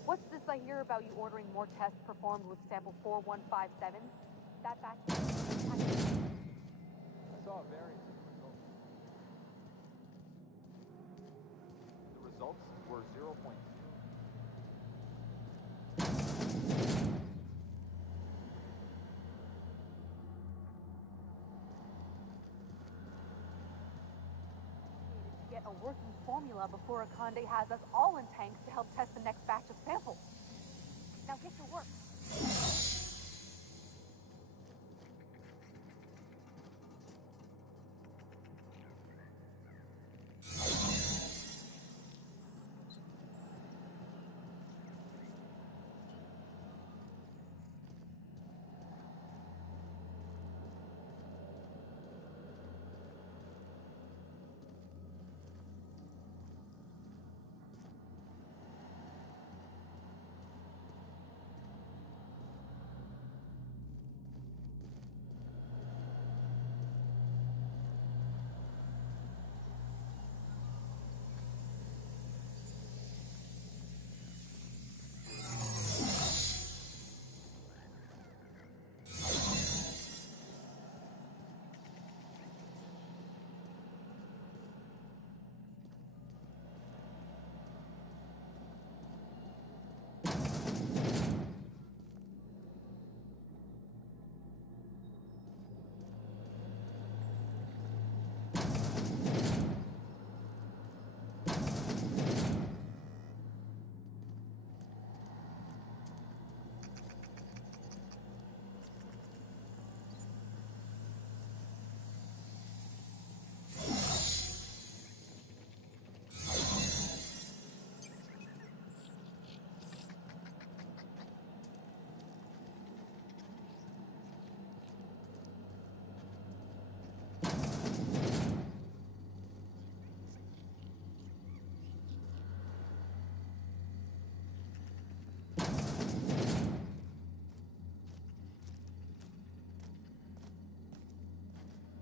What's this I hear about you ordering more tests performed with sample 4157? That batch. I saw a variance in the results. The results were 0.2. Get a working formula before Akande has us all in tanks to help test the next batch of samples. Now get to work.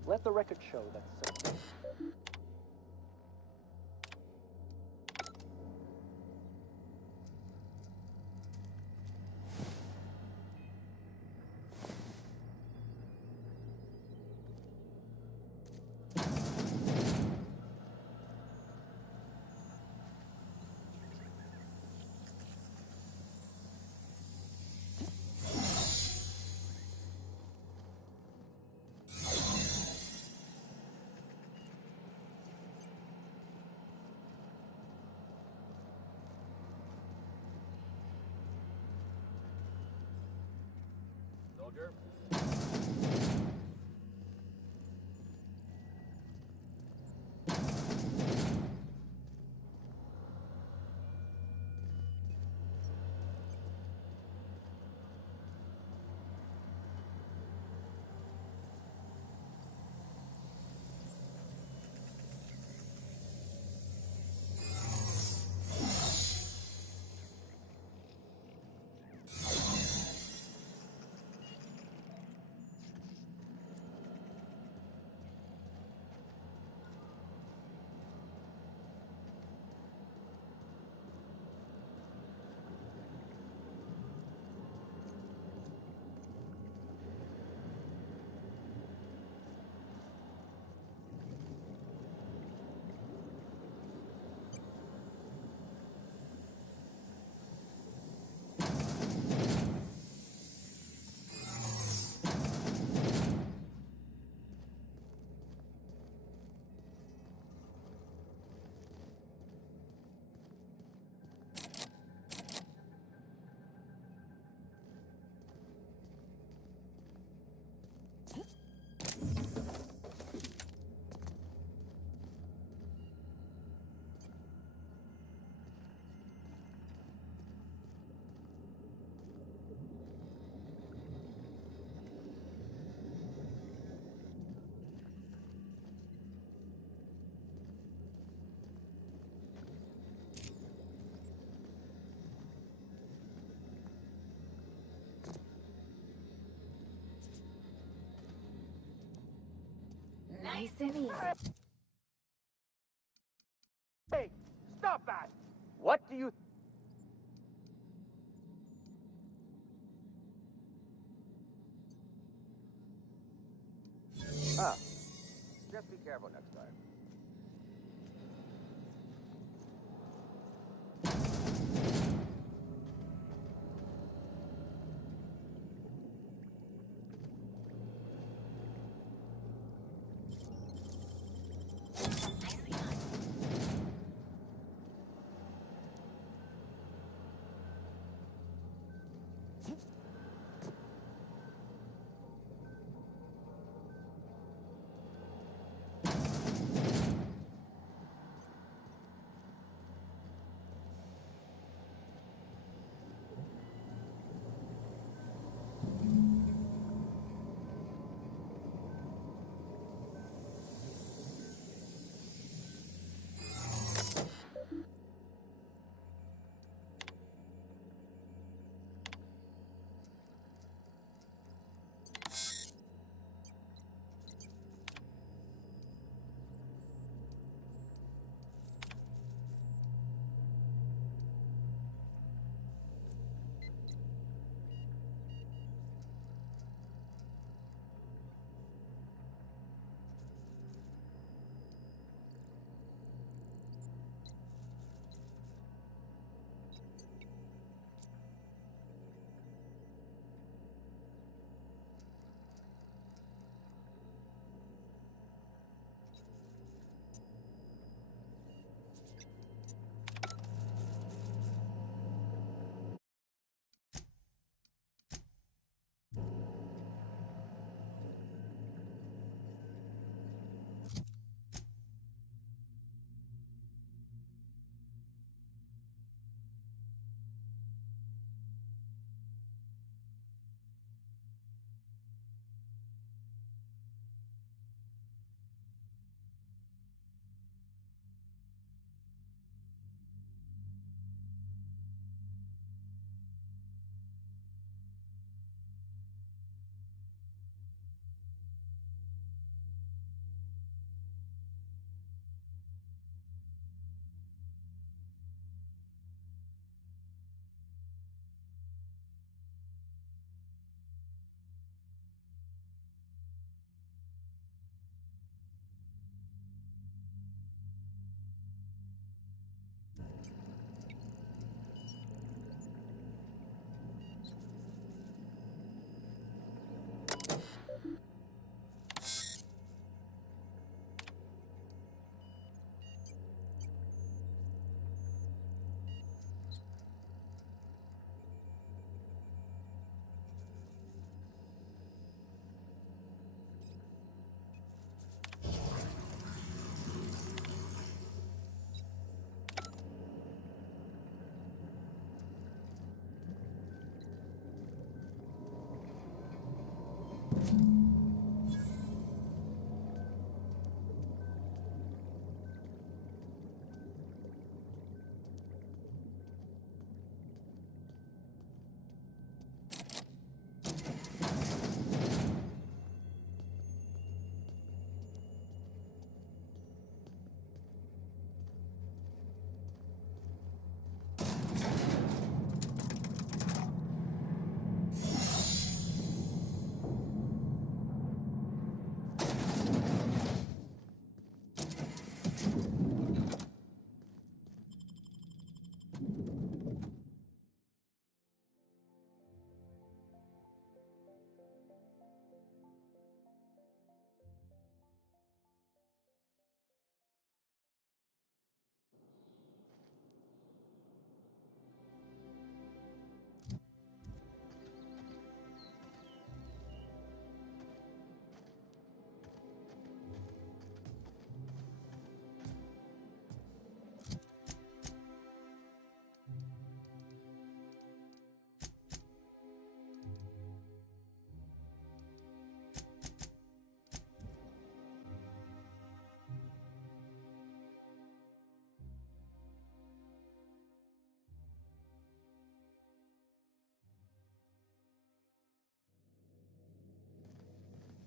Let the record show that so. Soldier. Nice and easy. Hey, stop that! What do you... Ah, just be careful next time.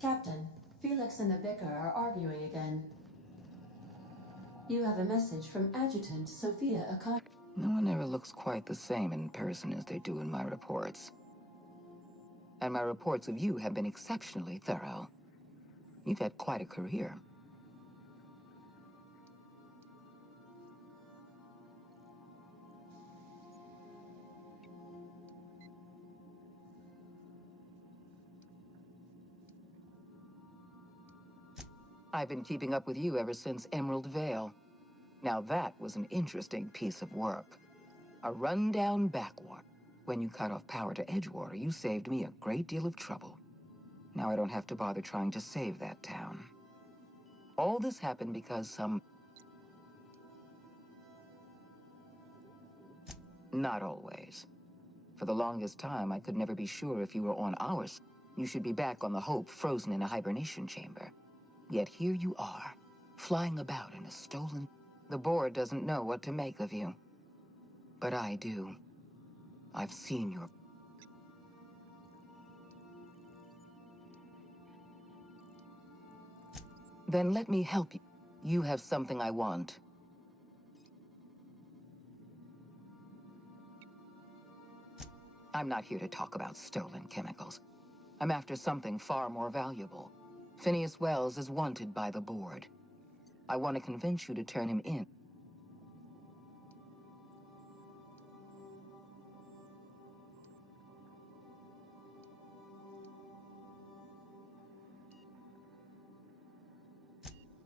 Captain, Felix and the Vicar are arguing again. You have a message from Adjutant Sophia Akar. No one ever looks quite the same in person as they do in my reports. And my reports of you have been exceptionally thorough. You've had quite a career. I've been keeping up with you ever since Emerald Vale. Now that was an interesting piece of work. A rundown backwater. When you cut off power to Edgewater, you saved me a great deal of trouble. Now I don't have to bother trying to save that town. All this happened because some... Not always. For the longest time, I could never be sure if you were on ours. You should be back on the Hope, frozen in a hibernation chamber. Yet here you are, flying about in a stolen... The board doesn't know what to make of you. But I do. I've seen your... Then let me help you. You have something I want. I'm not here to talk about stolen chemicals. I'm after something far more valuable. Phineas Wells is wanted by the board. I want to convince you to turn him in.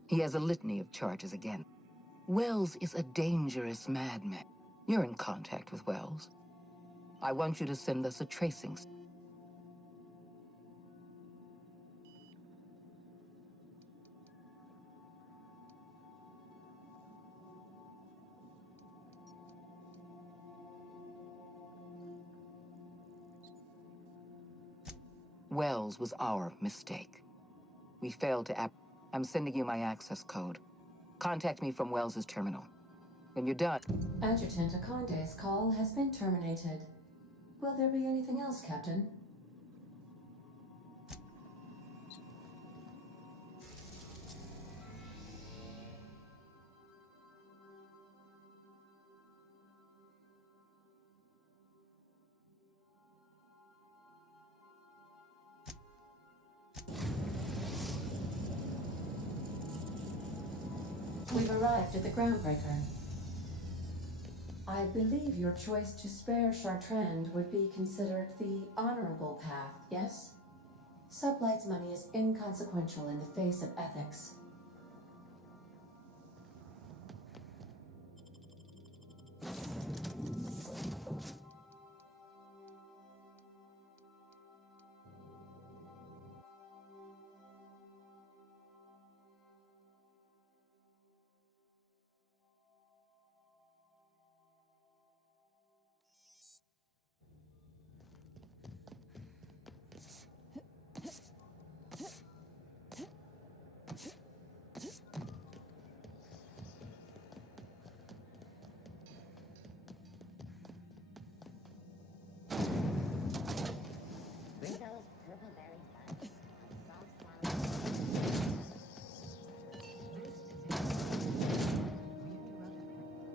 He has a litany of charges again. Wells is a dangerous madman. You're in contact with Wells. I want you to send us a tracing. Wells was our mistake. We failed to I'm sending you my access code. Contact me from Wells's terminal. When you're done... Adjutant Akande's call has been terminated. Will there be anything else, Captain? We've arrived at the groundbreaker. I believe your choice to spare Chartrand would be considered the honorable path, yes? Sublight's money is inconsequential in the face of ethics.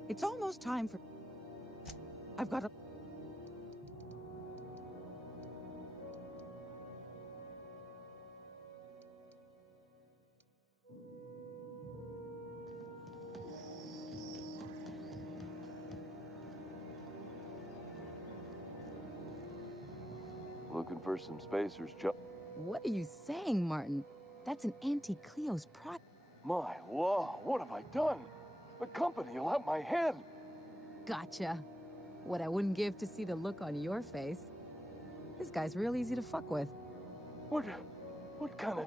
It's almost time for... I've got a... Looking for some spacers, Chuck. What are you saying, Martin? That's an Auntie Cleo's product. My law, what have I done? The company will have my head. Gotcha. What I wouldn't give to see the look on your face. This guy's real easy to fuck with. What kind of...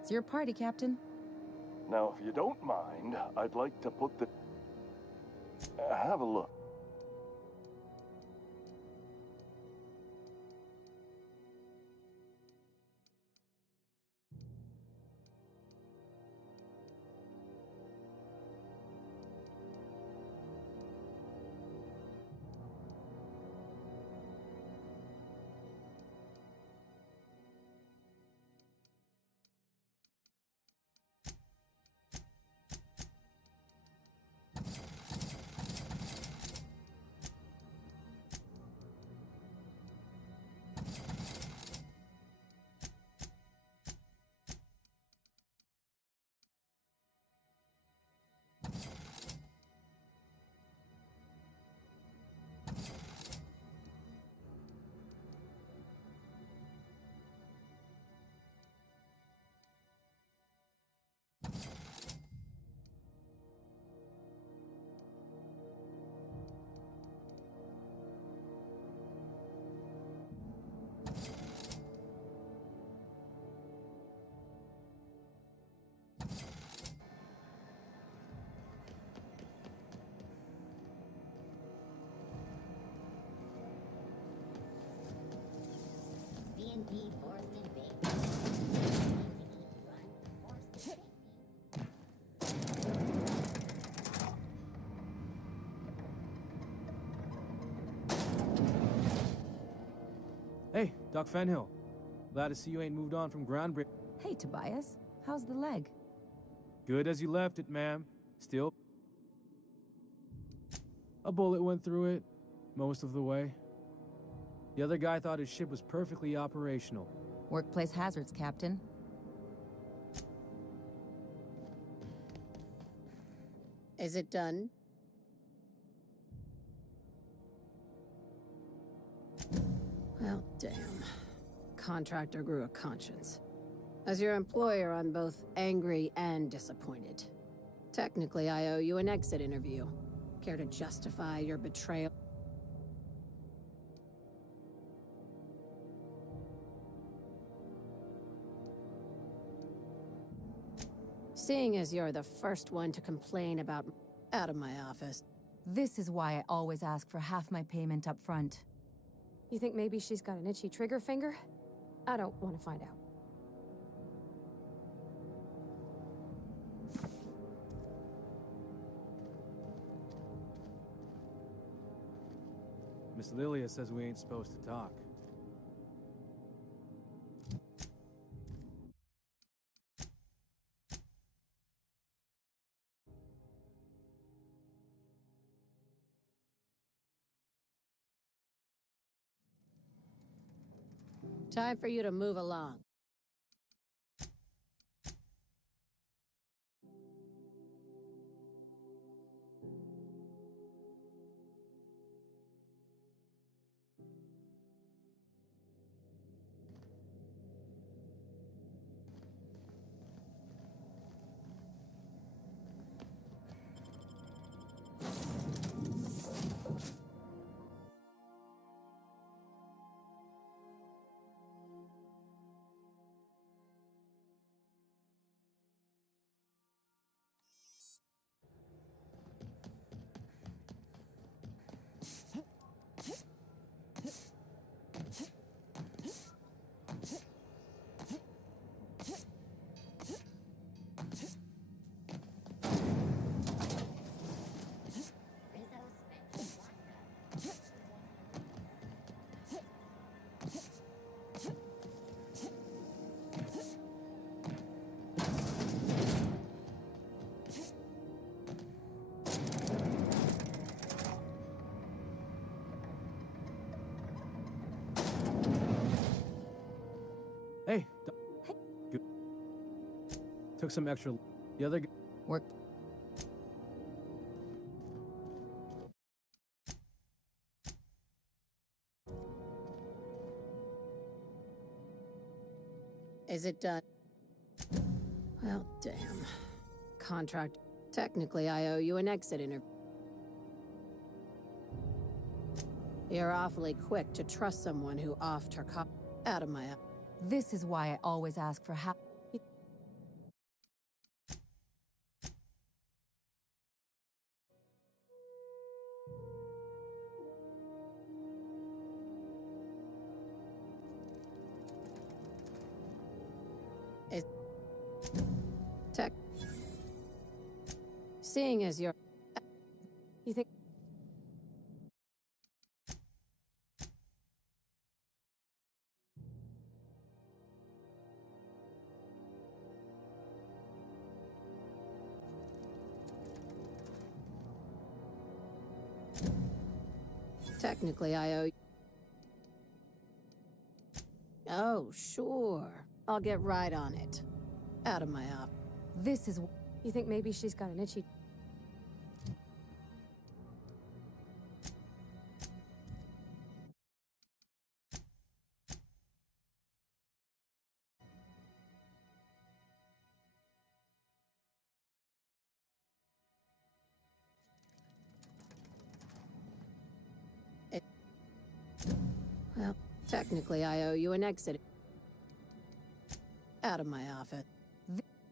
It's your party, Captain. Now, if you don't mind, I'd like to put the... have a look. Hey, Doc Fenhill. Glad to see you ain't moved on from groundbreak. Hey, Tobias. How's the leg? Good as you left it, ma'am. Still. A bullet went through it, most of the way. The other guy thought his ship was perfectly operational. Workplace hazards, Captain. Is it done? Well, damn. Contractor grew a conscience. As your employer, I'm both angry and disappointed. Technically, I owe you an exit interview. Care to justify your betrayal? Seeing as you're the first one to complain about out of my office. This is why I always ask for half my payment up front. You think maybe she's got an itchy trigger finger? I don't want to find out. Miss Lilia says we ain't supposed to talk. Time for you to move along. Hey, good. Took some extra. The other guy. Work. Is it done? Well, damn. Contract. Technically, I owe you an exit interview. You're awfully quick to trust someone who offed her cop out of my... This is why I always ask for half. Tech. Seeing as you're... You think... Technically, I owe... Oh, sure. I'll get right on it. Out of my office. This is... You think maybe she's got an itchy... Well, technically, I owe you an exit. Out of my office.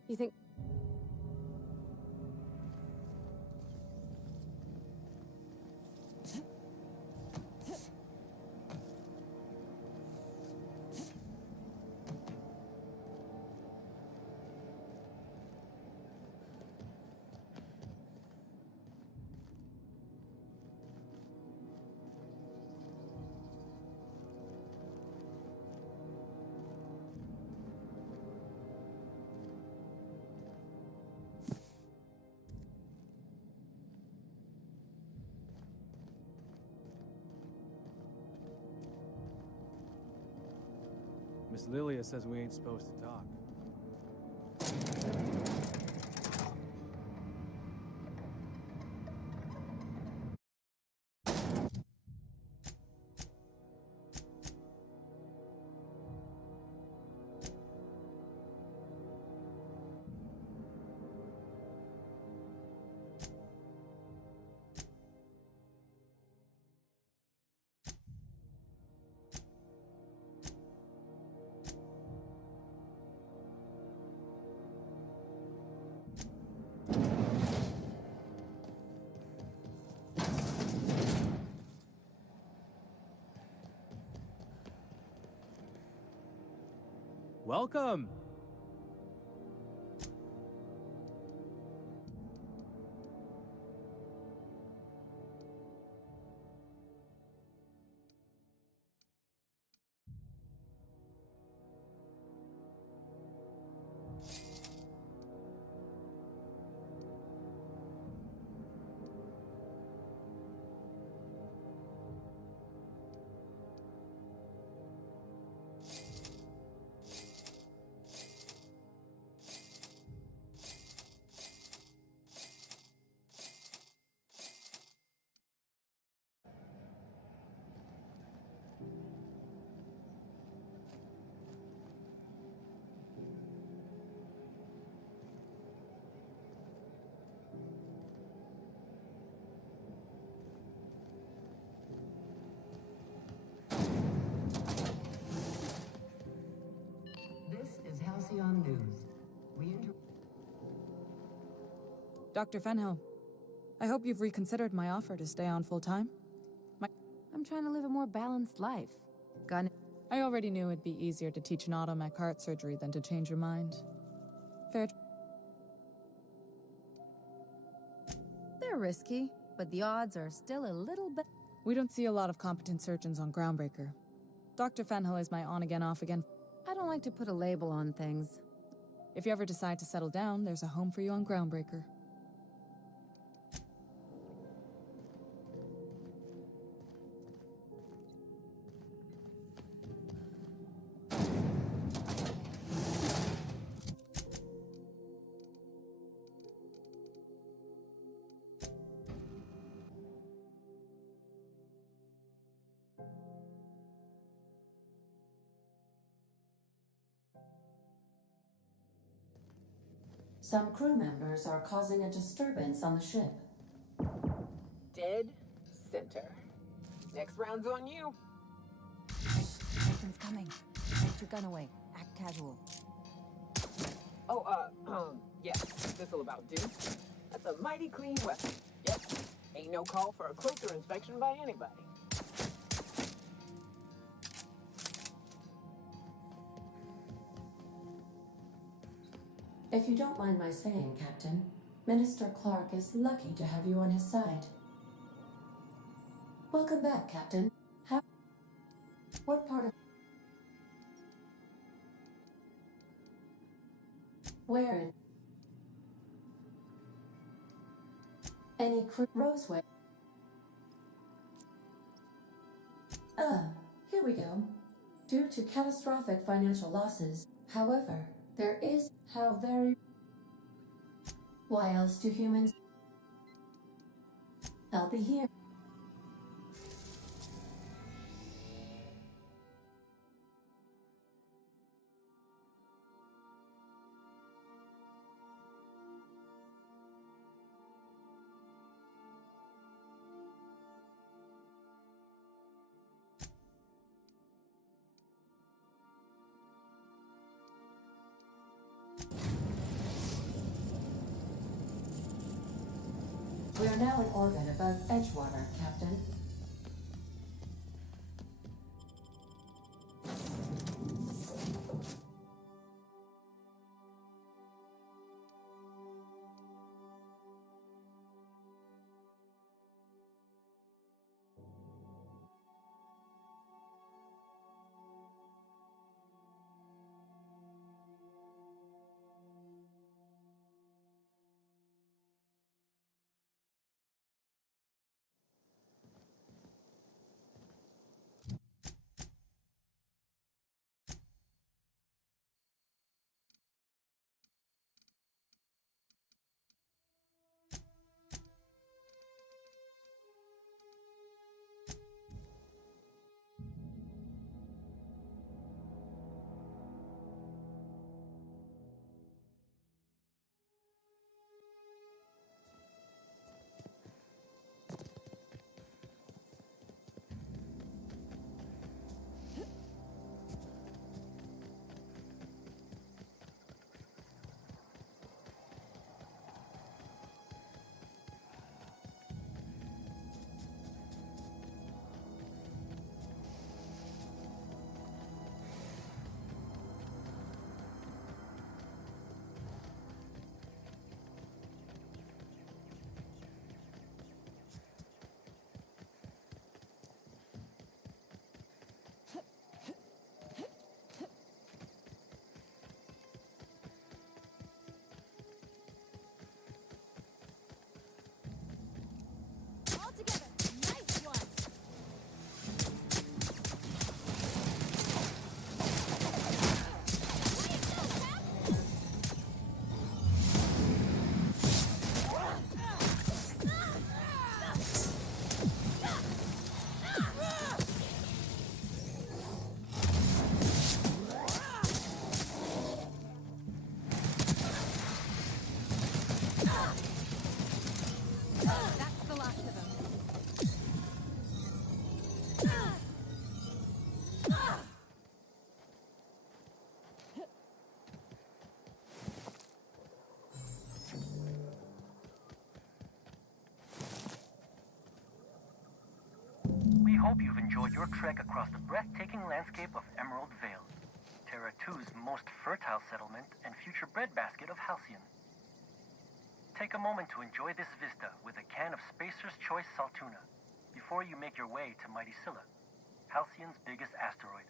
You think... Miss Lilia says we ain't supposed to talk. Welcome! Halcyon News. Dr. Fenhill, I hope you've reconsidered my offer to stay on full-time. I'm trying to live a more balanced life. I already knew it'd be easier to teach an automech heart surgery than to change your mind. Fair. They're risky, but the odds are still a little bit. We don't see a lot of competent surgeons on Groundbreaker. Dr. Fenhill is my on-again, off-again. I don't like to put a label on things. If you ever decide to settle down, there's a home for you on Groundbreaker. Some crew members are causing a disturbance on the ship. Dead center. Next round's on you. Captain's coming. Put your gun away. Act casual. Oh, yeah, this'll about do. That's a mighty clean weapon. Yep, ain't no call for a closer inspection by anybody. If you don't mind my saying, Captain, Minister Clark is lucky to have you on his side. Welcome back, Captain. What part of... Where in... Any crew... Roseway? Here we go. Due to catastrophic financial losses, however, there is how very... Why else do humans... I'll be here. We are now in orbit above Edgewater, Captain. That's the last of them. We hope you've enjoyed your trek across the breathtaking landscape of Emerald Vale, Terra 2's most fertile settlement and future breadbasket of Halcyon. Take a moment to enjoy this vista with a can of Spacer's Choice Saltuna before you make your way to Mighty Scylla, Halcyon's biggest asteroid.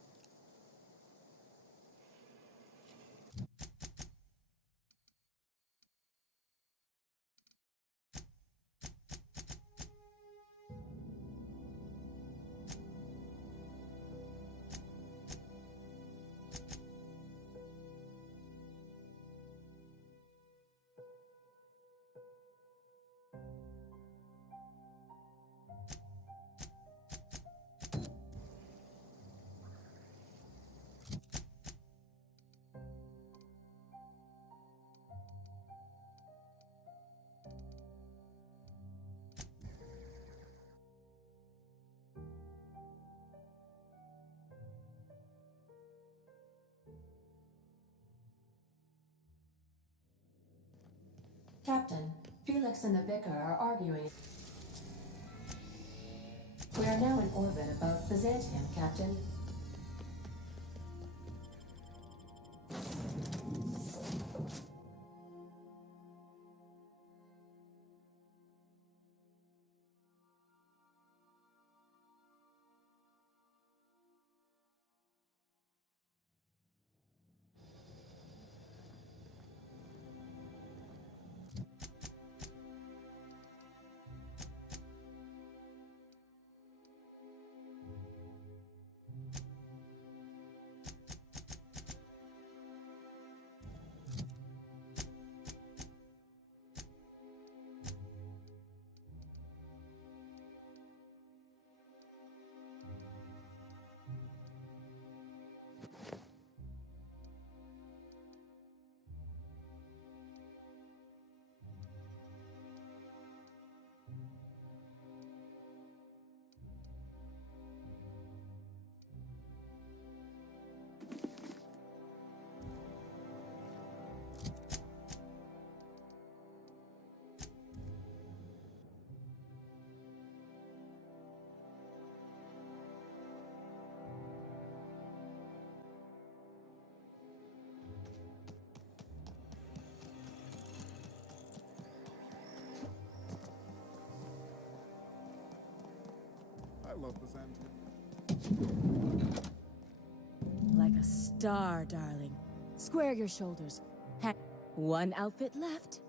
Captain, Felix and the Vicar are arguing. We are now in orbit above Byzantium, Captain. I love Byzantium. Like a star, darling. Square your shoulders. One outfit left.